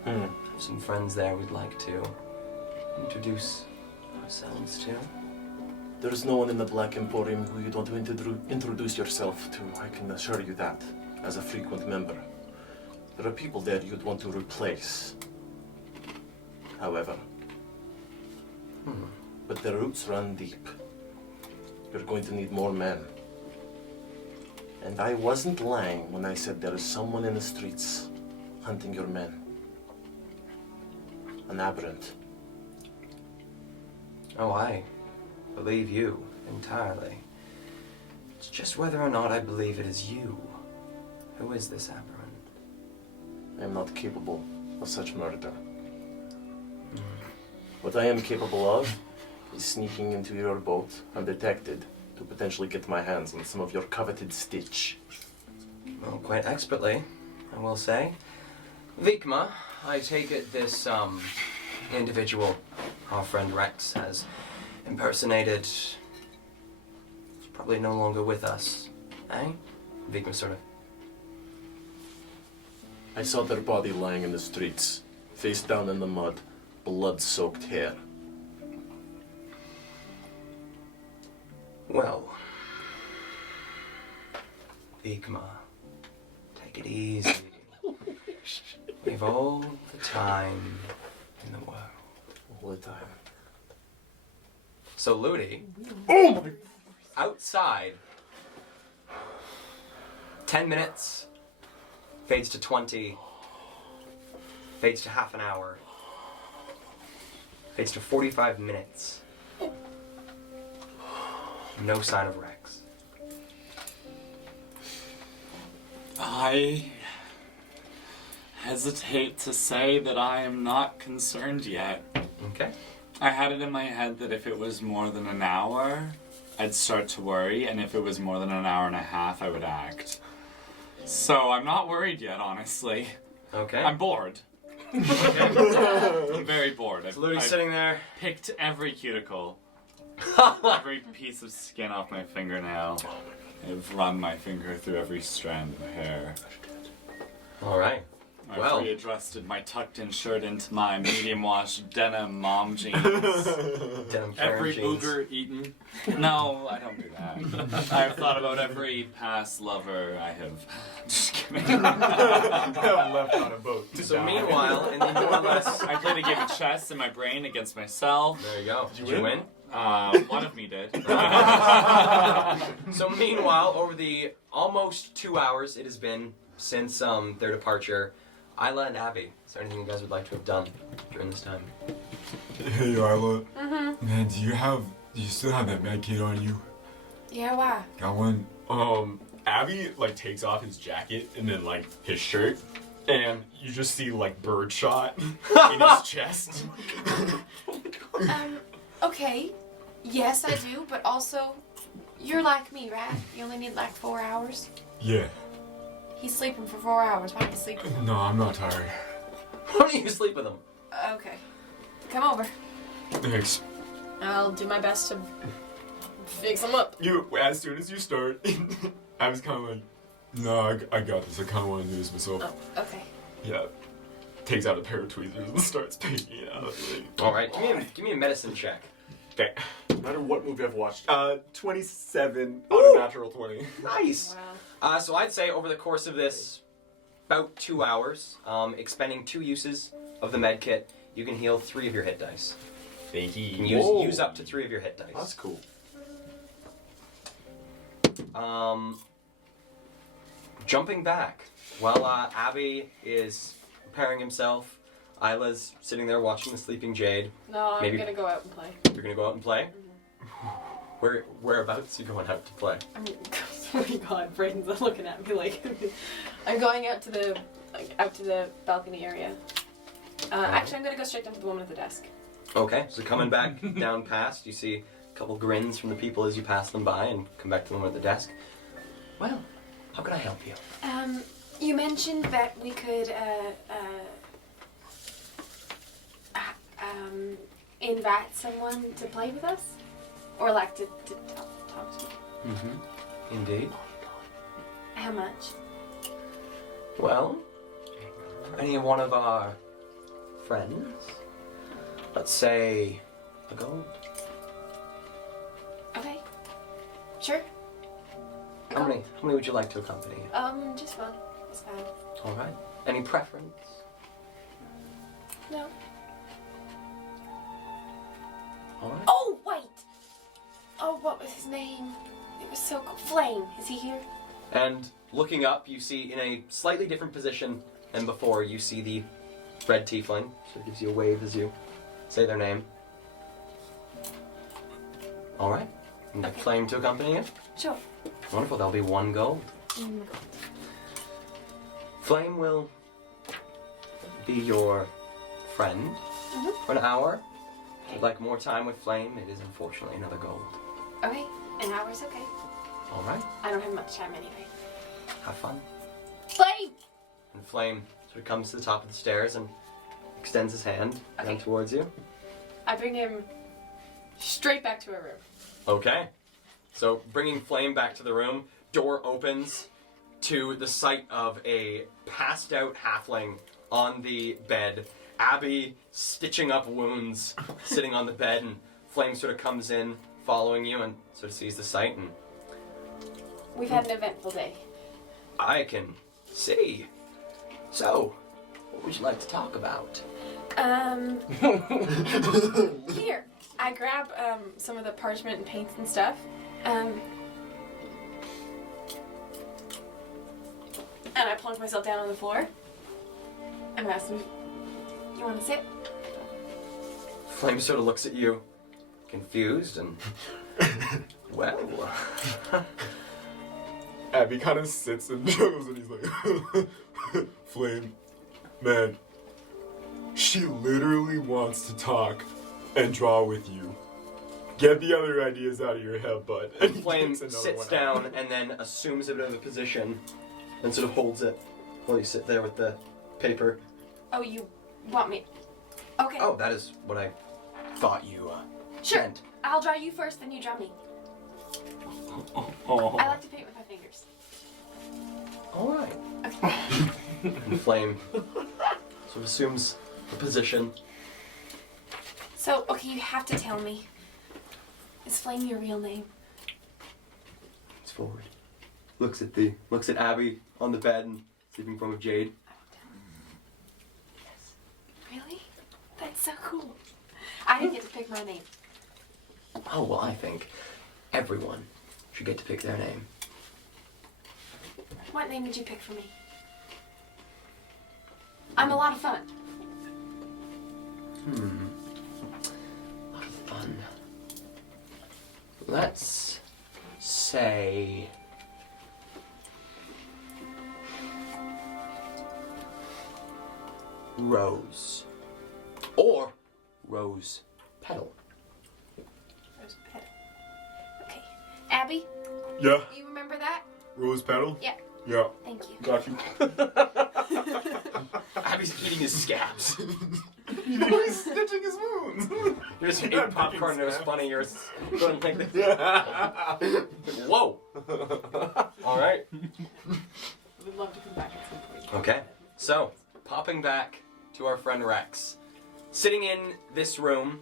Have some friends there we'd like to introduce ourselves to. There's no one in the Black Emporium who you'd want to introduce yourself to, I can assure you that, as a frequent member. There are people there you'd want to replace, however. But the roots run deep. You're going to need more men. And I wasn't lying when I said there is someone in the streets hunting your men. An aberrant. Oh, I believe you entirely. It's just whether or not I believe it is you. Who is this aberrant? I am not capable of such murder. What I am capable of is sneaking into your boat undetected to potentially get my hands on some of your coveted stitch. Well, quite expertly, I will say. Vikma, I take it this individual, our friend Rex, has impersonated, is probably no longer with us, eh? Vikma sort of. I saw their body lying in the streets, face down in the mud, blood-soaked hair. Well, Vikma, take it easy. We've all the time in the world. All the time. So, Ludi, outside, 10 minutes, fades to 20, fades to half an hour, fades to 45 minutes. No sign of Rex. I hesitate to say that I am not concerned yet. Okay. I had it in my head that if it was more than an hour, I'd start to worry, and if it was more than an hour and a half, I would act. So I'm not worried yet, honestly. Okay. I'm bored. I'm very bored. So Ludi's sitting there. Picked every cuticle, every piece of skin off my fingernail. I've run my finger through every strand of hair. All right. I've Well. readjusted my tucked-in shirt into my medium-wash denim mom jeans. Denim Karen Every jeans. booger eaten. No, I don't do that. I've thought about every past lover I have. Just kidding. Left on a boat. to So die. meanwhile, in the more or less. I played a game of chess in my brain against myself. There you go. Did Did you win? One of me did. So meanwhile, over the almost 2 hours it has been since their departure, Isla and Abby, is there anything you guys would like to have done during this time? Hey, Isla. Man, do you still have that med kit on you? Yeah, why? Got one. Abby like takes off his jacket and then like his shirt, and you just see like birdshot in his chest. Okay. Yes, I do, but also, you're like me, right? You only need like 4 hours. Yeah. He's sleeping for 4 hours. Why don't you sleep with him? No, I'm not tired. Why don't you sleep with them? Okay. Come over. Thanks. I'll do my best to fix him up. You, as soon as you start, I was kind of like, no, I got this. I kind of want to do this myself. Oh, okay. Yeah. Takes out a pair of tweezers and starts picking it out. All right, give me a medicine check. Okay. No matter what movie I've watched, 27 on a natural 20. Nice. Wow. So I'd say over the course of this, about 2 hours, expending 2 uses of the med kit, you can heal 3 of your hit dice. Thank You can you. use up to 3 of your hit dice. that's cool. Jumping back, while Abby is preparing himself, Isla's sitting there watching the sleeping Jade. No, I'm Maybe- gonna go out and play. You're gonna go out and play? Whereabouts are you going out to play? Oh my god, Brayden's looking at me like I'm going out to the balcony area. Actually, I'm gonna go straight down to the woman at the desk. Okay, so coming back down past, you see a couple grins from the people as you pass them by and come back to the woman at the desk. Well, how can I help you? You mentioned that we could invite someone to play with us, or like to talk to. Mm-hmm. Indeed. How much? Well, any one of our friends, let's say a gold. Okay. Sure. How many would you like to accompany you? Just one. It's fine. All right. Any preference? No. All right. Oh wait. Oh, what was his name? It was so cool. Flame. Is he here? And looking up, you see in a slightly different position than before, you see the red tiefling. So it gives you a wave as you say their name. All right. And Okay. Flame to accompany you? Sure. Wonderful. That'll be 1 gold. Flame will be your friend for an hour. If you'd like more time with Flame, it is unfortunately another gold. Okay, an hour's okay. All right, I don't have much time anyway. have fun. Flame! And Flame sort of comes to the top of the stairs and extends his hand down Okay. towards you. I bring him straight back to our room. Okay. So bringing Flame back to the room, door opens to the sight of a passed out halfling on the bed. Abby stitching up wounds, sitting on the bed, and Flame sort of comes in, following you, and sort of sees the sight, and We've had an eventful day. I can see. So, what would you like to talk about? Here. I grab some of the parchment and paints and stuff. And I plunk myself down on the floor. And I ask him, you want to sit? Flame sort of looks at you, confused, and well, Abby kind of sits and chuckles and he's like, Flame, man, she literally wants to talk and draw with you. Get the other ideas out of your head, bud. and he Flame takes another sits one down out. and then assumes a bit of a position and sort of holds it while you sit there with the paper. Oh, you want me? Okay. Oh, that is what I thought you sure. meant. I'll draw you first, then you draw me. Oh. I like to paint with my fingers. All right. Okay. And Flame sort of assumes a position. So, okay, you have to tell me. Is Flame your real name? It's forward. Looks at Abby on the bed and sleeping from with Jade. Really? That's so cool. I didn't get to pick my name. Oh well, I think everyone should get to pick their name. What name did you pick for me? I'm a lot of fun. A lot of fun. Let's say Rose. Or Rose Petal. Rose petal. Okay. Abby, Yeah, you remember that? rose petal? Yeah. Yeah, Thank you. got you. Abby's eating his scabs. He's stitching his wounds. You just ate Not popcorn and it was picking funny. You're going to think that. Whoa! Alright. We'd love to come back at some point. Okay, so popping back to our friend Rex. Sitting in this room,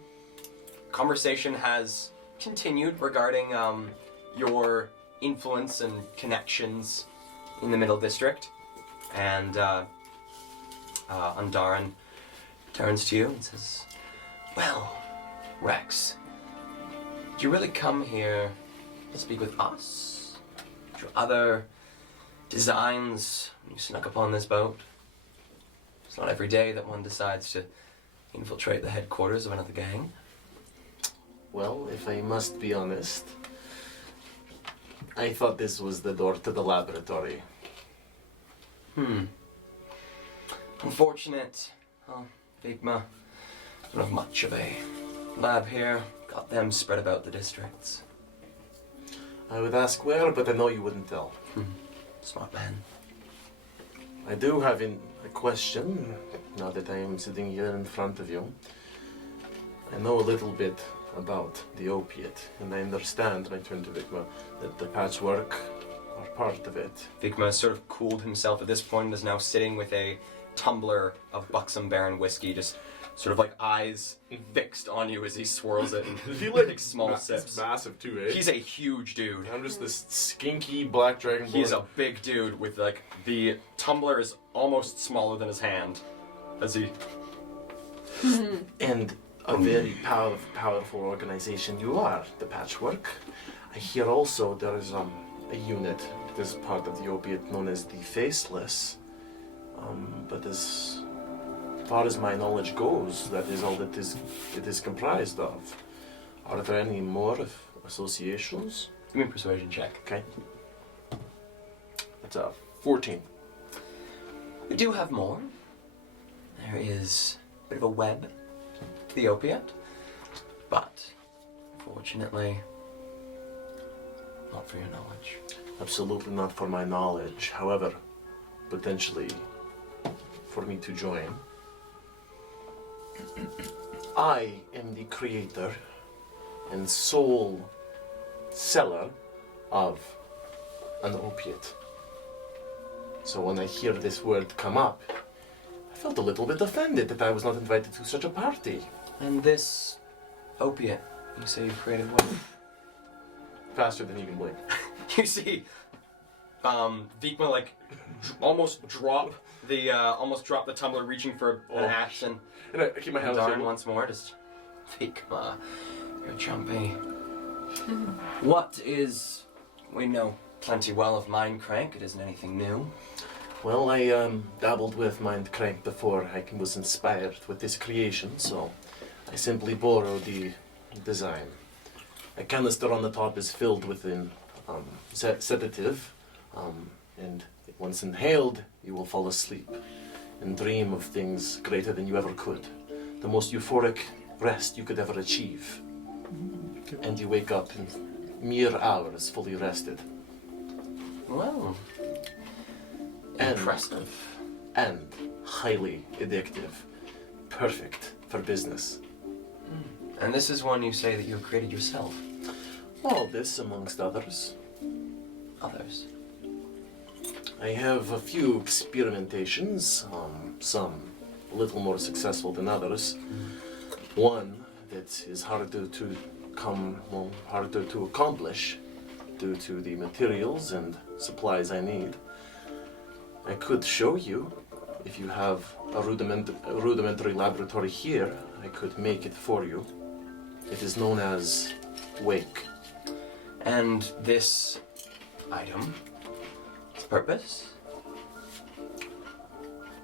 conversation has continued regarding your influence and connections in the Middle District. And Undaran turns to you and says, well, Rex, did you really come here to speak with us? Did your other designs when you snuck upon this boat? It's not every day that one decides to infiltrate the headquarters of another gang. Well, if I must be honest, I thought this was the door to the laboratory. Unfortunate. Well, Vigma don't have much of a lab here. Got them spread about the districts. I would ask where, but I know you wouldn't tell. Smart man. I do have a question, now that I am sitting here in front of you. I know a little bit about the opiate, and I understand, and I turn to Vigma, that the patchwork are part of it. Vigma has sort of cooled himself at this point and is now sitting with a tumbler of Buxom Baron whiskey, just sort of like eyes fixed on you as he swirls it and takes small It's sips. massive too, eh? He's a huge dude. I'm just this skinky black dragonborn. He's a big dude with like the tumbler is almost smaller than his hand as he And a very powerful organization you are, the Patchwork. I hear also there is a unit that is part of the opiate known as the Faceless. But as far as my knowledge goes, that is all that it is comprised of. Are there any more associations? give me a persuasion check. Okay. That's a 14. We do have more. there is a bit of a web to the opiate, but fortunately, not for your knowledge. Absolutely not for my knowledge. However, potentially for me to join. I am the creator and sole seller of an opiate. So when I hear this word come up, I felt a little bit offended that I was not invited to such a party. And this opiate, you say you created what? Faster than you can blink. You see, Vikma like almost drop the tumbler, reaching for an axe, and And I keep my hand on the Darn table. once more. Just Vikma, you're jumpy. What is... We know plenty well of Mind Crank. It isn't anything new. Well, I dabbled with Mind Crank before I was inspired with this creation, so I simply borrowed the design. A canister on the top is filled with an sedative, and once inhaled, you will fall asleep and dream of things greater than you ever could. The most euphoric rest you could ever achieve. And you wake up in mere hours fully rested. Well, And- impressive. And highly addictive. Perfect for business. And this is one you say that you created yourself. All this amongst others. Others. I have a few experimentations, some a little more successful than others. One that is harder to accomplish due to the materials and supplies I need. I could show you if you have a rudimentary laboratory here. I could make it for you. It is known as Wake. And this item, its purpose?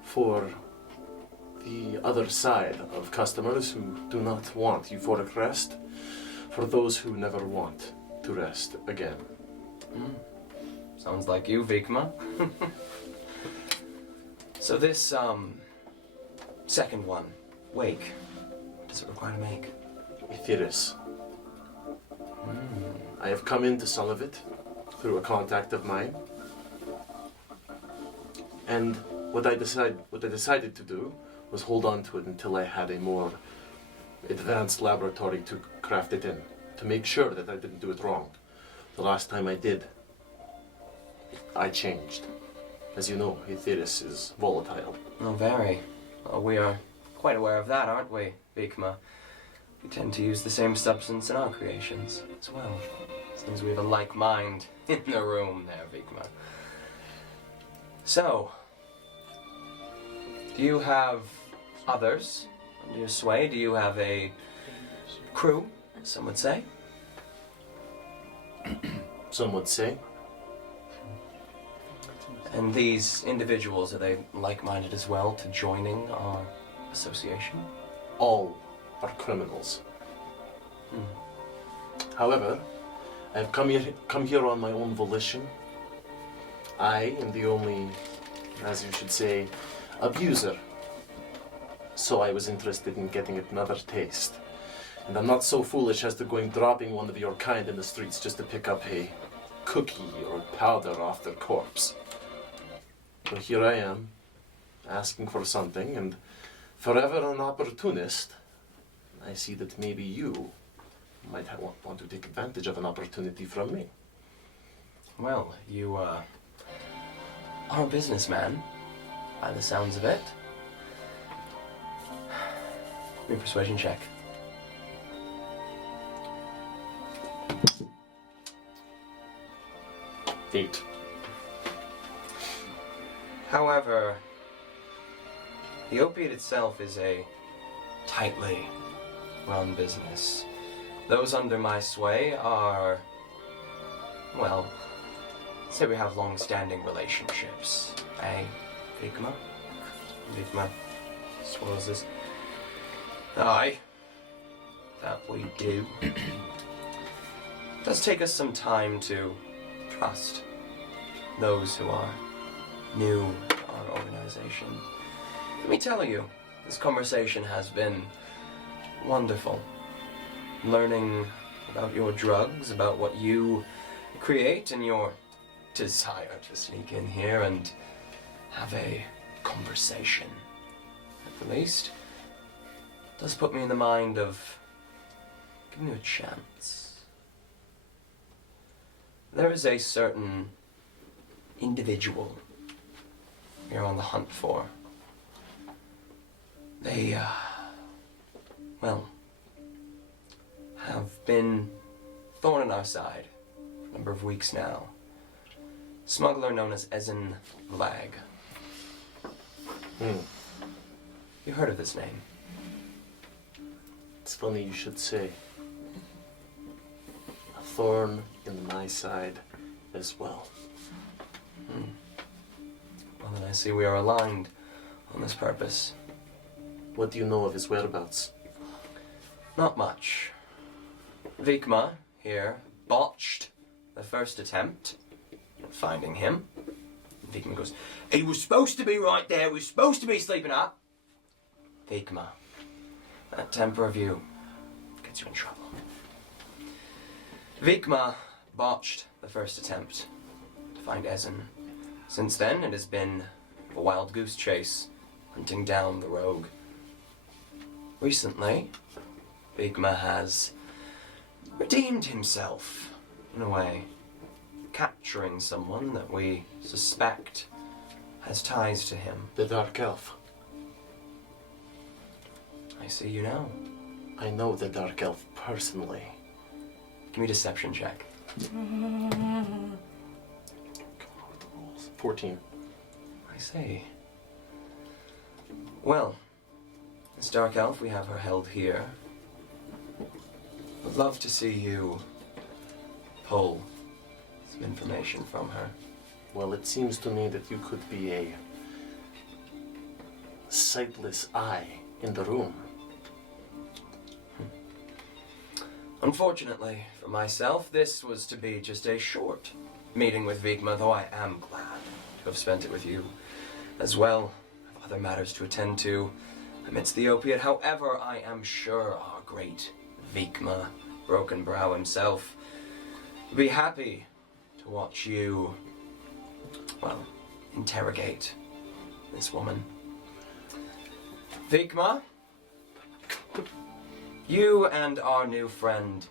For the other side of customers who do not want euphoric rest, for those who never want to rest again. Sounds like you, Vikma. So this, second one, Wake, what does it require to make? Etheris. I have come in to solve it through a contact of mine. And what I decided to do was hold on to it until I had a more advanced laboratory to craft it in, to make sure that I didn't do it wrong. The last time I did, I changed. As you know, Etheris is volatile. Oh, very. Well, we are quite aware of that, aren't we, Vikma? We tend to use the same substance in our creations as well. Seems we have a like mind in the room there, Vikma. So, do you have others under your sway? Do you have a crew, some would say? Some would say. And these individuals, are they like-minded as well to joining our association? All are criminals. However, I have come here on my own volition. I am the only, as you should say, abuser. So I was interested in getting another taste. And I'm not so foolish as to dropping one of your kind in the streets just to pick up a cookie or powder off their corpse. So here I am, asking for something, and forever an opportunist, I see that maybe you might want to take advantage of an opportunity from me. Well, you are a businessman, by the sounds of it. Give me a persuasion check. Eight. However, the opiate itself is a tightly run business. Those under my sway are, well, say we have long-standing relationships. Eh, Vigma? Vigma swallows this. Aye, that we do. It does take us some time to trust those who are new to our organization. Let me tell you, this conversation has been wonderful. Learning about your drugs, about what you create, and your desire to sneak in here and have a conversation, at the least, does put me in the mind of giving you a chance. There is a certain individual you're on the hunt for. They, well, have been thorn in our side for a number of weeks now. Smuggler known as Ezen Lag. You heard of this name? It's funny you should say. A thorn in my side as well. Well, then I see we are aligned on this purpose. What do you know of his whereabouts? Not much. Vikma, here, botched the first attempt at finding him. Vikma goes, he was supposed to be right there, he was supposed to be sleeping up. Vikma, that temper of you gets you in trouble. Vikma botched the first attempt to find Ezen. Since then, it has been a wild goose chase, hunting down the rogue. Recently, Vikma has redeemed himself, in a way, capturing someone that we suspect has ties to him. The Dark Elf. I see you know. I know the Dark Elf personally. Give me a deception check. 14. I see. Well, this dark elf, we have her held here. Would love to see you pull some information from her. Well, it seems to me that you could be a sightless eye in the room. Unfortunately for myself, this was to be just a short meeting with Vigma, though I am glad to have spent it with you as well. I have other matters to attend to amidst the opiate. However, I am sure our great Vigma, Broken Brow himself, would be happy to watch you, well, interrogate this woman. Vigma, you and our new friend,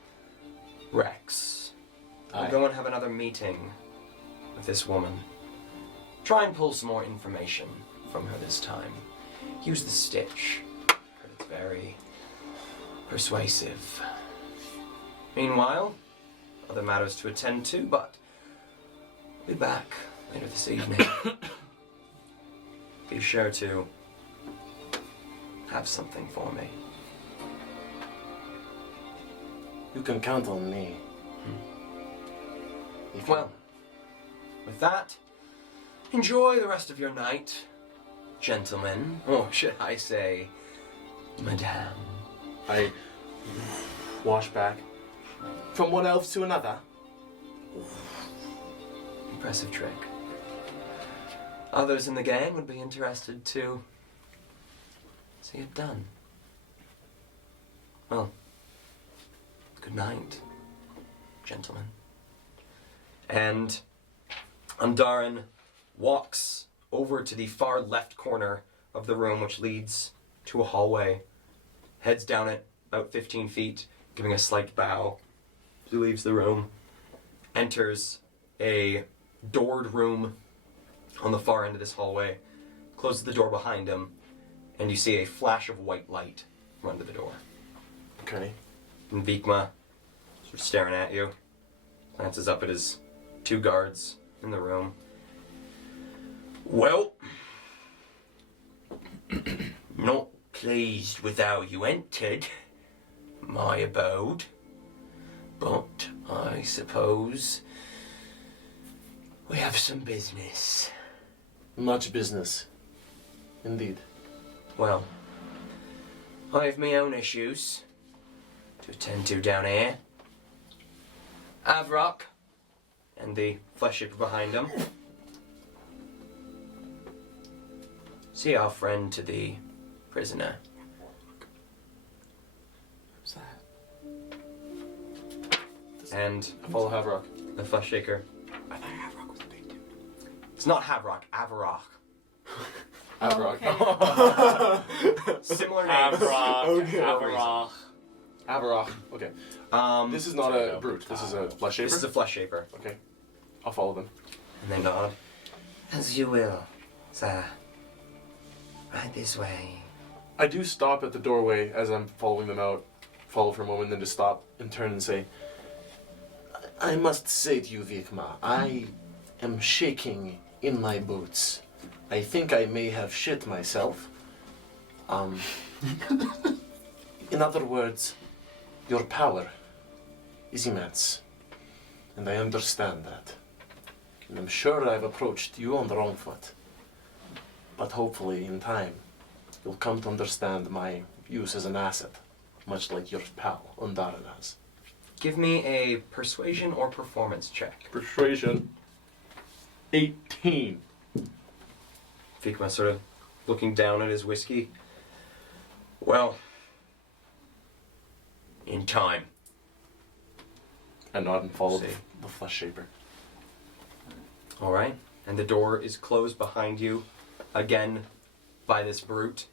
Rex, will Aye. go and have another meeting with this woman. Try and pull some more information from her this time. Use the stitch. Heard it's very persuasive. Meanwhile, other matters to attend to, but I'll be back later this evening. Be sure to have something for me. You can count on me. If you- Well, with that, enjoy the rest of your night, gentlemen, or should I say, madame. I wash back from one elf to another. Impressive trick. Others in the gang would be interested to see it done. Well, good night, gentlemen. And Andarin walks over to the far left corner of the room, which leads to a hallway, heads down it about 15 feet, giving a slight bow. He leaves the room, enters a doored room on the far end of this hallway, closes the door behind him, and you see a flash of white light run to the door. Okay. And Vikma, sort of staring at you, glances up at his two guards in the room. Well, not pleased with how you entered my abode, but I suppose we have some business. Much business. Indeed. Well, I have my own issues to attend to down here. Avrock and the flesh shipper behind him. See our friend to the prisoner. What's that? And Follow Havrock. the flesh shaker. I thought Havrock was a big dude. It's not Havrock, Avarok. Havrock. Okay. Similar names. Okay. Avarach. Havrock. Okay. This is not a brute. This is a flesh shaper. This is a flesh shaper. Okay. I'll follow them. And they nod. As you will, sir. Right this way. I do stop at the doorway as I'm following them out. Follow for a moment, then just stop and turn and say, I must say to you, Vikma, I am shaking in my boots. I think I may have shit myself. In other words, your power is immense. And I understand that. And I'm sure I've approached you on the wrong foot. But hopefully, in time, you'll come to understand my use as an asset, much like your pal, Undara does. Give me a persuasion or performance check. Persuasion. 18. Fikma sort of looking down at his whiskey. Well, in time. I nod and follow See. the flesh shaper. All right. And the door is closed behind you again by this brute.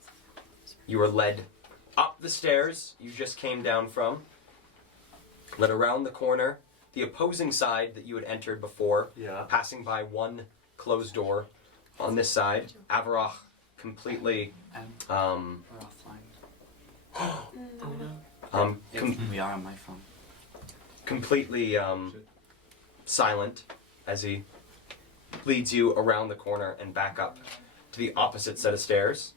You are led up the stairs you just came down from, led around the corner, the opposing side that you had entered before, Yeah. passing by one closed door on this side. Avarach completely And um we're offline. um We are on my phone. completely silent as he leads you around the corner and back up to the opposite set of stairs,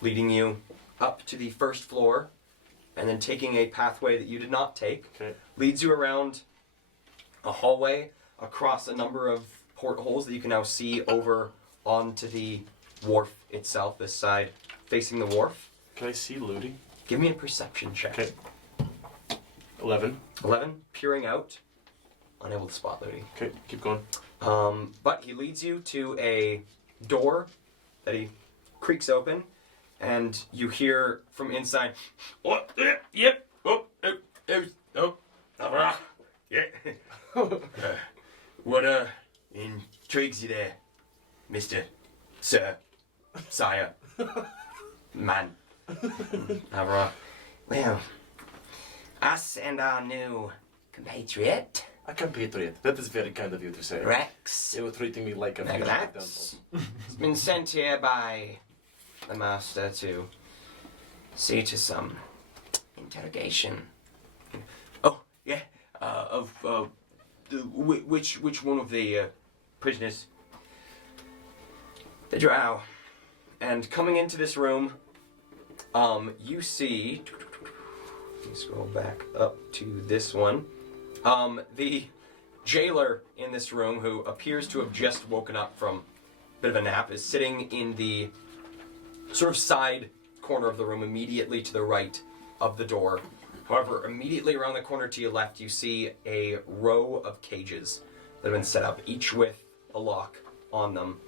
leading you up to the first floor, and then taking a pathway that you did not take, Okay. leads you around a hallway across a number of portholes that you can now see over onto the wharf itself, this side facing the wharf. Can I see Ludi? Give me a perception check. Okay. 11. 11, peering out, unable to spot Ludi. Okay, keep going. But he leads you to a door that he creaks open, and you hear from inside, "Oh, yep, oh, yeah." What intrigues you there, Mister, Sir, Sire, Man? Well, us and our new compatriot, A compatriot. That is very kind of you to say. Rex They were treating me like a fish in the temple. Maglax, has been sent here by the master to see to some interrogation. Oh, yeah. Which one of the prisoners? The drow. And coming into this room, you see. Let me scroll back up to this one. The jailer in this room, who appears to have just woken up from a bit of a nap, is sitting in the sort of side corner of the room, immediately to the right of the door. However, immediately around the corner to your left, you see a row of cages that have been set up, each with a lock on them,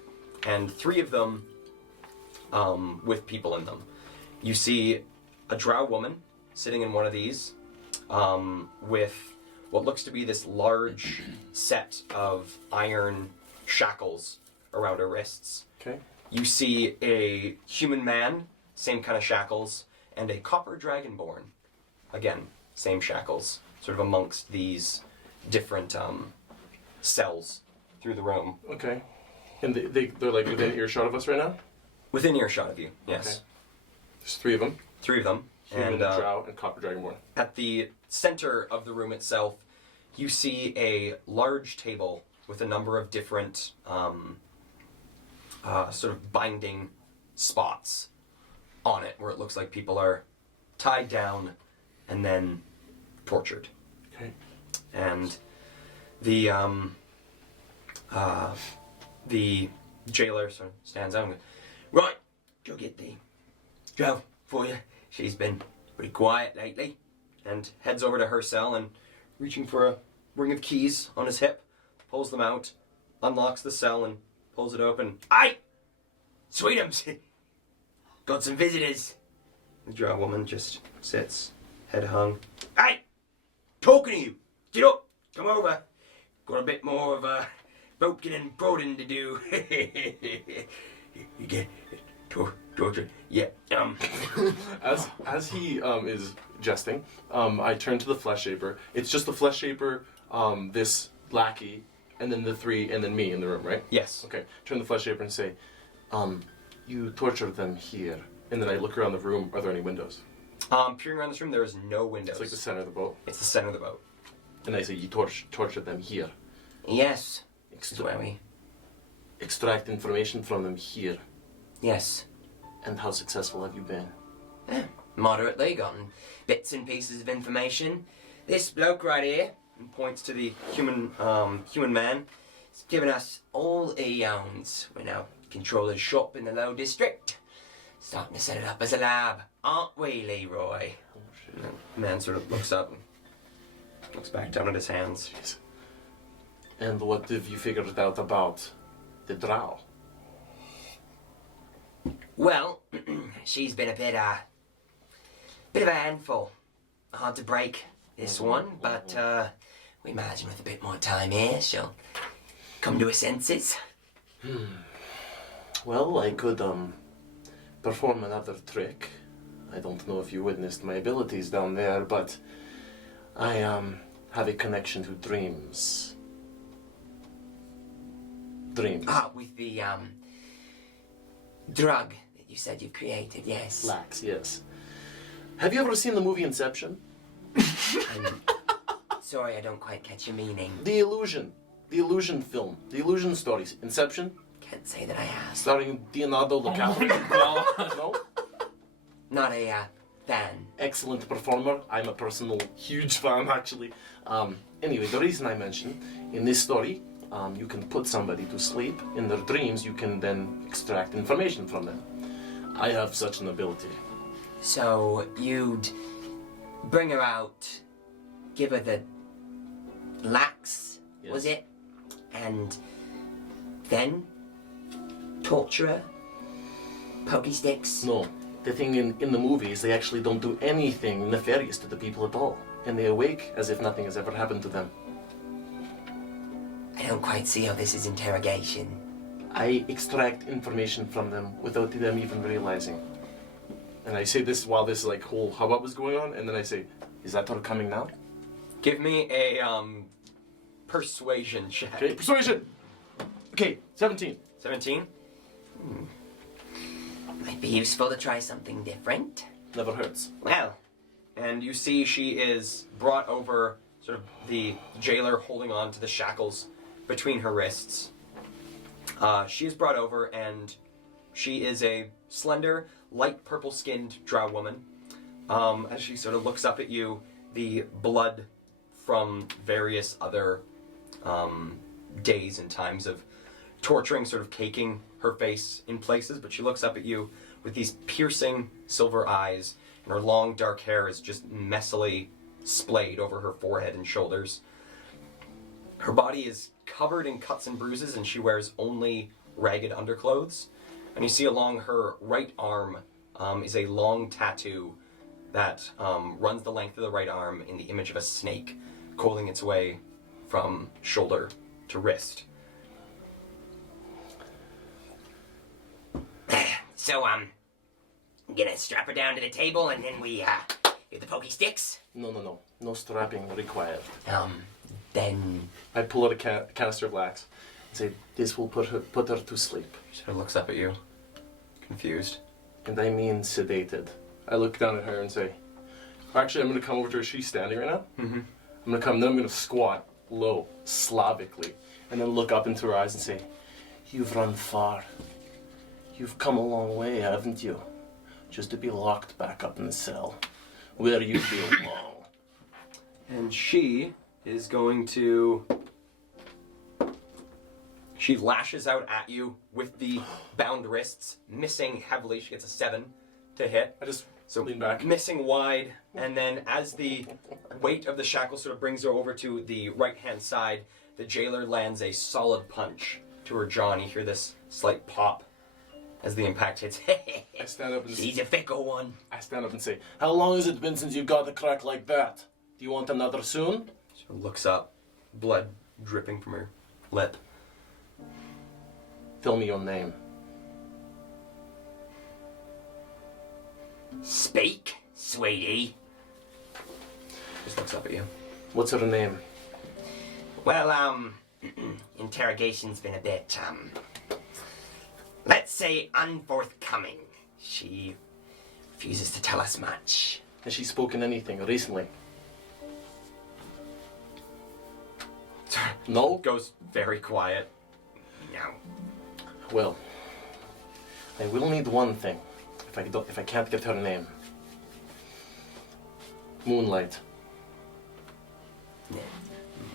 and 3 of them with people in them. You see a drow woman sitting in one of these with what looks to be this large set of iron shackles around her wrists. Okay. You see a human man, same kind of shackles, and a copper dragonborn, again, same shackles, sort of amongst these different cells through the room. Okay. And they're like within earshot of us right now? Within earshot of you, yes. Okay. There's 3 of them. 3 of them. Human, And Drow, and Copper Dragonborn. at the center of the room itself, you see a large table with a number of different sort of binding spots on it, where it looks like people are tied down and then tortured. Okay. And the jailer sort of stands out and goes, "Right, go get the drow for you. She's been pretty quiet lately." And heads over to her cell and, reaching for a ring of keys on his hip, pulls them out, unlocks the cell and pulls it open. "Aye! Sweetums! Got some visitors. The drow woman just sits, head hung. Hey! Talking to you! Get up! Come over! Got a bit more of poking and prodding to do. You get torture. Yeah. As he is jesting, I turn to the flesh shaper. It's just the flesh shaper, this lackey, and then the three, and then me in the room, right? Yes. Okay. Turn to the flesh shaper and say, you torture them here. And then I look around the room. Are there any windows? Peering around this room, there is no windows. It's like the center of the boat. It's the center of the boat. And I say, you torture them here. Yes. Is where we. Extract information from them here. Yes. And how successful have you been? Moderately gotten bits and pieces of information. This bloke right here, and points to the human man, has given us all he owns. We now control his shop in the Low District. Starting to set it up as a lab, aren't we, Leroy? Oh, shit. And the man sort of looks up and looks back down at his hands. Jeez. And what have you figured out about the drow? Well, she's been a bit of a handful. Hard to break, this one, but we imagine with a bit more time here, she'll come to her senses. Well, I could perform another trick. I don't know if you witnessed my abilities down there, but I have a connection to dreams. Dreams. Ah, with the drug that you said you've created, yes. Lax, yes. Have you ever seen the movie Inception? Sorry, I don't quite catch your meaning. The Illusion film. The Illusion stories. Inception? Can't say that I have. Starring Leonardo DiCaprio. No? Not a fan. Excellent performer. I'm a personal huge fan, actually. Anyway, the reason I mentioned, in this story, you can put somebody to sleep. In their dreams, you can then extract information from them. I have such an ability. So you'd bring her out, give her the lax, Yes. was it? And then torture her? Pokey sticks? No, the thing in the movies, they actually don't do anything nefarious to the people at all. And they awake as if nothing has ever happened to them. I don't quite see how this is interrogation. I extract information from them without them even realizing. And I say this while this like whole hubbub is going on, and then I say, is that her coming now? Give me a persuasion check. Okay, persuasion! Okay, 17. 17? Might be useful to try something different. Never hurts. Well, and you see she is brought over, sort of the jailer holding on to the shackles between her wrists. She is brought over, and she is a slender, light purple-skinned drow woman. As she sort of looks up at you, the blood from various other days and times of torturing sort of caking her face in places, but she looks up at you with these piercing silver eyes, and her long dark hair is just messily splayed over her forehead and shoulders. Her body is covered in cuts and bruises, and she wears only ragged underclothes. And you see along her right arm is a long tattoo that runs the length of the right arm in the image of a snake coiling its way from shoulder to wrist. So, I'm gonna strap her down to the table, and then we get the pokey sticks. No. No strapping required. Then I pull out a canister of lax and say, this will put her to sleep. she sort of looks up at you, confused. And I mean sedated. I look down at her and say, actually, I'm going to come over to her. She's standing right now. Mm-hmm. I'm going to come, then I'm going to squat low, Slavically, and then look up into her eyes and say, you've run far. You've come a long way, haven't you? Just to be locked back up in the cell, where you belong. And she is going to... She lashes out at you with the bound wrists, missing heavily. She gets a 7 to hit. I just So lean back. missing wide, and then as the weight of the shackle sort of brings her over to the right-hand side, the jailer lands a solid punch to her jaw, and you hear this slight pop as the impact hits. I stand up and She's a fickle one. I stand up and say, "How long has it been since you got a crack like that? Do you want another soon?" She looks up, blood dripping from her lip. Tell me your name. Speak, sweetie. Just looks up at you. What's her name? Well, interrogation's been a bit, let's say unforthcoming. She refuses to tell us much. Has she spoken anything recently? No? Goes very quiet. No. Well, I will need one thing. If I can't get her name. Moonlight.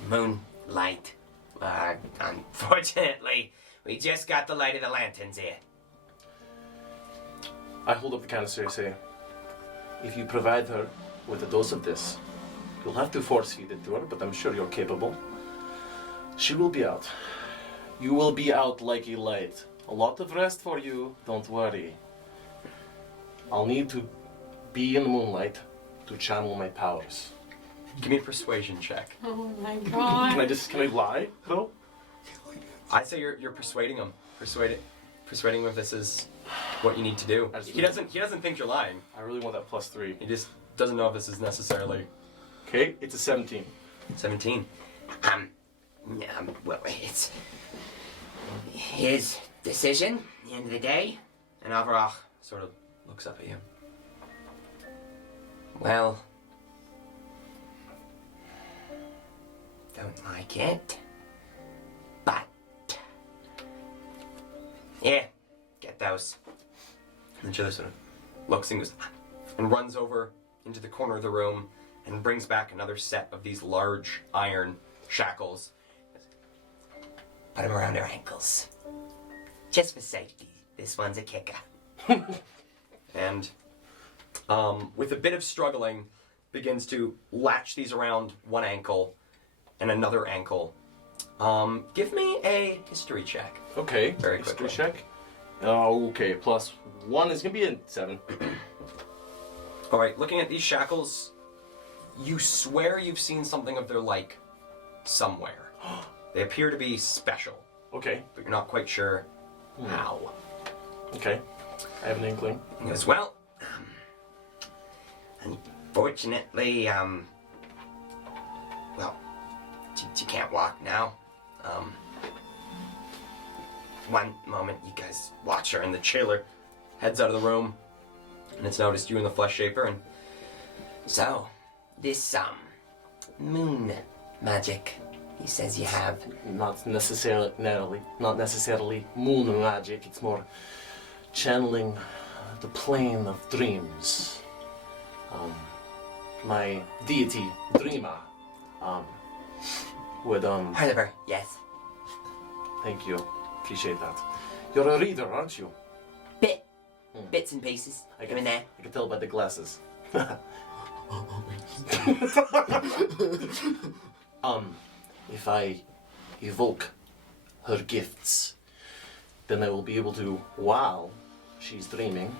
Moonlight. Unfortunately, we just got the light of the lanterns here. I hold up the canister and say, if you provide her with a dose of this, you'll have to force feed it to her, but I'm sure you're capable. She will be out. You will be out like a light. A lot of rest for you, don't worry. I'll need to be in the moonlight to channel my powers. Give me a persuasion check. Oh my god. Can I lie, though? I'd say you're persuading him. Persuading him this is what you need to do. He doesn't think you're lying. I really want that +3. He just doesn't know if this is necessarily Okay, it's a 17. 17. Well, it's his decision at the end of the day. And Avarach sort of looks up at you. Well, don't like it, but yeah, get those. And the Jailer sort of looks and goes, and runs over into the corner of the room and brings back another set of these large iron shackles. Put them around her ankles, just for safety. This one's a kicker. And with a bit of struggling, begins to latch these around one ankle and another ankle. Give me a history check. Okay, Very history quickly. check. Oh, okay, +1 is gonna be a 7. All right, looking at these shackles, you swear you've seen something of their like somewhere. They appear to be special, Okay, but you're not quite sure how. okay. I have an inkling. He goes, well, unfortunately, well, she can't walk now. One moment, you guys Watch her, and the jailer heads out of the room, and it's noticed you in the flesh shaper, and so, this, moon magic, he says you have. Not necessarily moon magic. It's more channeling the plane of dreams. My deity, Dreama, would Heard of her, yes. Thank you. Appreciate that. You're a reader, aren't you? Bits and pieces, here and there. I can tell by the glasses. If I evoke her gifts, then I will be able to, while she's dreaming,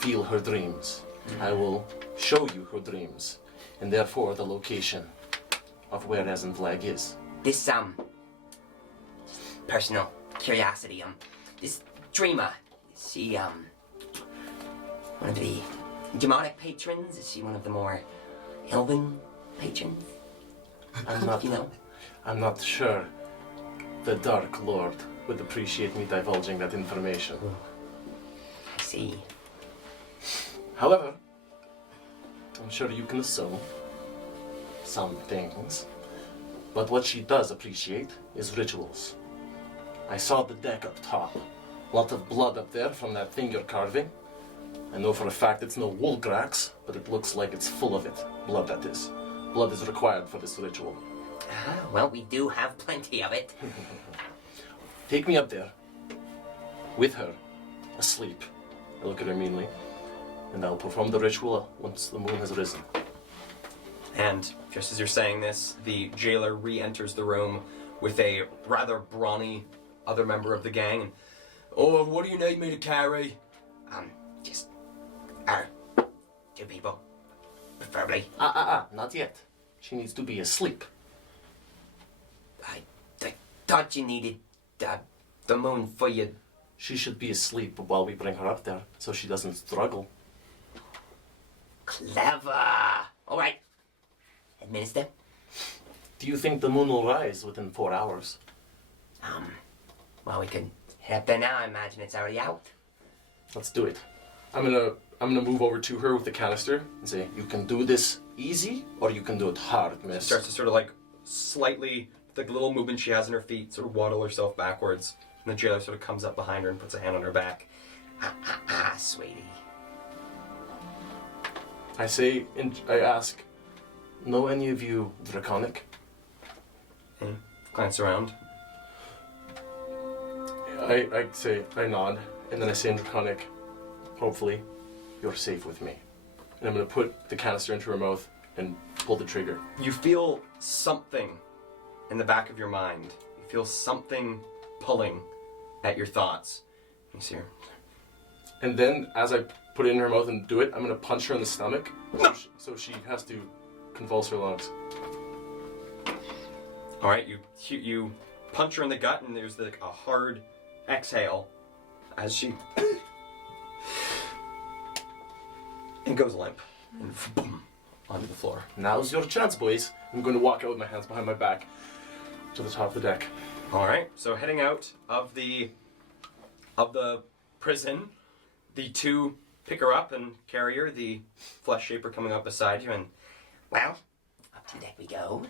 feel her dreams. I will show you her dreams, and therefore the location of where Esenflag is. This, personal curiosity, this dreamer, is she, one of the demonic patrons? Is she one of the more elven patrons? I'm not, You know? I'm not sure the Dark Lord would appreciate me divulging that information. I see. However, I'm sure you can assume some things, but what she does appreciate is rituals. I saw the deck up top. A lot of blood up there from that thing you're carving. I know for a fact it's no Woolgrax, but it looks like it's full of it. Blood, that is. Blood is required for this ritual. Well, we do have plenty of it. Take me up there, with her, asleep. I look at her meanly, and I'll perform the ritual once the moon has risen. And just as you're saying this, the jailer re-enters the room with a rather brawny other member of the gang. And Oh, what do you need me to carry? Just, 2 people, preferably. Not yet. She needs to be asleep. I thought you needed the moon for you. She should be asleep while we bring her up there, so she doesn't struggle. Clever. All right. Administer. Do you think the moon will rise within 4 hours? Well, we could head up there now. I imagine it's already out. Let's do it. I'm gonna move over to her with the canister and say, You can do this easy, or you can do it hard, She miss. starts to sort of like slightly, the little movement she has in her feet, sort of waddle herself backwards. And the jailer sort of comes up behind her and puts a hand on her back. Sweetie. I ask, know any of you Draconic? And glance around. I nod, and then I say in Draconic, hopefully, you're safe with me. And I'm gonna put the canister into her mouth and pull the trigger. You feel something in the back of your mind. You feel something pulling at your thoughts. You see her. And then, as I put it in her mouth and do it, I'm gonna punch her in the stomach, so she has to convulse her lungs. All right, you punch her in the gut, and there's like a hard exhale as she and goes limp and boom onto the floor. Now's your chance, boys. I'm going to walk out with my hands behind my back to the top of the deck. All right, so heading out of the prison, the two pick her up and carry her. The flesh shaper coming up beside you and Well, up to deck we go.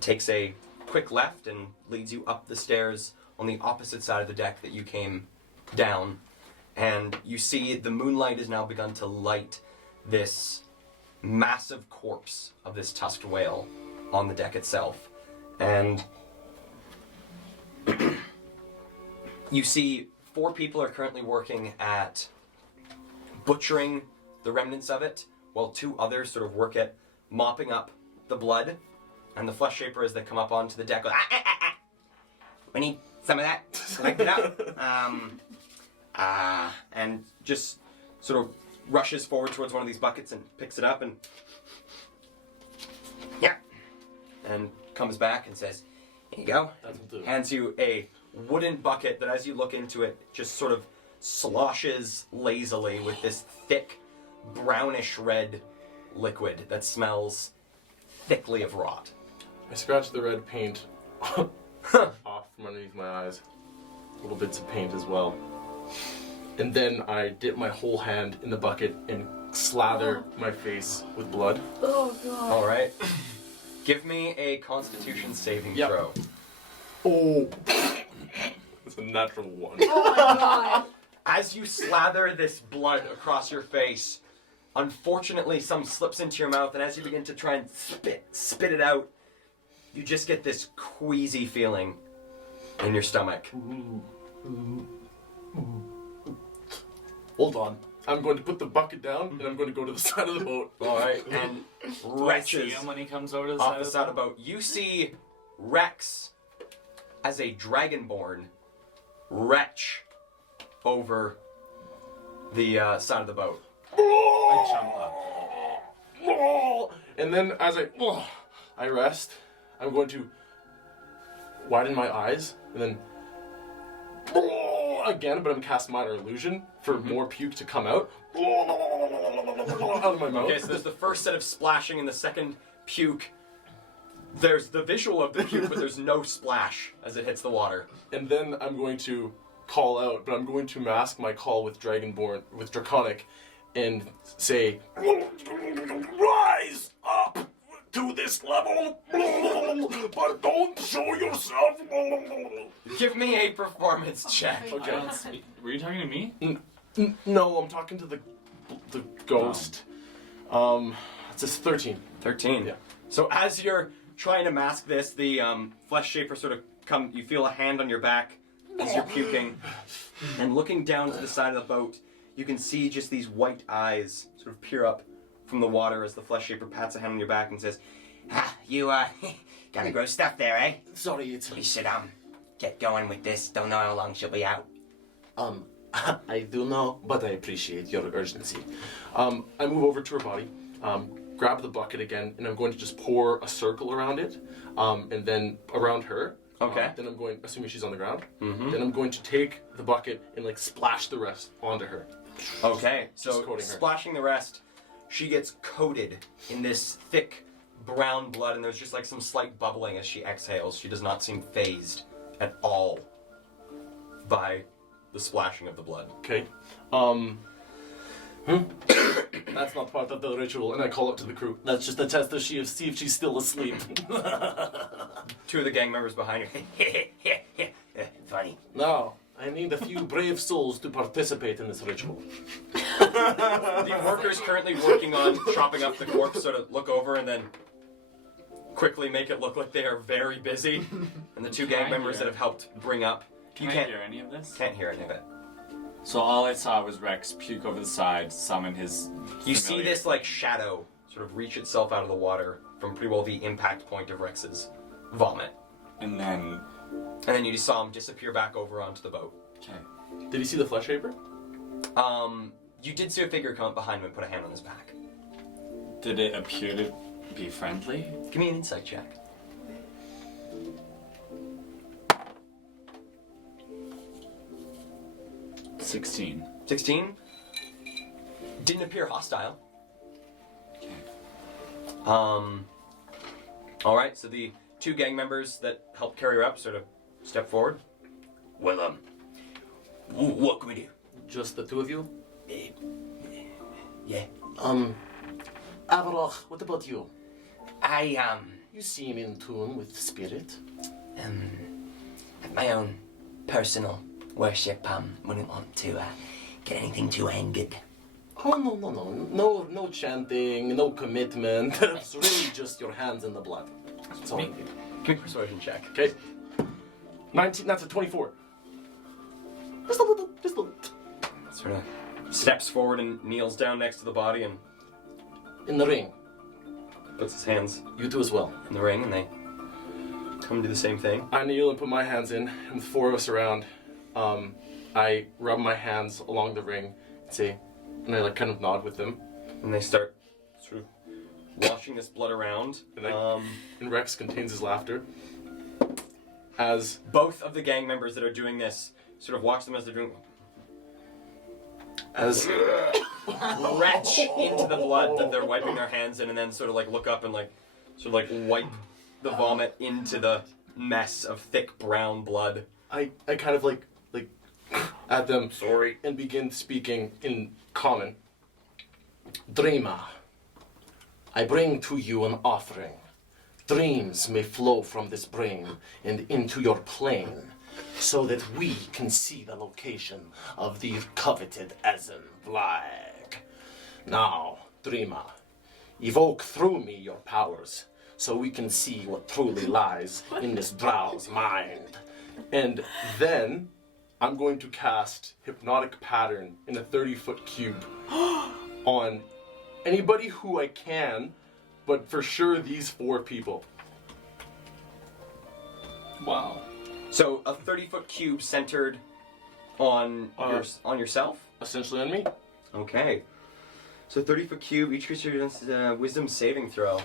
takes a quick left and leads you up the stairs on the opposite side of the deck that you came down. And you see the moonlight has now begun to light this massive corpse of this tusked whale on the deck itself. And you see 4 people are currently working at butchering the remnants of it, while 2 others sort of work at mopping up the blood. And the flesh shaper, as they come up onto the deck, goes, We need some of that. Collect it up. and just sort of rushes forward towards one of these buckets and picks it up and Yeah. and comes back and says, Here you go. That'll do. hands you a wooden bucket that, as you look into it, just sort of sloshes lazily with this thick, brownish red liquid that smells thickly of rot. I scratch the red paint off from underneath my eyes. Little bits of paint as well. And then I dip my whole hand in the bucket and slather my face with blood. Oh god. All right. Give me a Constitution saving Yep. throw. Oh! It's a natural 1. Oh my god. As you slather this blood across your face, unfortunately some slips into your mouth, and as you begin to try and spit it out, you just get this queasy feeling in your stomach. Hold on. I'm going to put the bucket down and I'm going to go to the side of the boat. Alright, and Do I see wretches him when he comes over to the off side the of side of the boat. You see Rex as a dragonborn retch over the side of the boat. I jump up. And then as I rest, I'm going to widen my eyes and then again, but I'm cast minor illusion for more puke to come out out of my mouth. Okay, so there's the first set of splashing and the second puke. There's the visual of the puke, but there's no splash as it hits the water. And then I'm going to call out, but I'm going to mask my call with Draconic, and say, "Rise up to this level, but don't show yourself." Give me a performance check. I don't speak. Were you talking to me? No, I'm talking to the ghost. It's a 13. 13. Yeah. So as you're trying to mask this, the flesh shaper sort of you feel a hand on your back as you're puking, and looking down to the side of the boat, you can see just these white eyes sort of peer up from the water as the flesh shaper pats a hand on your back and says, You, got the gross stuff there, eh? Sorry, it's We should, get going with this. Don't know how long she'll be out. I do know, but I appreciate your urgency. I move over to her body, grab the bucket again, and I'm going to just pour a circle around it, and then around her. Okay. Then I'm going, assuming she's on the ground, Mm-hmm. then I'm going to take the bucket and like splash the rest onto her. Okay, Just so coating her. splashing the rest, she gets coated in this thick brown blood, and there's just like some slight bubbling as she exhales. She does not seem phased at all by the splashing of the blood. Okay. That's not part of the ritual, and I call it to the crew. That's just a test to see if she's still asleep. Two of the gang members behind her. Funny. No, I need a few brave souls to participate in this ritual. The workers currently working on chopping up the corpse sort of look over and then quickly make it look like they are very busy. And the two gang I members hear? that have helped bring up, Can I hear any of this? can't hear any of it. So all I saw was Rex puke over the side, summon his. You see familiar- this like shadow sort of reach itself out of the water from pretty well the impact point of Rex's vomit. And then. And then you just saw him disappear back over onto the boat. Okay. Did you see the flesh shaper? You did see a figure come up behind him and put a hand on his back. Did it appear to be friendly? Give me an insight check. – 16. 16? Didn't appear hostile. Okay. Alright, so the two gang members that helped carry her up sort of step forward. Well, what can we do? Just the two of you? Yeah. Avarok, what about you? I, You seem in tune with spirit. have my own personal worship, wouldn't want to, get anything too angered. Oh, no chanting, no commitment. It's really just your hands in the blood. That's all I need. Give me a persuasion check. Okay. 19, that's a 24. Just a little. Sort of steps forward and kneels down next to the body and In the ring. puts his hands You do as well. in the ring, and they come do the same thing. I kneel and put my hands in, and with four of us around, I rub my hands along the ring, and I like kind of nod with them. And they start sort of washing this blood around. And Rex contains his laughter. As Both of the gang members that are doing this sort of watch them as they're doing retch into the blood that they're wiping their hands in, and then sort of like look up and like sort of like wipe the vomit into the mess of thick brown blood. I kind of like at them, sorry, and begin speaking in common. Dreamer, I bring to you an offering. Dreams may flow from this brain and into your plane, so that we can see the location of the coveted Essen flag. Now, Dreamer, evoke through me your powers, so we can see what truly lies in this drow's mind. And then I'm going to cast Hypnotic Pattern in a 30-foot cube on anybody who I can, but for sure these four people. Wow. So a 30-foot cube centered on on yourself. Essentially on me. Okay. So 30-foot cube. Each creature does wisdom saving throw.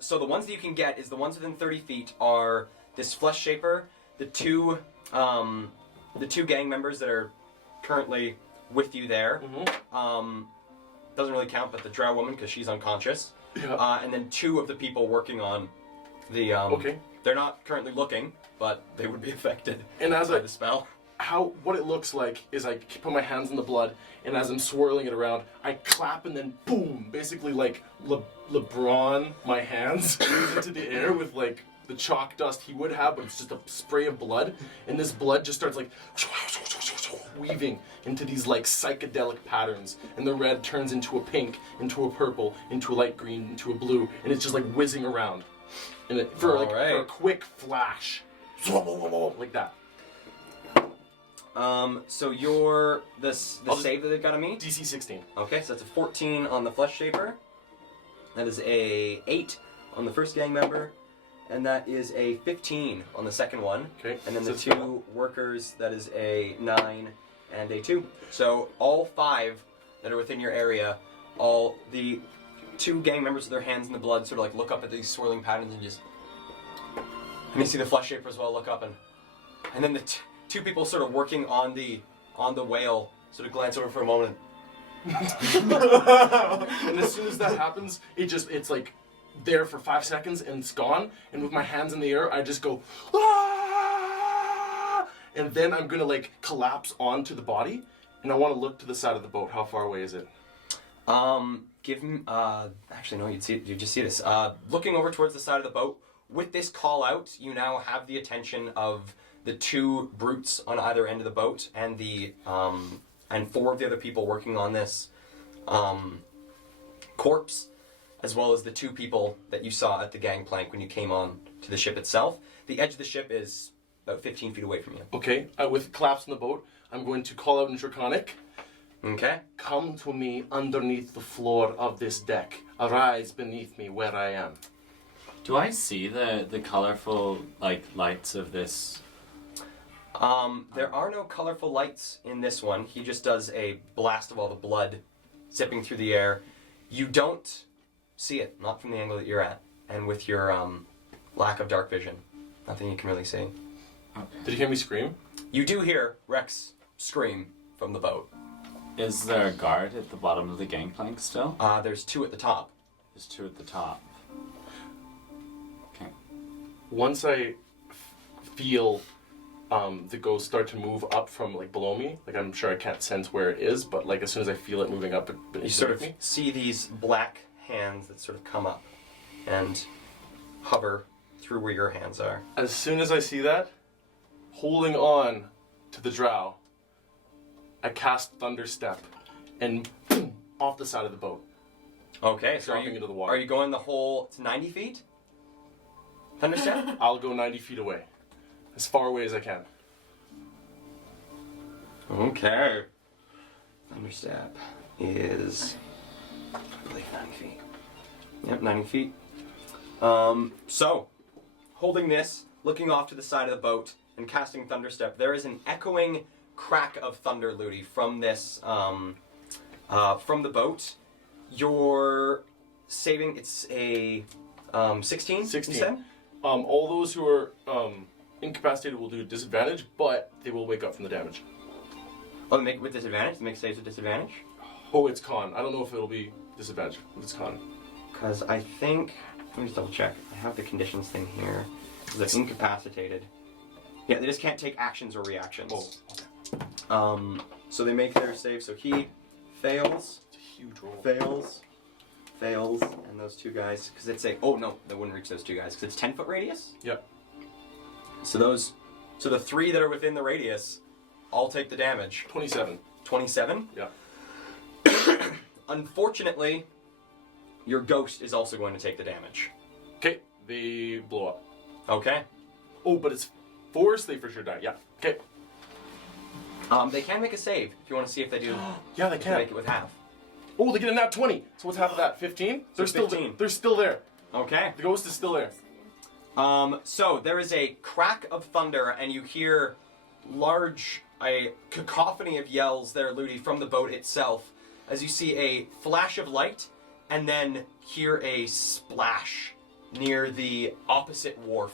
So the ones that you can get is the ones within 30 feet are this flesh shaper, the two gang members that are currently with you there. Doesn't really count, but the drow woman because she's unconscious. Yeah. And then two of the people working on the. Okay. They're not currently looking, but they would be affected And as by the spell. what it looks like is I put my hands in the blood, and as I'm swirling it around, I clap and then boom, basically like LeBron my hands into the air with like the chalk dust he would have, but it's just a spray of blood, and this blood just starts like weaving into these like psychedelic patterns, and the red turns into a pink, into a purple, into a light green, into a blue, and it's just like whizzing around, and for a quick flash, like that. So you're the save that they've got to meet? DC 16. Okay, so that's a 14 on the flesh shaper. That is a 8 on the first gang member, and that is a 15 on the second one. Okay. And then the So it's two workers, that is a 9 and day 2. So all 5 that are within your area, all the 2 gang members with their hands in the blood sort of like look up at these swirling patterns and just... And you see the flesh shaper as well look up, and then the 2 people sort of working on the whale sort of glance over for a moment. And as soon as that happens, it's like there for 5 seconds and it's gone. And with my hands in the air, I just go, ah! And then I'm gonna like collapse onto the body. And I want to look to the side of the boat. How far away is it? Give him. Actually, no. You just see this. Looking over towards the side of the boat. With this call out, you now have the attention of the 2 brutes on either end of the boat, and the and 4 of the other people working on this corpse, as well as the 2 people that you saw at the gangplank when you came on to the ship itself. The edge of the ship is about 15 feet away from you. Okay. With collapse in the boat, I'm going to call out in Draconic. Okay. Come to me underneath the floor of this deck. Arise beneath me where I am. Do I see the colorful lights of this? There are no colorful lights in this one. He just does a blast of all the blood zipping through the air. You don't see it, not from the angle that you're at, and with your lack of dark vision, nothing you can really see. Okay. Did you hear me scream? You do hear Rex scream from the boat. Is there a guard at the bottom of the gangplank still? There's 2 at the top. There's 2 at the top. Okay. Once I feel the ghost start to move up from like below me, like I'm sure I can't sense where it is, but like as soon as I feel it moving up, You sort of see these black hands that sort of come up and hover through where your hands are. As soon as I see that, holding on to the drow, I cast Thunder Step and boom, off the side of the boat. Okay, so Dropping into the water. Are you going the whole 90 feet? Understand? I'll go 90 feet away. As far away as I can. Okay. Thunderstep is, I believe, 90 feet. Yep, 90 feet. So, holding this, looking off to the side of the boat, and casting Thunderstep, there is an echoing crack of thunder, Ludi, from this, from the boat. You're saving, it's a 16? 16. You said? All those who are incapacitated will do disadvantage, but they will wake up from the damage. Oh, they make it with disadvantage? They make saves with disadvantage? Oh, it's con. I don't know if it'll be disadvantage. It's con. Because I think, let me just double check. I have the conditions thing here. They're incapacitated. Yeah, they just can't take actions or reactions. Oh, okay. So they make their save. So he fails, It's a huge roll. fails, and those 2 guys. Because it's a, oh no, they wouldn't reach those 2 guys. Because it's 10-foot radius. Yep. So the 3 that are within the radius all take the damage. 27. 27. Yeah. Unfortunately, your ghost is also going to take the damage. Okay, they blow up. Okay. Oh, but it's force, they for sure die. Yeah. Okay. They can make a save if you want to see if they do. Yeah, they Make can. it with half. Oh, they get a nat 20. So what's half of that? 15? They're So still 15. They're still there. Okay. The ghost is still there. So there is a crack of thunder, and you hear a cacophony of yells there, Ludi, from the boat itself, as you see a flash of light, and then hear a splash near the opposite wharf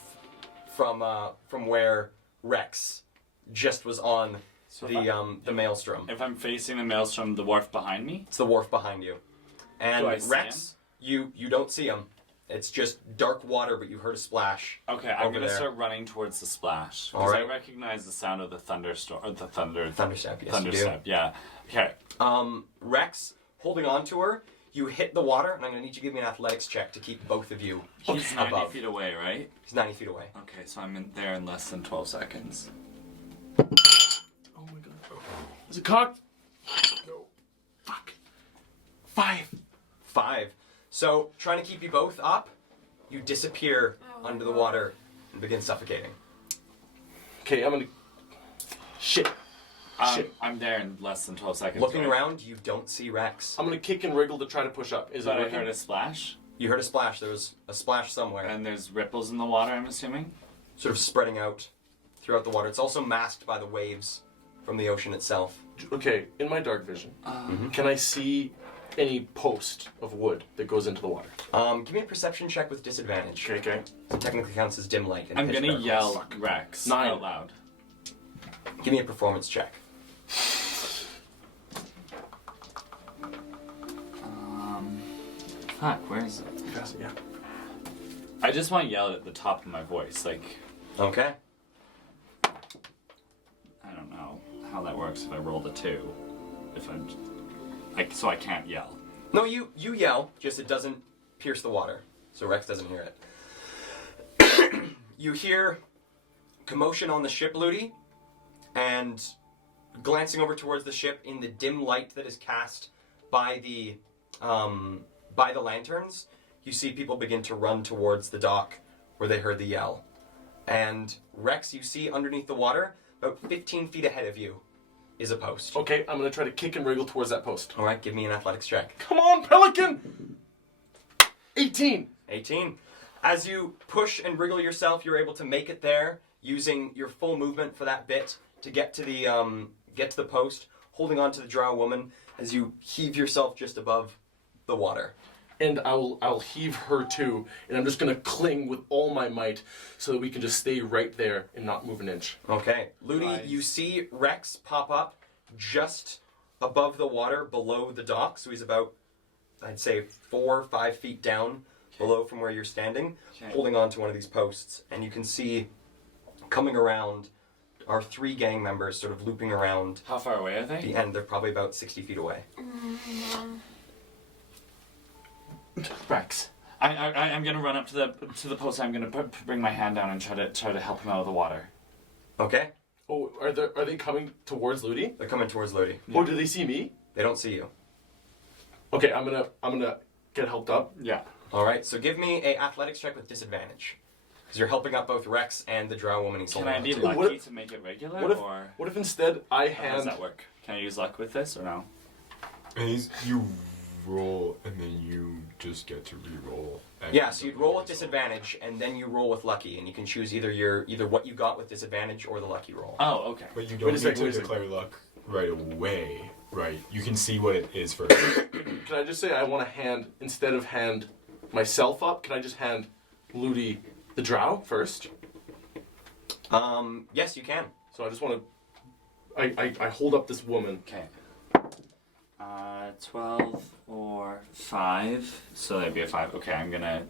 from where Rex just was on So the maelstrom. If I'm facing the maelstrom, the wharf behind me? It's the wharf behind you, and Do I see Rex, you don't see him. It's just dark water, but you heard a splash. Okay, I'm over gonna there. start running towards the splash. All Because right. I recognize the sound of the thunderstorm, or the thunder. Thunderstep, yes, Thunderstep, you do. yeah. Okay. Rex, holding on to her, you hit the water, and I'm going to need you to give me an athletics check to keep both of you He's 90 above. feet away, right? He's 90 feet away. Okay, so I'm there in less than 12 seconds. Oh my god. Is it cocked? No. Fuck. 5. So, trying to keep you both up, you disappear under the water and begin suffocating. Okay, I'm gonna... Shit. Shit. I'm there in less than 12 seconds. Looking right? around, you don't see Rex. I'm gonna kick and wriggle to try to push up. Is it But I working? heard a splash, You heard a splash. There was a splash somewhere, and there's ripples in the water, I'm assuming? sort of spreading out throughout the water. It's also masked by the waves from the ocean itself. Okay, in my dark vision, can I see any post of wood that goes into the water? Give me a perception check with disadvantage. Okay. So technically counts as dim light. In I'm pitch gonna darkness. yell Rex 9. out loud. Give me a performance check. Fuck, where is it? Yeah. I just want to yell it at the top of my voice, like, Okay. I don't know how that works if I rolled a 2. If I'm, so I can't yell. No, you yell, just it doesn't pierce the water, so Rex doesn't hear it. You hear commotion on the ship, Ludi, and glancing over towards the ship in the dim light that is cast by the lanterns, you see people begin to run towards the dock where they heard the yell. And Rex, you see underneath the water, about 15 feet ahead of you, is a post. Okay, I'm gonna try to kick and wriggle towards that post. All right, give me an athletics check. Come on, Pelican! 18! 18. As you push and wriggle yourself, you're able to make it there using your full movement for that bit to get to the post, holding on to the drow woman as you heave yourself just above the water. And I'll heave her too, and I'm just gonna cling with all my might so that we can just stay right there and not move an inch. Okay. Ludi, Nice. you see Rex pop up just above the water below the dock, so he's about, I'd say, 4 or 5 feet down below from where you're standing, Okay. holding on to one of these posts. And you can see coming around are 3 gang members sort of looping around How far away are they? the end. They're probably about 60 feet away. Rex. I'm gonna run up to the post. I'm gonna bring my hand down and try to help him out of the water. Okay? Oh, are they coming towards Ludi? They're coming towards Lodi. Oh, do they see me? They don't see you. Okay, I'm gonna get helped up. Yeah. Alright, so give me a athletics check with disadvantage. Because you're helping out both Rex and the drow woman he's Can holding I on be to. lucky What if- to make it regular, What if or what if instead I how does hand that work? Can I use luck with this or no? And you roll, and then you just get to re-roll. Yeah, so you'd roll with disadvantage, and then you roll with lucky, and you can choose either what you got with disadvantage or the lucky roll. Oh, okay. But you Wait don't a need second, to wait a second. declare luck right away, right? You can see what it is first. Can I just say I want to hand, instead of hand myself up, can I just hand Ludi the drow first? Yes, you can. So I just want to, I hold up this woman. Okay. 12 or 5. So that'd be a 5. Okay, I'm gonna.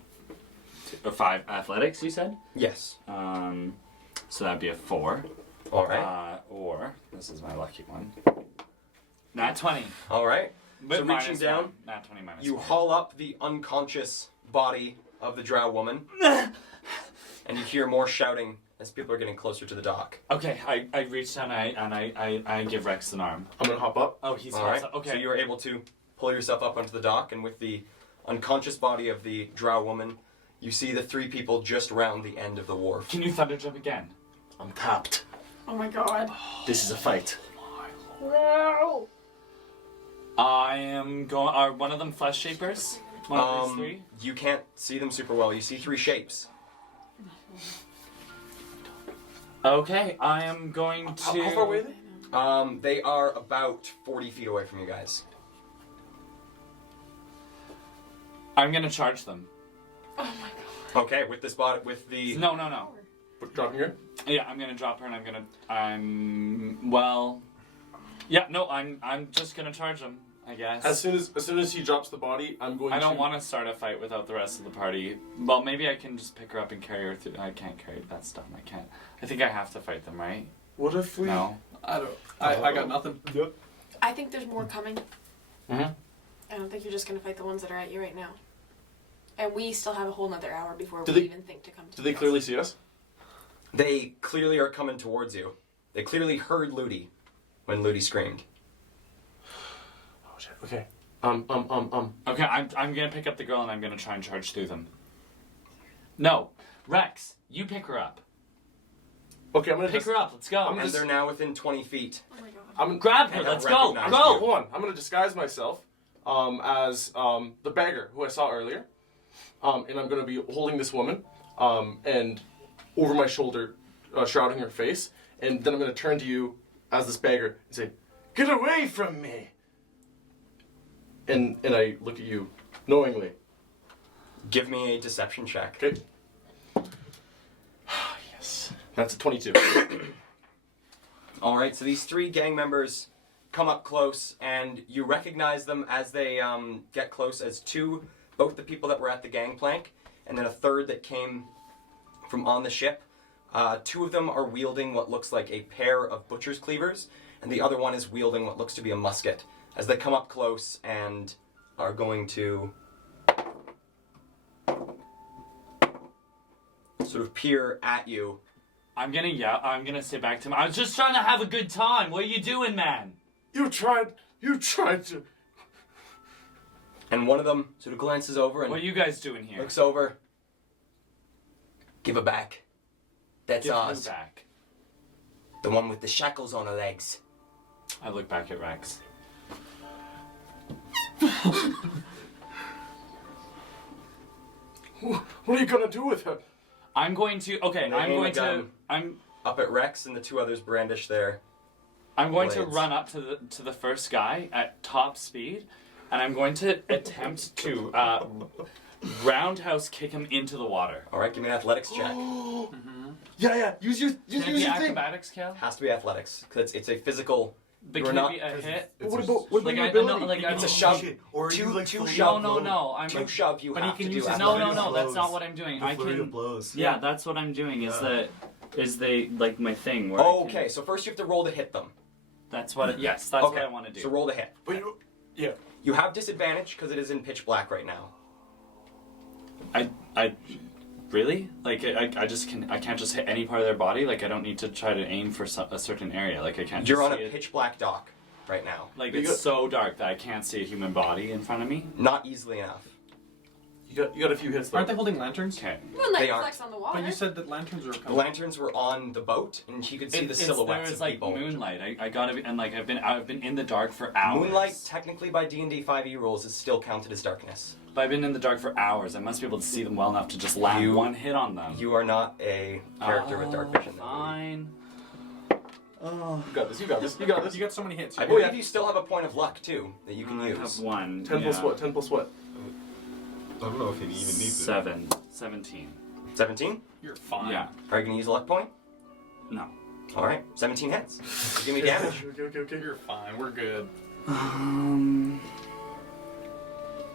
A 5 athletics, you said? Yes. So that'd be a 4. Alright. Or, this is my lucky one. Nat 20. Alright. But So reaching minus down, 1. Nat 20 minus you 1. haul up the unconscious body of the drow woman, and you hear more shouting as people are getting closer to the dock. Okay, I reach down and I give Rex an arm. I'm gonna hop up. Oh, he's Alright. okay. So you are able to pull yourself up onto the dock, and with the unconscious body of the drow woman, you see the 3 people just round the end of the wharf. Can you thunder jump again? I'm tapped. Oh my god. This is a fight. No. I am going. Are one of them flesh shapers? One of these 3? You can't see them super well. You see 3 shapes. Okay, I am going to. How far away are they? They are about 40 feet away from you guys. I'm gonna charge them. Oh my god. Okay, with this body, with the... No. Dropping her? Yeah, I'm gonna drop her and well. Yeah, no, I'm just gonna charge him. I guess. As soon as he drops the body, I'm going to... I don't want to start a fight without the rest of the party. Well, maybe I can just pick her up and carry her through. I can't carry. That's dumb. I can't. I think I have to fight them, right? What if we... No. I don't. I got nothing. Yep. I think there's more coming. Mhm. I don't think you're just gonna fight the ones that are at you right now. And we still have a whole nother hour before Do we they- even think to come to Do they this. clearly see us? They clearly are coming towards you. They clearly heard Ludi when Ludi screamed. Oh shit. Okay. Okay, I'm gonna pick up the girl and I'm gonna try and charge through them. No, Rex, you pick her up. Okay, I'm gonna Pick her up. Let's go. I'm And they're now within 20 feet. Oh my god. I'm Grab her. I Let's don't go. recognize Go. you. Hold on. I'm gonna disguise myself as the beggar who I saw earlier, and I'm gonna be holding this woman, and over my shoulder, shrouding her face, and then I'm gonna turn to you, as this beggar and say, "Get away from me!" And I look at you knowingly. Give me a deception check. Okay. Yes. That's a 22. All right, so these 3 gang members come up close, and you recognize them as they get close as 2, both the people that were at the gangplank, and then a third that came from on the ship. 2 of them are wielding what looks like a pair of butcher's cleavers, and the other one is wielding what looks to be a musket. As they come up close and are going to sort of peer at you. I'm gonna yell. I'm gonna say back to him. I was just trying to have a good time. What are you doing, man? You tried to. And one of them sort of glances over and What are you guys doing here? looks over. Give her back. That's Give me ours. back. The one with the shackles on her legs. I look back at Rex. What are you gonna do with her? I'm going to. Okay, And they I'm aim going a to. gun. I'm Up at Rex, and the 2 others brandish their. I'm going to Blades. run up to the first guy at top speed, and I'm going to attempt to roundhouse kick him into the water. All right, give me an athletics check. Yeah. Use Can it be your thing. acrobatics, Cal? Has to be athletics, because it's a physical. But You're can not- it be a hit? But what about your Like, ability? It's a shove. Shit. Or Two- you like two flurry shove. of No, blows. I'm. To shove, you But he have can to use do his- No, athletics. no, that's blows. not what I'm doing. The I flurry can. of blows. Yeah, that's what I'm doing. Is they like my thing? Where Oh, I can- okay, so first you have to roll to hit them. That's what. Yes, that's Okay, what I want to do. so roll to hit. But you, yeah. You have disadvantage because it is in pitch black right now. I really like I just can I can't just hit any part of their body. Like I don't need to try to aim for a certain area. Like I can't. You're just on a see it. pitch black dock right now. Like You it's got- so dark that I can't see a human body in front of me. Not easily enough. You got a few hits though. Aren't they holding lanterns? Okay. Moonlight They aren't. reflects on the water. But you said that lanterns were The coming. lanterns were on the boat, and he could see the silhouettes There of is like people. moonlight. I gotta be, and like I've been in the dark for hours. Moonlight, technically by D&D 5e rules, is still counted as darkness. But I've been in the dark for hours. I must be able to see them well enough to just land You- one hit on them. You are not a character with dark vision. Fine. Oh. You got this. You got this. You got this. You got so many hits. I believe you still have a point of luck too that you can I use. have one. 10 plus yeah. what? 10 plus what? I don't know if you even need this. 17. 17? You're fine. Yeah. Are you gonna use a luck point? No. All right, 17 hits. Give me damage. Okay. You're fine. We're good.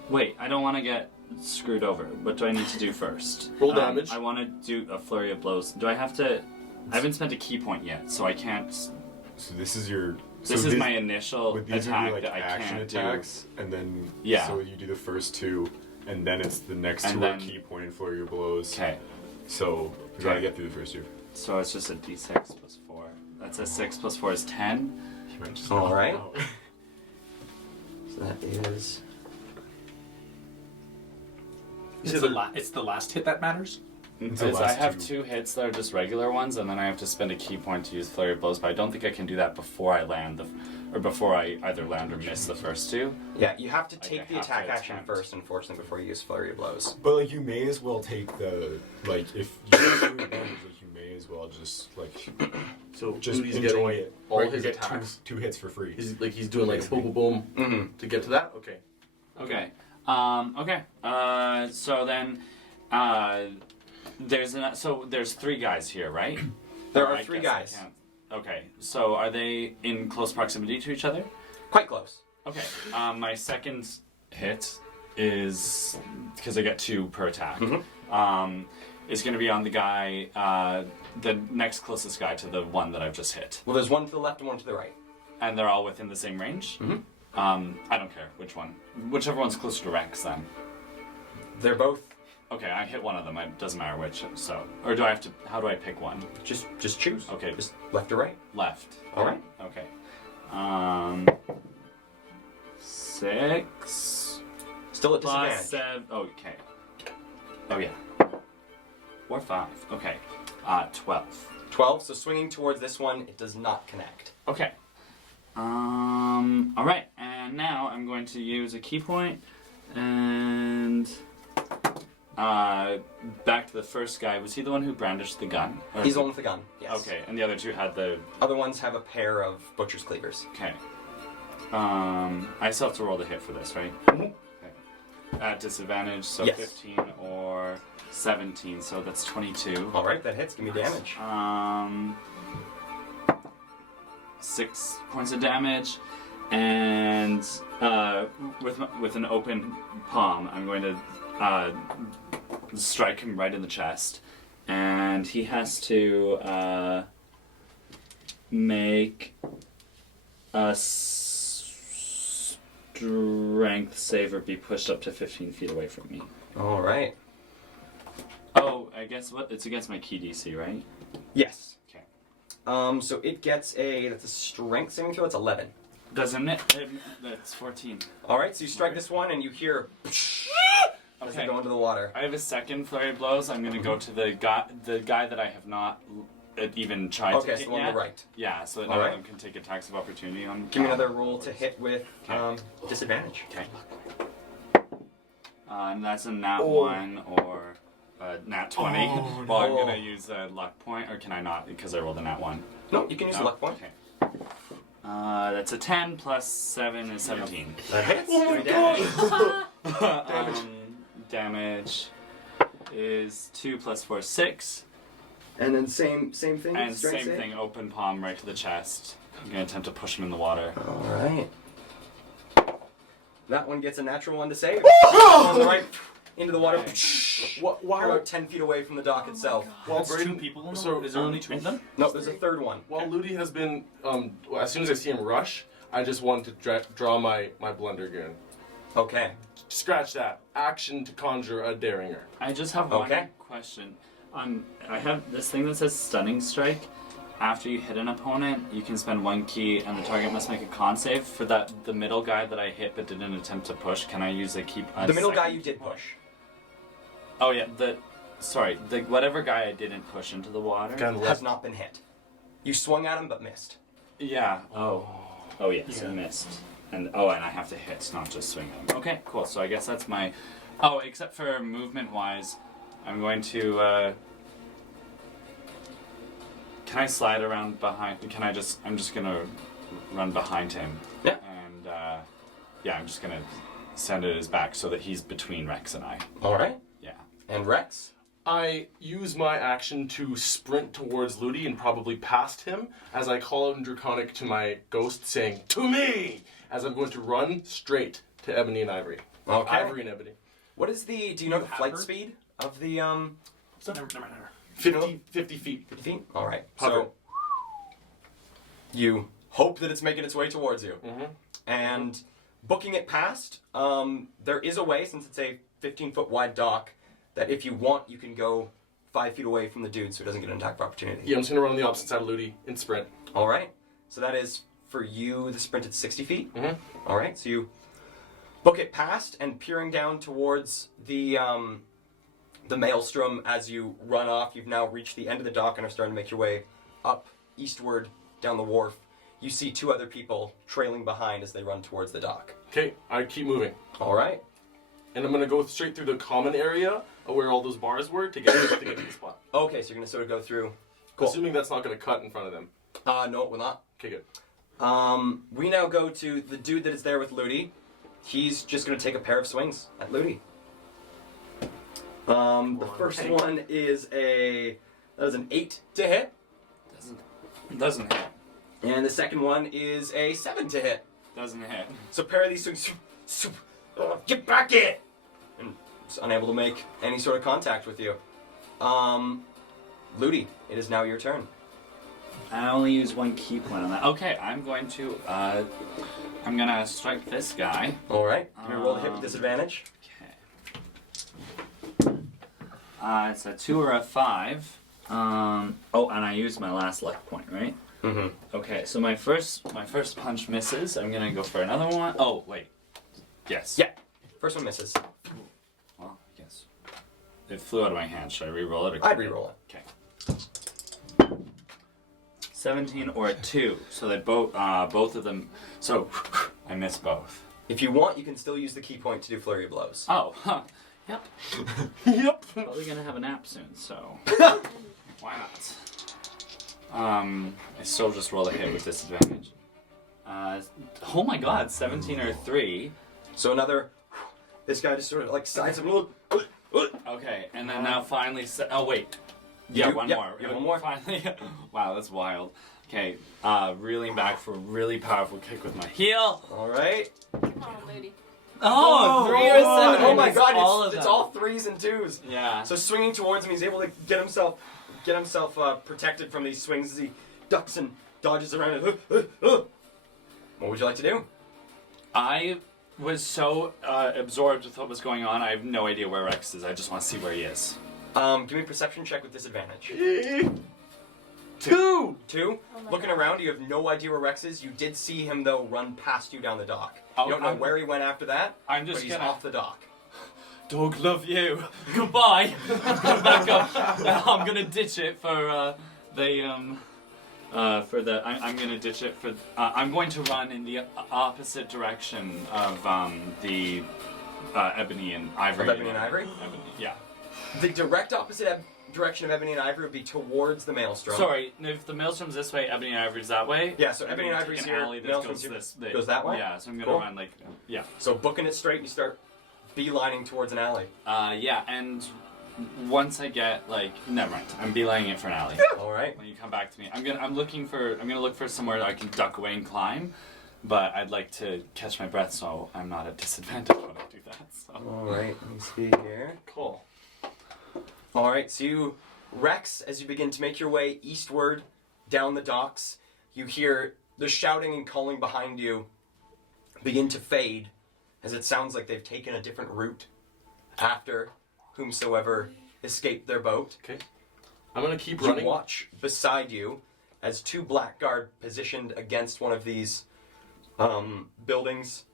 Wait, I don't want to get screwed over. What do I need to do first? Roll damage. I want to do a flurry of blows. Do I have to? I haven't spent a key point yet, so I can't. So this is your. This is my initial But these attack would be like that I action can't attacks, and then Yeah. So you do the first 2, and then it's the next And 2 then- are key point and flurry of blows. do. Okay, So we gotta Okay. get through the first 2. so it's just a d6 plus 4. That's a 6 plus 4 is 10. You might just All knock right. them out. So that is. It's the last hit that matters. It's the Because I last have 2. 2 hits that are just regular ones, and then I have to spend a key point to use flurry of blows. But I don't think I can do that before I land or before I either land or miss the first 2. Yeah, you have to Like, take I the have to attack action attempt. first, unfortunately, before you use flurry of blows. But like you may as well take the like if you do advantage, like you may as well just like So just Rudy's enjoy getting it. all Or his you get attacks. two hits for free. He's doing like boom boom boom Mm-hmm. to get to that. Okay. Okay. Okay. So then, there's 3 guys here, right? There Or are I 3 guess I guys. can't- Okay. So are they in close proximity to each other? Quite close. Okay. My second hit is because I get 2 per attack. Mhm. Is going to be on the guy, the next closest guy to the one that I've just hit, Well, there's one to the left and one to the right. and they're all within the same range. Mhm. I don't care which one, whichever one's closer to Rex then. They're both Okay, I hit one of them. It doesn't matter which. So, or do I have to? How do I pick one? just choose. Okay, Just left or right. left. All right. Okay. 6 Still at plus disadvantage. 7. Oh, okay. Oh yeah. Or 5. Okay. 12. 12. So swinging towards this one, it does not connect. Okay. All right, and now I'm going to use a key point, and back to the first guy. Was he the one who brandished the gun? Or He's the one with the gun. Yes. Okay, and the other two had the. Other ones have a pair of butcher's cleavers. Okay. I still have to roll the hit for this, right? Okay. At disadvantage, so Yes. 15 or 17, so that's 22. All right, that hits. Give me damage. 6 points of damage, and with an open palm, I'm going to strike him right in the chest, and he has to make a strength save or be pushed up to 15 feet away from me. All right. Oh, I guess it's against my key DC, right? Yes. Okay. So it gets that's a strength saving throw. It's 11. Doesn't it? That's 14. All right, so you strike this one, and you hear as Okay. they go into the water. I have a second flurry of blows. I'm going to go to the guy that I have not even tried to Okay, hit so on yet. the right. Yeah, so that All none right. of them can take attacks of opportunity on. Give me another roll to hit with Okay. disadvantage. Okay. And that's a nat 1 or a nat 20. Well, I'm going to use a luck point, or can I not because I rolled a nat 1? No, you can use the luck point. Okay. That's a 10 plus 7 is 17. That hits. Give me damage. Damage is 2 plus 4 is 6. And then same thing. And strength same save? thing, open palm right to the chest. I'm going to attempt to push him in the water. All right. That one gets a natural one to save. On the right, into the water. You're about 10 feet away from the dock itself. That's Braden- 2 people in so, Is there only 2 of them? No, there's a third one. While Ludi has been, as soon as I see him rush, I just want to draw my blunder gun. Okay. Scratch that. Action to conjure a Derringer. I just have Okay. one question. I have this thing that says Stunning Strike. After you hit an opponent, you can spend 1 key, and the target must make a con save. For the middle guy that I hit but didn't attempt to push, can I use a key? The middle guy you did push. Oh yeah, the whatever guy I didn't push into the water. Guy on the Has left. not been hit. You swung at him but missed. Yeah. Oh yes, I missed. And I have to hit, not just swing at him. Okay, cool. So I guess that's my. Oh, except for movement wise, I'm going to. Can I slide around behind? I'm just gonna run behind him. Yeah. And I'm just gonna send it his back so that he's between Rex and I. All right. Yeah. And Rex? I use my action to sprint towards Ludi and probably past him as I call out in Draconic to my ghost saying, "To me!" as I'm going to run straight to Ebony and Ivory. Okay. Ivory and Ebony. What is do you know the have flight her? speed of the Never mind. 50 feet. 50 feet? All right. Hover. So you hope that it's making its way towards you. Mm-hmm. And booking it past, there is a way, since it's a 15-foot wide dock, that if you want, you can go 5 feet away from the dude so he doesn't get an attack of opportunity. Yeah, I'm just going to run on the opposite side of Ludi and sprint. All right. So that is, for you, the sprint at 60 feet. Mhm. All right. So you book it past and peering down towards the maelstrom as you run off. You've now reached the end of the dock and are starting to make your way up eastward down the wharf. You see 2 other people trailing behind as they run towards the dock. Okay, I keep moving. All right. And I'm going to go straight through the common area where all those bars were to get to the spot. Okay, so you're going to sort of go through. Cool. Assuming that's not going to cut in front of them. No, it will not. Okay, good. We now go to the dude that is there with Ludi. He's just going to take a pair of swings at Ludi. The first one is an 8 to hit, Doesn't hit. and the second one is a 7 to hit. Doesn't hit. So pair of these swings, get back in, and it's unable to make any sort of contact with you. Ludi, it is now your turn. I only use 1 key point on that. Okay, I'm going to strike this guy. All right, can we roll the hit with disadvantage? Okay. It's a 2 or a 5. And I used my last luck point, right? Mm-hmm. Okay, so my first punch misses. I'm gonna go for another one. Oh wait, yes. Yeah, first one misses. Well, yes. It flew out of my hand. Should I re-roll it? Or I'd re-roll it. Okay. 17 or a 2. So they both of them. So I miss both. If you want, you can still use the key point to do flurry of blows. Oh, huh. Yep. Yep. Probably gonna have a nap soon, so why not? I still just roll a hit with disadvantage. Oh my god, 17 or 3. So another. This guy just sort of like sides of a Okay, and then now finally. Oh wait. Yeah, do- one yep, more. you have one more? Finally. Wow, that's wild. Okay, reeling back for a really powerful kick with my heel. All right. Come on, lady. Oh, 3 or 7. Oh my It's god! all of It's them. all 3s and 2s. Yeah. So swinging towards him, he's able to get himself protected from these swings as he ducks and dodges around. What would you like to do? I was so absorbed with what was going on, I have no idea where Rex is. I just want to see where he is. Give me a perception check with disadvantage. 2! 2. my Looking God. around, you have no idea where Rex is. You did see him though run past you down the dock. Oh, You don't know I'm- where he went after that. I'm just but he's gonna- off the dock. Dog, love you. Goodbye. Back up. I'm gonna ditch it for I'm gonna ditch it for. I'm going to run in the opposite direction of the Ebony and Ivory. Of Ebony and Ivory? Ebony, yeah. The direct opposite direction of Ebony and Ivory would be towards the Maelstrom. Sorry, if the Maelstrom's this way, Ebony and Ivory's that way. Yeah, so I'm Ebony and gonna Ivory's take an here, alley that Maelstrom's goes here. Goes that way? Yeah, so I'm gonna Cool. run like yeah. So booking it straight, you start beelining towards an alley. Yeah, and once I get like, never mind. I'm beelining it for an alley. All right. When you come back to me, I'm gonna look for somewhere that I can duck away and climb, but I'd like to catch my breath so I'm not at disadvantage when I do that. So. All right. Let me see here. Cool. All right. So you, Rex, as you begin to make your way eastward down the docks, you hear the shouting and calling behind you begin to fade, as it sounds like they've taken a different route after whomsoever escaped their boat. Okay. I'm gonna keep You running. watch beside you as 2 blackguard positioned against one of these buildings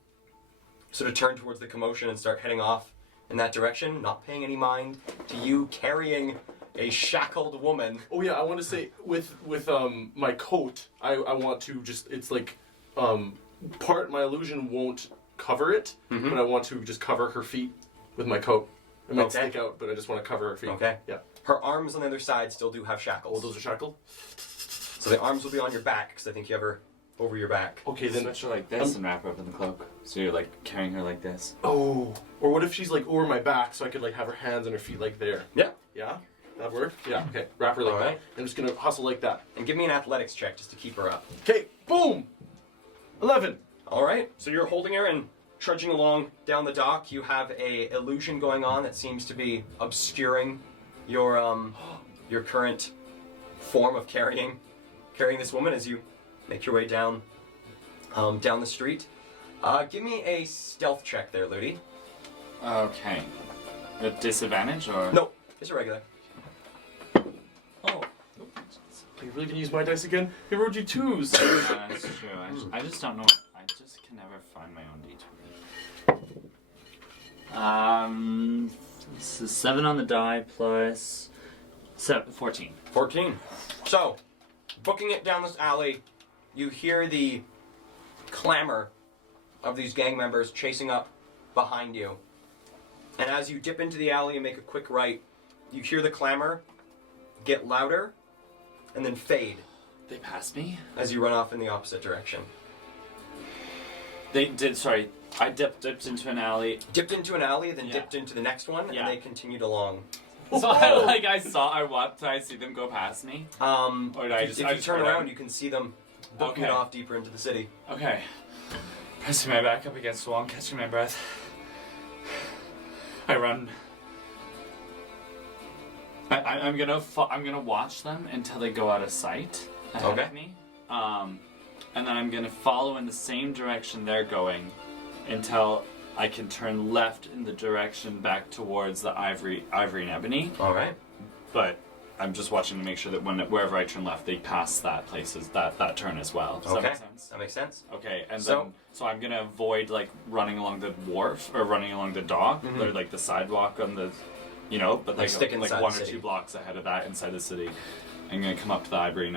sort of turn towards the commotion and start heading off in that direction, not paying any mind to you carrying a shackled woman. Oh yeah, I want to say with my coat, I want to just it's like part my illusion won't cover it, Mhm. but I want to just cover her feet with my coat. It might Okay. stick out, but I just want to cover her feet. Okay. Yeah. Her arms on the other side still do have Oh, shackles. those are shackled. So the arms will be on your back because I think you have her over your back. Okay, then. Switch her like this and wrap her up in the cloak. So you're like carrying her like this. Oh. Or what if she's like over my back, so I could like have her hands and her feet like there? Yeah. Yeah. That work? Yeah. Okay. Wrap her like All that. right. I'm just gonna hustle like that. And give me an athletics check just to keep her up. Okay. Boom. 11. All right. So you're holding her and trudging along down the dock. You have a illusion going on that seems to be obscuring your current form of carrying this woman as you make your way down down the street. Give me a stealth check there, Ludi. Okay. At disadvantage or? No, it's a regular. Oh. Are you really gonna use my dice again? He rolled you 2s. That's true. I just don't know. I just can never find my own d20. This is 7 on the die plus 14. 14. So, booking it down this alley, you hear the clamor of these gang members chasing up behind you. And as you dip into the alley and make a quick right, you hear the clamor get louder and then fade They passed me? as you run off in the opposite direction. They did, sorry. I dipped into an alley. Dipped into an alley, then Yeah. dipped into the next one, Yeah. and they continued along. So I see them go past me. Or did I If just- you I just turn heard around, them? you can see them booking it Okay. off deeper into the city. Okay. Pressing my back up against the wall and catching my breath. I run. I'm gonna watch them until they go out of sight ahead Okay. of me. And then I'm gonna follow in the same direction they're going until I can turn left in the direction back towards the Ivory and Ebony. All right. But I'm just watching to make sure that wherever I turn left, they pass that that turn as well. Does that Okay. make sense? That makes sense. Okay, and So- so I'm gonna avoid like running along the wharf or running along the dock Mhm. or like the sidewalk on the, but Like stick like inside 1 the or city. 2 blocks ahead of that inside the city. I'm gonna come up to the Ivory and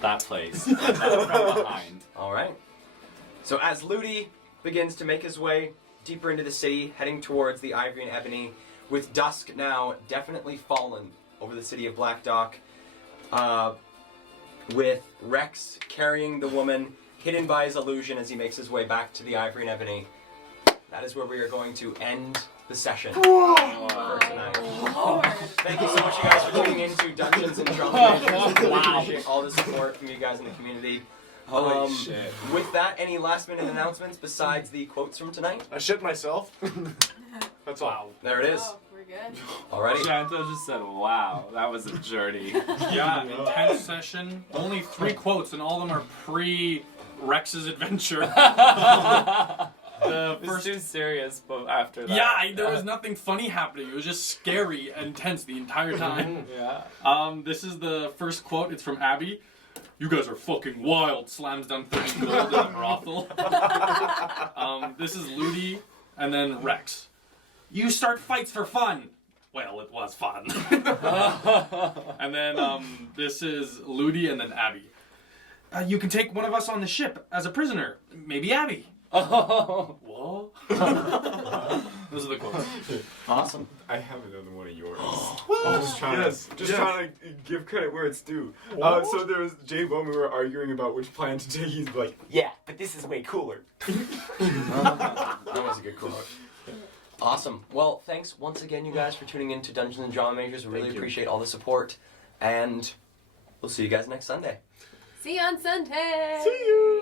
that place from behind. All right. So as Ludi begins to make his way deeper into the city, heading towards the Ivory and Ebony, with dusk now definitely fallen over the city of Black Dock, with Rex carrying the woman, hidden by his illusion as he makes his way back to the Ivory and Ebony. That is where we are going to end the session for tonight. Lord. Thank you so much, you guys, for tuning in to Dungeons and Drama. Really appreciate all the support from you guys in the community. Holy shit. With that, any last-minute announcements besides the quotes from tonight? I shit myself. That's all. There it is. Oh, we're good. Alrighty. Chanto just said, wow, that was a journey. Yeah, intense session. Only 3 quotes, and all of them are pre-Rex's adventure. The It's first too serious, but after that. Yeah, there was nothing funny happening. It was just scary and tense the entire time. Yeah. This is the first quote. It's from Abby. "You guys are fucking wild." Slams down 30 gold in a brothel. This is Ludi, and then Rex. "You start fights for fun." Well, it was fun. And then this is Ludi, and then Abby. "You can take one of us on the ship as a prisoner. Maybe Abby." Oh. What? Those are the quotes. Awesome. I have another one of yours. Oh, Just trying to give credit where it's due. So there was Jay Bowman. We were arguing about which plan to take. He's like, "Yeah, but this is way cooler." That was a good quote. Awesome. Well, thanks once again, you guys, for tuning in to Dungeons and Drama Majors. We really Thank you. appreciate all the support, and we'll see you guys next Sunday. See you on Sunday. See you.